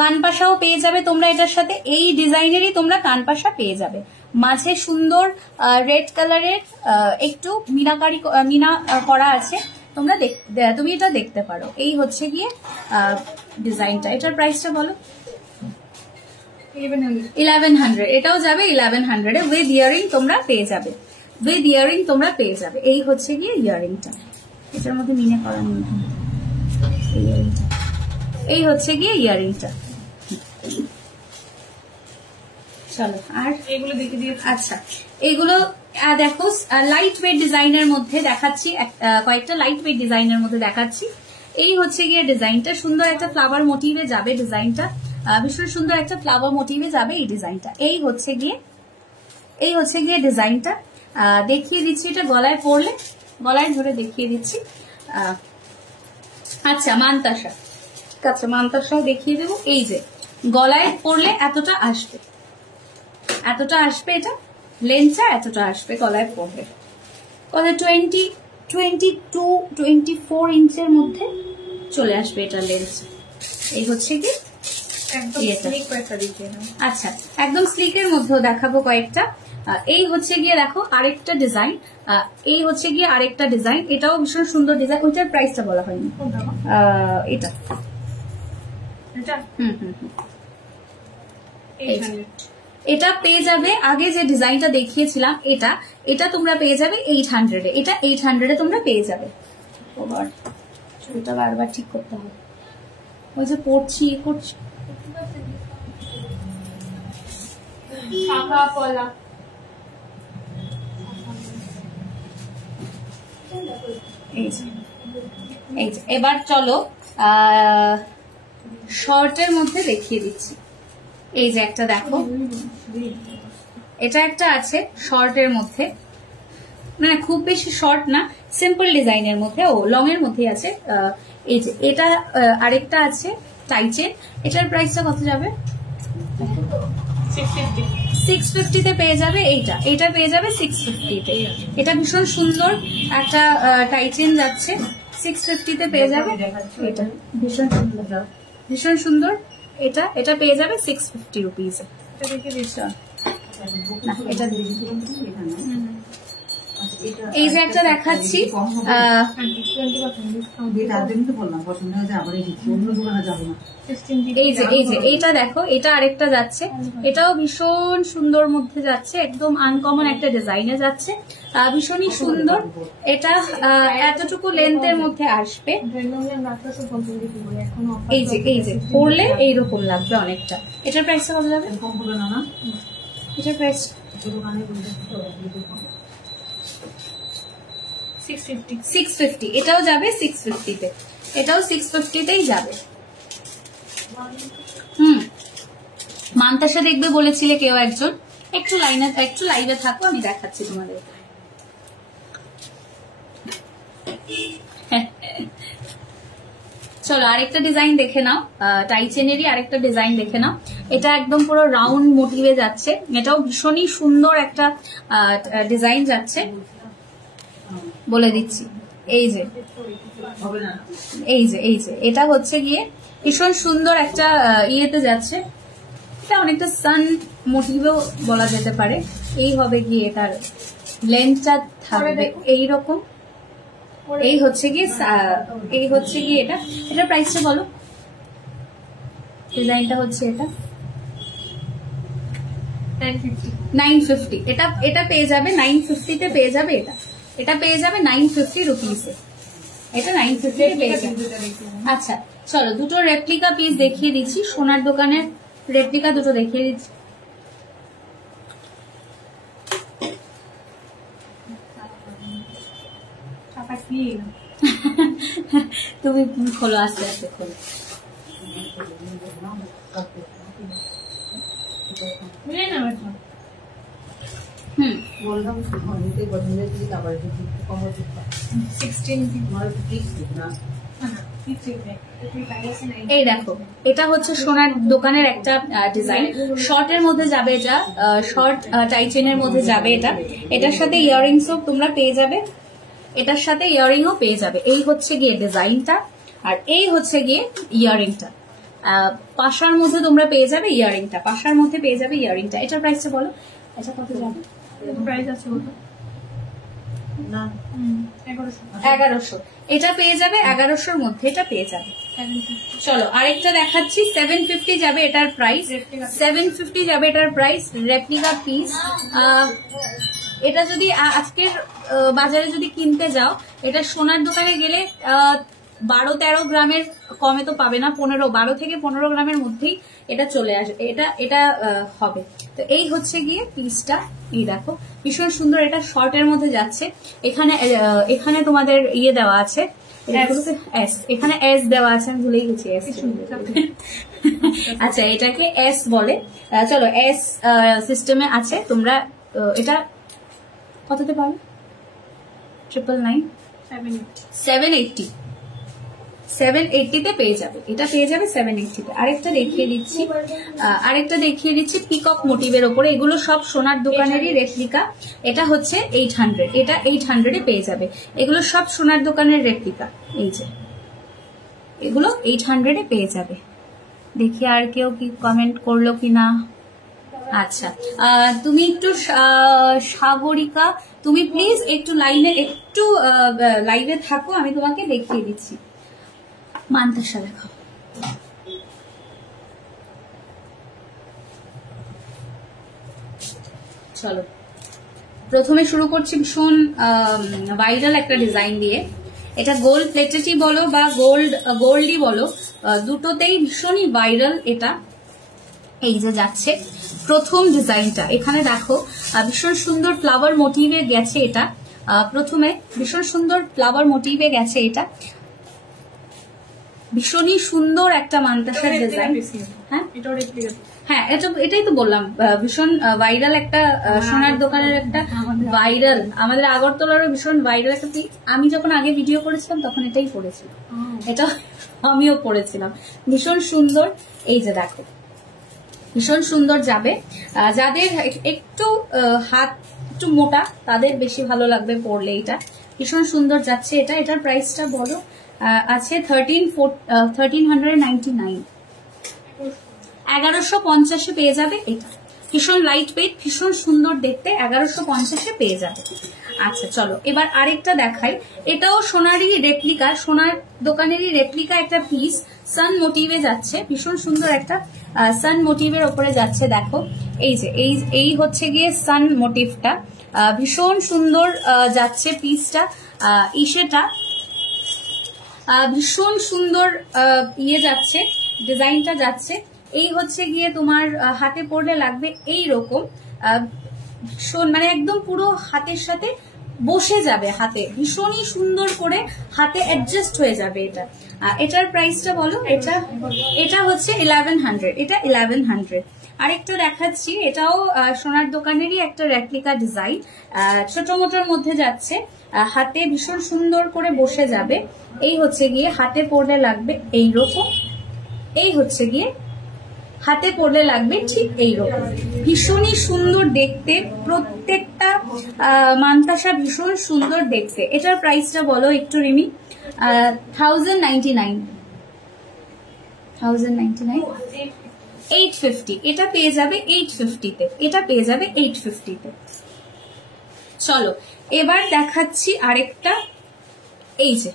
কানপাশাও পেয়ে যাবে তোমরা এটার সাথে, এই ডিজাইনেরই তোমরা কানপাশা পেয়ে যাবে। মাঝে সুন্দর রেড কালারের একটু মিনাকারি মিনা করা আছে, তোমরা তুমি এটা দেখতে পারো। এই হচ্ছে গিয়ে ডিজাইনটা। এটার প্রাইসটা বলো। 1100। এটাও যাবে 1100 উইথ ইয়ারিং তোমরা পেয়ে যাবে, উইথ ইয়ারিং তোমরা পেয়ে যাবে। এই হচ্ছে গিয়ে ইয়ারিংটা, এটার মধ্যে মিনে করা নেই। এই হচ্ছে গিয়ে ইয়ারিংটা। চলো আর এগুলো দেখে দিয়ে। আচ্ছা, এইগুলো দেখো লাইট ওয়েট ডিজাইনের মধ্যে দেখাচ্ছি, কয়েকটা লাইট ওয়েট ডিজাইনের মধ্যে দেখাচ্ছি। এই হচ্ছে গিয়ে ডিজাইনটা, সুন্দর একটা ফ্লাওয়ার মোটিভে যাবে ডিজাইনটা, ভীষণ সুন্দর একটা ফ্লাওয়ার মোটিভে যাবে এই ডিজাইনটা। এই হচ্ছে গিয়ে ডিজাইনটা দেখিয়ে দিচ্ছি। এটা গলায় পরলে, গলায় ধরে দেখিয়ে দিচ্ছি। আচ্ছা মানতাসা, ঠিক আছে, মানতাসাও দেখিয়ে দেবো। এই যে গলায় পরলে এতটা আসবে, এতটা আসবে, এটা লেন্থটা এতটা আসবে গলায় পরলে। কত 22-24 ইঞ্চের মধ্যে চলে আসবে এটা লেন্থ। এই হচ্ছে কি আচ্ছা, একদম স্লিকের মধ্যেও দেখাবো কয়েকটা। এই হচ্ছে গিয়ে দেখো আরেকটা ডিজাইন, এই হচ্ছে গিয়ে আরেকটা ডিজাইন, এটাও ভীষণ সুন্দর ডিজাইন। ওইটার প্রাইসটা বলা হয়নি। এটা এটা পেয়ে যাবে, আগে যে ডিজাইনটা দেখিয়েছিলাম এটা, এটা তোমরা পেয়ে যাবে 800-এ। এটা 800-এ তোমরা পেয়ে যাবে। চুলটা বারবার ঠিক করতে হবে, ওই যে পড়ছি করছি। এবার চলো শর্টের মধ্যে দেখিয়ে দিচ্ছি। এই যে একটা দেখো, এটা একটা আছে শর্টের মধ্যে, মানে খুব বেশি শর্ট না, সিম্পল ডিজাইনের মধ্যে, ও লং এর মধ্যে আছে। এই যে এটা আরেকটা আছে টাইচেন। এটার প্রাইসটা কত যাবে? 650-তে পেয়ে যাবে। এইটা পেয়ে যাবে 650-তে। এটা ভীষণ সুন্দর একটা টাইচেন যাচ্ছে, 650-তে পেয়ে যাবে। এটা ভীষণ সুন্দর, ভীষণ সুন্দর। এটা পেয়ে যাবে 650 রুপিস। এটা এই যে একটা দেখাচ্ছি, এই যে এইটা দেখো, এটা আরেকটা যাচ্ছে, এটাও ভীষণ সুন্দর মধ্যে যাচ্ছে, একদম আনকমন একটা ডিজাইনে যাচ্ছে, ভীষণই সুন্দর। এটা এতটুকু লেন্থের মধ্যে আসবে। এই যে পরলে এইরকম লাগবে অনেকটা। এটার প্রাইসটা কত যাবে? এটার প্রাইস 650। এটাও যাবে 650-তে, এটাও 650-তেই যাবে। মানতাসা দেখবে বলেছিলে কেউ একজন, একটু লাইভে থাকো, আমি দেখাচ্ছি তোমাদের। চলো আরেকটা ডিজাইন দেখে নাও, টাইচেনেরই আরেকটা ডিজাইন দেখে নাও। এটা একদম পুরো রাউন্ড মোটিভে যাচ্ছে, এটাও ভীষণই সুন্দর একটা ডিজাইন যাচ্ছে, বলে দিচ্ছি। এই যে এটা হচ্ছে গিয়ে ভীষণ সুন্দর একটা ইয়েতে যাচ্ছে। এটা অনেকটা সান মোটিভও বলা যেতে পারে। এই হবে গিয়ে এটার লেন্থটা থাকবে এইরকম। এই হচ্ছে গিয়ে এটা। এটার প্রাইসটা বলো। ডিজাইনটা হচ্ছে এটা 950। এটা পেয়ে যাবে 950 তে পেয়ে যাবে। এটা পেয়ে যাবে 950 রুপিসে। এটা 950 তে পেয়ে যাবে। আচ্ছা চলো দুটো রেপ্লিকা পিস দেখিয়ে দিচ্ছি। সোনার দোকানের রেপ্লিকা দুটো দেখিয়ে দিচ্ছি। তুমি খোলো, আস্তে আস্তে খোলো। এই দেখো এটা হচ্ছে সোনার দোকানের একটা ডিজাইন। শর্টের মধ্যে যাবে এটা, শর্ট টাই চেনের মধ্যে যাবে এটা। এটার সাথে ইয়াররিংসও তোমরা পেয়ে যাবে, এটার সাথে ইয়াররিংও পেয়ে যাবে। এই হচ্ছে গিয়ে ডিজাইনটা, আর এই হচ্ছে গিয়ে ইয়াররিংটা। পাশার মধ্যে তোমরা পেয়ে যাবে ইয়াররিংটা, পাশার মধ্যে পেয়ে যাবে ইয়াররিংটা। এটার প্রাইসটা বলো, এটা কত যাবে? প্রাইস আছে না 1100। এটা পেয়ে যাবে 1100-র মধ্যে, এটা পেয়ে যাবে। চলো আরেকটা দেখাচ্ছি। 750 যাবে এটার প্রাইস, 750 যাবে এটার প্রাইস। Replica piece. এটা যদি আজকের বাজারে যদি কিনতে যাও, এটা সোনার দোকানে গেলে 12-13 গ্রামের কমে তো পাবে না। 12 থেকে 15 গ্রামের মধ্যেই এটা চলে আসবে। এটা হবে। তো এই হচ্ছে গিয়ে পিসটা। এই দেখো ভীষণ সুন্দর। এটা শর্টের মধ্যে যাচ্ছে। এখানে তোমাদের ইয়ে দেওয়া আছে, এখানে এস দেওয়া আছে। আমি ভুলেই গেছি এস। আচ্ছা এটাকে এস বলে। চলো এস সিস্টেমে আছে। তোমরা এটা কততে পাবে? 780 তে পেয়ে যাবে। এটা পেয়ে যাবে 780 তে। আরেকটা দেখিয়ে দিচ্ছি পিকক মোটিভের ওপরে। এগুলো সব সোনার দোকানেরই রেপ্লিকা। এটা হচ্ছে 800। এটা 800-এ পেয়ে যাবে। এগুলো সব সোনার দোকানের রেপ্লিকা। এই যে এগুলো 800-এ পেয়ে যাবে। দেখি আর কেউ কি কমেন্ট করলো কিনা। আচ্ছা তুমি একটু সাগরিকা, তুমি প্লিজ একটু লাইভে থাকো, আমি তোমাকে দেখিয়ে দিচ্ছি। মান্তাসা দেখাও। চলো প্রথমে শুরু করছি ভীষণ ভাইরাল একটা ডিজাইন দিয়ে। এটা গোল্ড প্লেটেডই বলো বা গোল্ডই বলো, দুটোতেই ভীষণই ভাইরাল এটা। এই যে যাচ্ছে প্রথম ডিজাইনটা। এখানে দেখো ভীষণ সুন্দর ফ্লাওয়ার মোটিভে গেছে এটা। প্রথমে ভীষণ সুন্দর ফ্লাওয়ার মোটিভে গেছে এটা। ভীষণই সুন্দর একটা মান্তাসার ডিজাইন। হ্যাঁ এটাই তো বললাম, ভীষণ ভাইরাল একটা সোনার দোকানের একটা ভাইরাল, আমাদের আগরতলারও ভীষণ ভাইরাল একটা পিস। আমি যখন আগে ভিডিও করেছিলাম তখন এটাই পড়েছিলাম, এটা আমিও পড়েছিলাম। ভীষণ সুন্দর। এই যে দেখো ভীষণ সুন্দর যাবে। যাদের একটু হাত একটু মোটা তাদের বেশি ভালো লাগবে পরলে। এটা ভীষণ সুন্দর যাচ্ছে। এটার প্রাইসটা বলো। আছে 1399। 1150-এ পেয়ে যাবে এটা। ভীষণ লাইট ওয়েট, ভীষণ সুন্দর দেখতে। 1150-এ পেয়ে যাবে। আচ্ছা চলো এবার আরেকটা দেখাই। এটাও সোনারই রেপ্লিকা, সোনার দোকানেরই রেপ্লিকা একটা পিস। সান মোটিভে যাচ্ছে, ভীষণ সুন্দর একটা সান মোটিভের ওপরে যাচ্ছে। দেখো এই যে এই হচ্ছে গিয়ে সান মোটিভটা। ভীষণ সুন্দর যাচ্ছে পিসটা। ইসেটা ভীষণ সুন্দর ইয়ে যাচ্ছে, ডিজাইনটা যাচ্ছে। এই হচ্ছে গিয়ে তোমার হাতে পরলে লাগবে এই রকম, ভীষণ মানে একদম পুরো হাতের সাথে বসে যাবে, হাতে ভীষণই সুন্দর করে হাতে অ্যাডজাস্ট হয়ে যাবে এটা। এটার প্রাইসটা বলো। এটা হচ্ছে 1100। এটা 1100। আরেকটা দেখাচ্ছি, এটাও সোনার দোকানেরই একটা রেপ্লিকা ডিজাইন। ছোট মোটোর মধ্যে যাচ্ছে, হাতে ভীষণ সুন্দর করে বসে যাবে। এই হচ্ছে গিয়ে হাতে পরলে লাগবে এইরকম। এই হচ্ছে গিয়ে হাতে পরলে লাগবে ঠিক এইরকম, ভীষণই সুন্দর দেখতে, প্রত্যেকটা মান্তাসা ভীষণ সুন্দর দেখতে। এটার প্রাইসটা বলো একটু রিমি। 1099, 850, এটা পেয়ে যাবে 850-তে, এটা পেয়ে যাবে 850-তে। চলো এবার দেখাচ্ছি আরেকটা, এই যে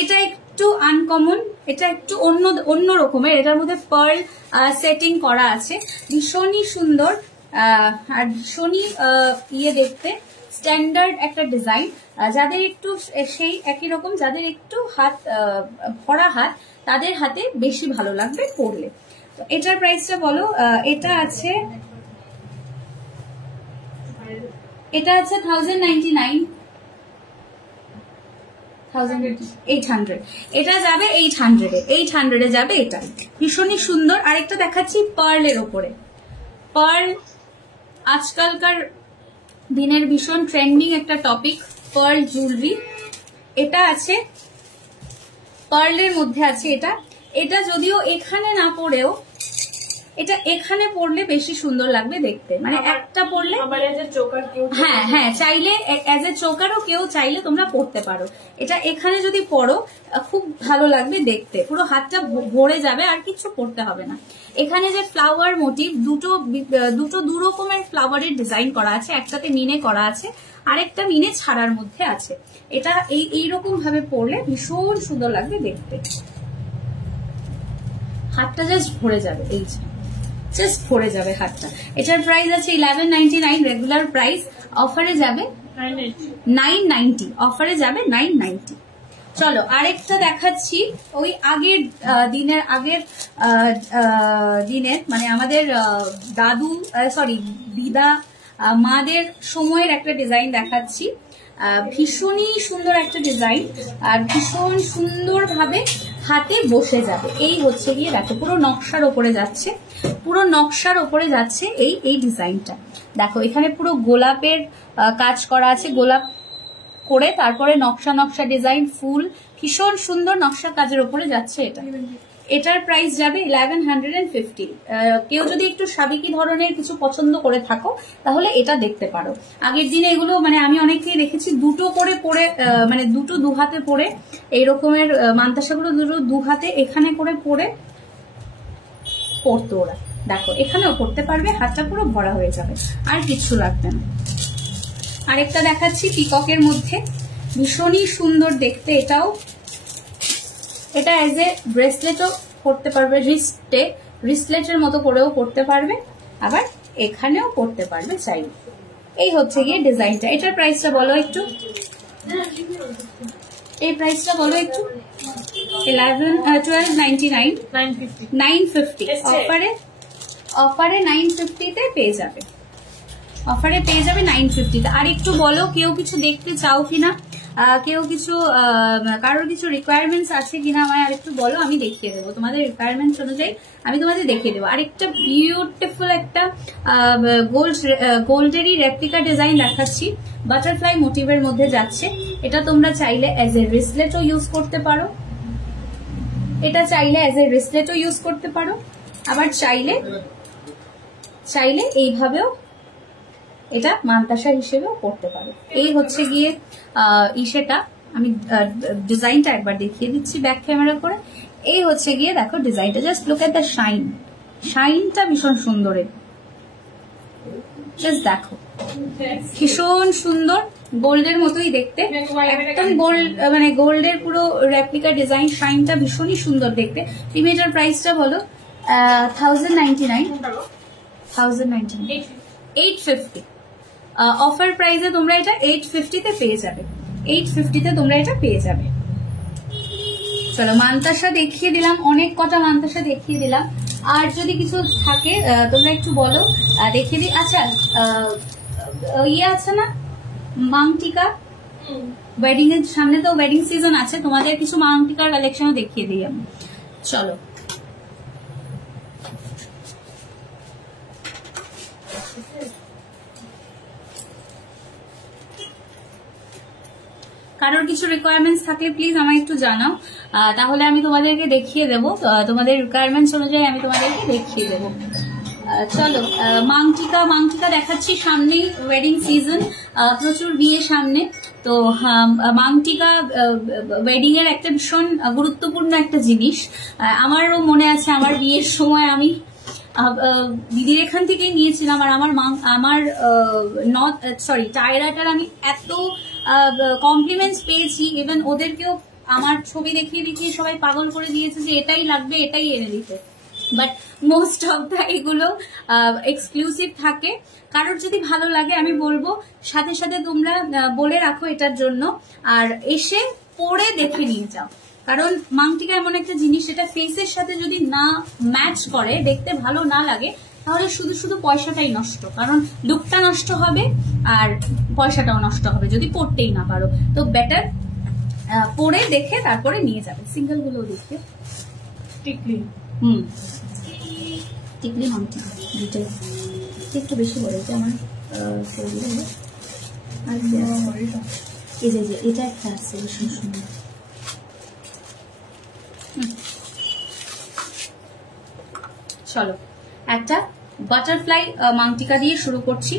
এটা একটু আনকমন, এটা একটু অন্য রকমের, এটার মধ্যে পার্ল সেটিং করা আছে, ভীষণই সুন্দর আর ভীষণই দেখতে স্ট্যান্ডার্ড একটা ডিজাইন। যাদের একটু সেই একই রকম, যাদের একটু হাত ভরা হাত, তাদের হাতে বেশি ভালো লাগবে পরলে। তো এটার প্রাইসটা বলো। এটা আছে 1099, 1800, এটা যাবে 800 যাবে। এটা ভীষণই সুন্দর। আরেকটা দেখাচ্ছি পার্লের ওপরে। পার্ল আজকালকার দিনের ভীষণ ট্রেন্ডিং একটা টপিক, পার্ল জুয়েলারি। এটা আছে পার্লের মধ্যে আছে। এটা যদিও এখানে না পরেও, এটা এখানে পরলে বেশি সুন্দর লাগবে দেখতে, মানে একটা পরলে, হ্যাঁ চাইলে এজ এ চোকারও কেউ চাইলে তোমরা পরতে পারো। এটা এখানে যদি পরো খুব ভালো লাগবে দেখতে, পুরো হাতটা ভরে যাবে, আর কিছু পরতে হবে না। এখানে যে ফ্লাওয়ার মোটিভ, দু রকমের ফ্লাওয়ারের ডিজাইন করা আছে, একটাতে মিনে করা আছে, আরেকটা মিনে ছাড়ার মধ্যে আছে। এটা এইরকম ভাবে পরলে ভীষণ সুন্দর লাগবে দেখতে, হাতটা জাস্ট ভরে যাবে, এই জাস্ট ভরে যাবে হাতটা। এটার প্রাইস আছে 1199, রেগুলার প্রাইস, অফারে যাবে 990, অফারে যাবে 990। চলো আরেকটা দেখাচ্ছি, ওই আগের দিনের মানে আমাদের দিদা মাদের সময়ের একটা ডিজাইন দেখাচ্ছি। ভীষণই সুন্দর একটা ডিজাইন, আর ভীষণ সুন্দর ভাবে হাতে বসে যাবে। এই হচ্ছে গিয়ে দেখো, পুরো নকশার ওপরে যাচ্ছে, পুরো নকশার ওপরে যাচ্ছে এই ডিজাইনটা। দেখো এখানে পুরো গোলাপের কাজ করা আছে, গোলাপ করে তারপরে নকশা ডিজাইন, ফুল, ভীষণ সুন্দর নকশা কাজের ওপরে যাচ্ছে এটা। এটার প্রাইস যাবে 1150। কেউ যদি একটু সাবেকি ধরনের কিছু পছন্দ করে থাকো তাহলে এটা দেখতে পারো। আগের দিনে এগুলো মানে আমি অনেককেই দেখেছি দুটো করে পরে, মানে দুটো দু হাতে পরে, এই রকমের মান্তাসাগুলো দুটো দু হাতে এখানে করে পরে পরতো ওরা। দেখো এখানেও পরতে পারবে, হাতটা পুরো ভরা হয়ে যাবে, আর কিছু লাগবে না। আরেকটা দেখাচ্ছি পিককের মধ্যে, ভীষণই সুন্দর দেখতে এটাও। এটা এজ এ ব্রেসলেটও করতে পারবে, রিস্টলেটের মতো করেও করতে পারবে, আবার এখানেও করতে পারবে চাইলে। এই হচ্ছে গিয়ে ডিজাইনটা। এটার প্রাইসটা বলো একটু, এই প্রাইসটা বলো একটু। 1299, 950, অফারে 950-তে পেয়ে যাবে, অফারে পেয়ে যাবে 950-তে। আর একটু বলো কেউ কিছু দেখতে চাও কিনা, কেউ কিছু কারোর কিছু রিকোয়ারমেন্টস আছে কিনা আমায় আরেকটু বলো, আমি দেখিয়ে দেবো তোমাদের রিকোয়ারমেন্টস অনুযায়ী, আমি তোমাদের দেখিয়ে দেবো। আরেকটা বিউটিফুল একটা গোল্ডেরই রেপ্লিকা ডিজাইন দেখাচ্ছি, বাটারফ্লাই মোটিভের মধ্যে যাচ্ছে। এটা তোমরা চাইলে এজ এ রিসলেটও ইউজ করতে পারো, এটা চাইলে এজ এ রিসলেটও ইউজ করতে পারো, আবার চাইলে এইভাবেও এটা মান্তাসা হিসেবেও করতে পারো। এই হচ্ছে গিয়ে সেটা, আমি ডিজাইনটা একবার দেখিয়ে দিচ্ছি ব্যাক ক্যামেরা করে। এই হচ্ছে গিয়ে দেখো ডিজাইনটা, জাস্ট লুক এট দ্য শাইনটা ভীষণ সুন্দর, জাস্ট দেখো ভীষণ সুন্দর, গোল্ডের মতোই দেখতে, একদম গোল্ড, মানে গোল্ডের পুরো রেপ্লিকা ডিজাইন, শাইনটা ভীষণই সুন্দর দেখতে। তুমি এটার প্রাইসটা বলো। 1099, 850, অফার প্রাইসে তোমরা এটা 850-তে পেয়ে যাবে, 850-তে তোমরা এটা পেয়ে যাবে। চলো মান্তাসা দেখিয়ে দিলাম, অনেক কটা মান্তাসা দেখিয়ে দিলাম, আর যদি কিছু থাকে তোমরা একটু বলো, দেখিয়ে দিই। আচ্ছা আছে না মাংটিকা, ওয়েডিং এর সামনে তো ওয়েডিং সিজন আছে, তোমাদের কিছু মাংটিকার কালেকশনও দেখিয়ে দিই আমি। চলো কারোর কিছু রিকোয়ারমেন্টস থাকলে প্লিজ আমায় একটু জানাও, তাহলে আমি তোমাদেরকে দেখিয়ে দেবো। তোমাদের রিকোয়ারমেন্টস অনুযায়ী আমি তোমাদেরকে দেখিয়ে দেবো। চলো মাংটিকা দেখাচ্ছি। সামনেই ওয়েডিং সিজন, প্রচুর বিয়ে সামনে। তো মাংটিকা ওয়েডিং এর একটা ভীষণ গুরুত্বপূর্ণ একটা জিনিস। আমারও মনে আছে আমার বিয়ের সময় আমি দিদির এখান থেকে নিয়েছিলাম, আর আমার টায়রাটার আমি এত কমপ্লিমেন্টস পেয়েছি, ইভেন ওদেরকেও আমার ছবি দেখিয়ে দেখিয়ে সবাই পাগল করে দিয়েছে যে এটাই লাগবে, এটাই এনে দিতে। বাট মোস্ট অফ দ্য এগুলো এক্সক্লুসিভ থাকে। কারোর যদি ভালো লাগে আমি বলবো সাথে সাথে তোমরা বলে রাখো এটার জন্য, আর এসে পরে দেখে নিয়ে যাও। কারণ মাংটিকা এমন একটা জিনিস, এটা ফেসের সাথে যদি না ম্যাচ করে, দেখতে ভালো না লাগে, তাহলে শুধু শুধু পয়সাটাই নষ্ট। কারণ লুকটা নষ্ট হবে আর পয়সাটাও নষ্ট হবে যদি পরতেই না পারো। তো বেটার পরে দেখে তারপরে নিয়ে যাবে। সিঙ্গেল গুলো দেখে টিকলি টিকলি মাংটিকা দুটাই একটু বেশি বলেছে আমার শরীরে। আর এই যে এটা একটা আছে ভীষণ সুন্দর। চলো একটা বাটারফ্লাই মাংটিকা দিয়ে শুরু করছি।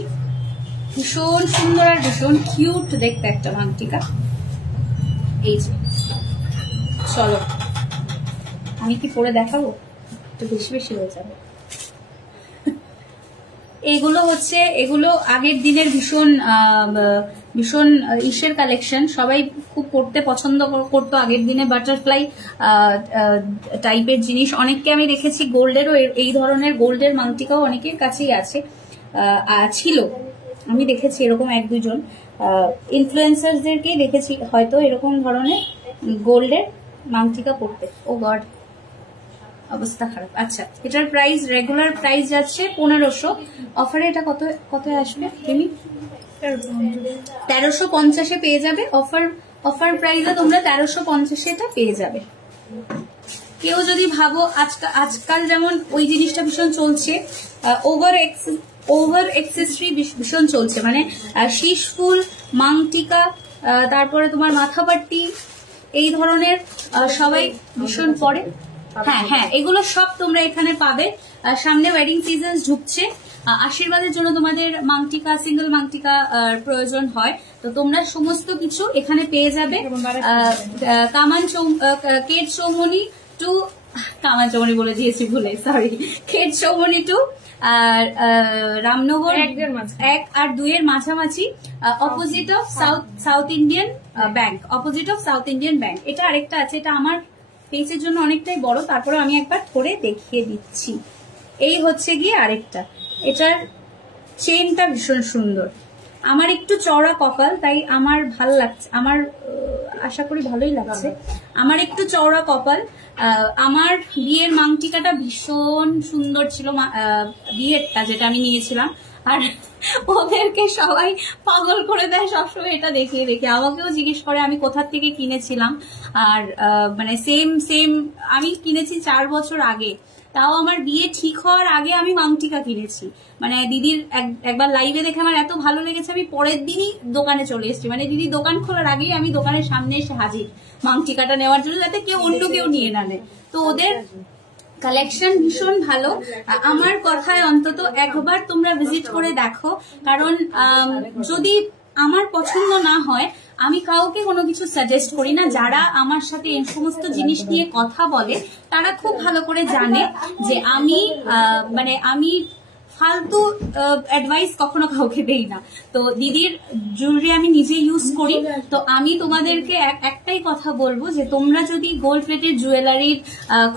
ভীষণ সুন্দর আর ভীষণ কিউট দেখতে একটা মাংটিকা। এই যে চলো আমি কি পরে দেখাবো, একটু বেশি বেশি হয়ে যাবে। এগুলো আগের দিনের ভীষণ ইসের কালেকশন, সবাই খুব পড়তে পছন্দ করতো আগের দিনে। বাটারফ্লাই টাইপের জিনিস অনেককে আমি দেখেছি, গোল্ডেরও এই ধরনের গোল্ডের মাংটিকাও অনেকের কাছেই আছে, ছিল। আমি দেখেছি এরকম এক দুজন ইনফ্লুয়েন্সারদেরকেই দেখেছি হয়তো এরকম ধরনের গোল্ডের মাংটিকা পড়তে। ও গড, অবস্থা খারাপ। আচ্ছা, এটার প্রাইস রেগুলার প্রাইস যাচ্ছে 1500, অফারে এটা কত আসবে? তুমি 1350-এ পেয়ে যাবে। অফার প্রাইসে তোমরা 1350-এ এটা পেয়ে যাবে। কেউ যদি ভাবো আজকাল যেমন ওই জিনিসটা ভীষণ চলছে, ওভার এক্সেসরি ভীষণ চলছে, মানে শীষ ফুল, মাংটিকা, তারপরে তোমার মাথাপাট্টি, এই ধরনের সবাই ভীষণ পরে। হ্যাঁ, এগুলো সব তোমরা এখানে পাবে। সামনে ওয়েডিং সিজন ঢুকছে, আশীর্বাদের জন্য তোমাদের মাংটিকা, সিঙ্গেল মাংটিকা প্রয়োজন হয়, তো তোমরা সমস্ত কিছু এখানে পেয়ে যাবে। কেট চৌমনি টু কামান চৌমনি বলে দিয়েছি ভুলে, সরি। কেট চৌমনি টু রামনগর 1 আর 2 এর মাঝামাঝি, opposite of South Indian bank. এটা আরেকটা আছে, এটা আমার পেজের জন্য অনেকটাই বড়, তারপরে আমি একবার ধরে দেখিয়ে দিচ্ছি। এই হচ্ছে গিয়ে আরেকটা, এটার চেনটা ভীষণ সুন্দর। আমার একটু চওড়া কপাল, তাই আমার ভালো লাগছে, আমার আশা করি ভালোই লাগছে। আমার একটু চওড়া কপাল। আমার বিয়ের মাংটিকাটা ভীষণ সুন্দর ছিল, বিয়েরটা যেটা আমি নিয়েছিলাম, আর ওদেরকে সবাই পাগল করে দেয় সবসময় এটা দেখিয়ে দেখে। আমাকেও জিজ্ঞেস করে আমি কোথা থেকে কিনেছিলাম, আর মানে সেম আমি কিনেছি 4 বছর আগে। তাও আমার বিয়ে ঠিক হওয়ার আগে আমি মাংটিকা কিনেছি। মানে দিদির একবার লাইভে দেখে আমার এত ভালো লেগেছে, আমি পরের দিনই দোকানে চলে এসেছি। মানে দিদি দোকান খোলার আগেই আমি দোকানের সামনে এসে হাজির মাংটিকাটা নেওয়ার জন্য, যাতে অন্য কেউ নিয়ে না নেয়। তো ওদের কালেকশন ভীষণ ভালো। আমার কথায় অন্তত একবার তোমরা ভিজিট করে দেখো, কারণ যদি আমার পছন্দ না হয় আমি কাউকে কোনো কিছু সাজেস্ট করি না। যারা আমার সাথে এই সমস্ত জিনিস নিয়ে কথা বলে তারা খুব ভালো করে জানে যে আমি ফালতু অ্যাডভাইস কখনো কাউকে দেই না। তো দিদির জুয়েলারি আমি নিজে ইউজ করি, তো আমি তোমাদেরকে একটাই কথা বলবো যে তোমরা যদি গোল্ড প্লেটেড জুয়েলারির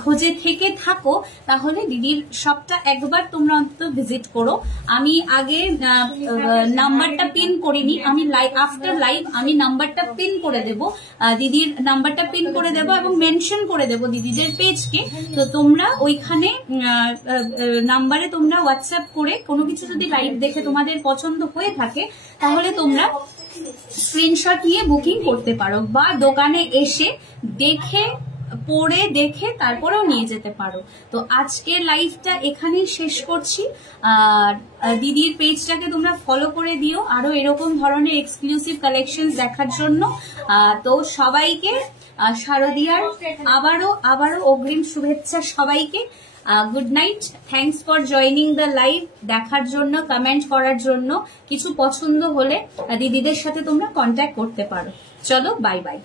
খোঁজে থেকে থাকো, তাহলে দিদির শপটা একবার তোমরা অন্তত ভিজিট করো। আমি আগে নাম্বারটা পিন করিনি, আমি আফটার লাইভ আমি নাম্বারটা পিন করে দেব, দিদির নাম্বারটা পিন করে দেব এবং মেনশন করে দেব দিদিদের পেজকে। তো তোমরা ওইখানে নাম্বারে তোমরা হোয়াটসঅ্যাপ করে কোনো কিছু যদি লাইভ দেখে তোমাদের পছন্দ হয়ে থাকে, তাহলে তোমরা স্ক্রিনশট নিয়ে বুকিং করতে পারো, বা দোকানে এসে দেখে পরে দেখে তারপরেও নিয়ে যেতে পারো। তো আজকের লাইভটা এখানেই শেষ করছি। আর দিদির পেজটাকে তোমরা ফলো করে দিও আরো এরকম ধরনের এক্সক্লুসিভ কালেকশন দেখার জন্য। তো সবাইকে শারদিয়ার আবারও অগ্রিম শুভেচ্ছা সবাইকে। Good night, thanks for joining the live, দেখার জন্য, কমেন্ট করার জন্য। কিছু পছন্দ হলে দিদিদের সাথে তোমরা কন্ট্যাক্ট করতে পারো। চলো, বাই বাই।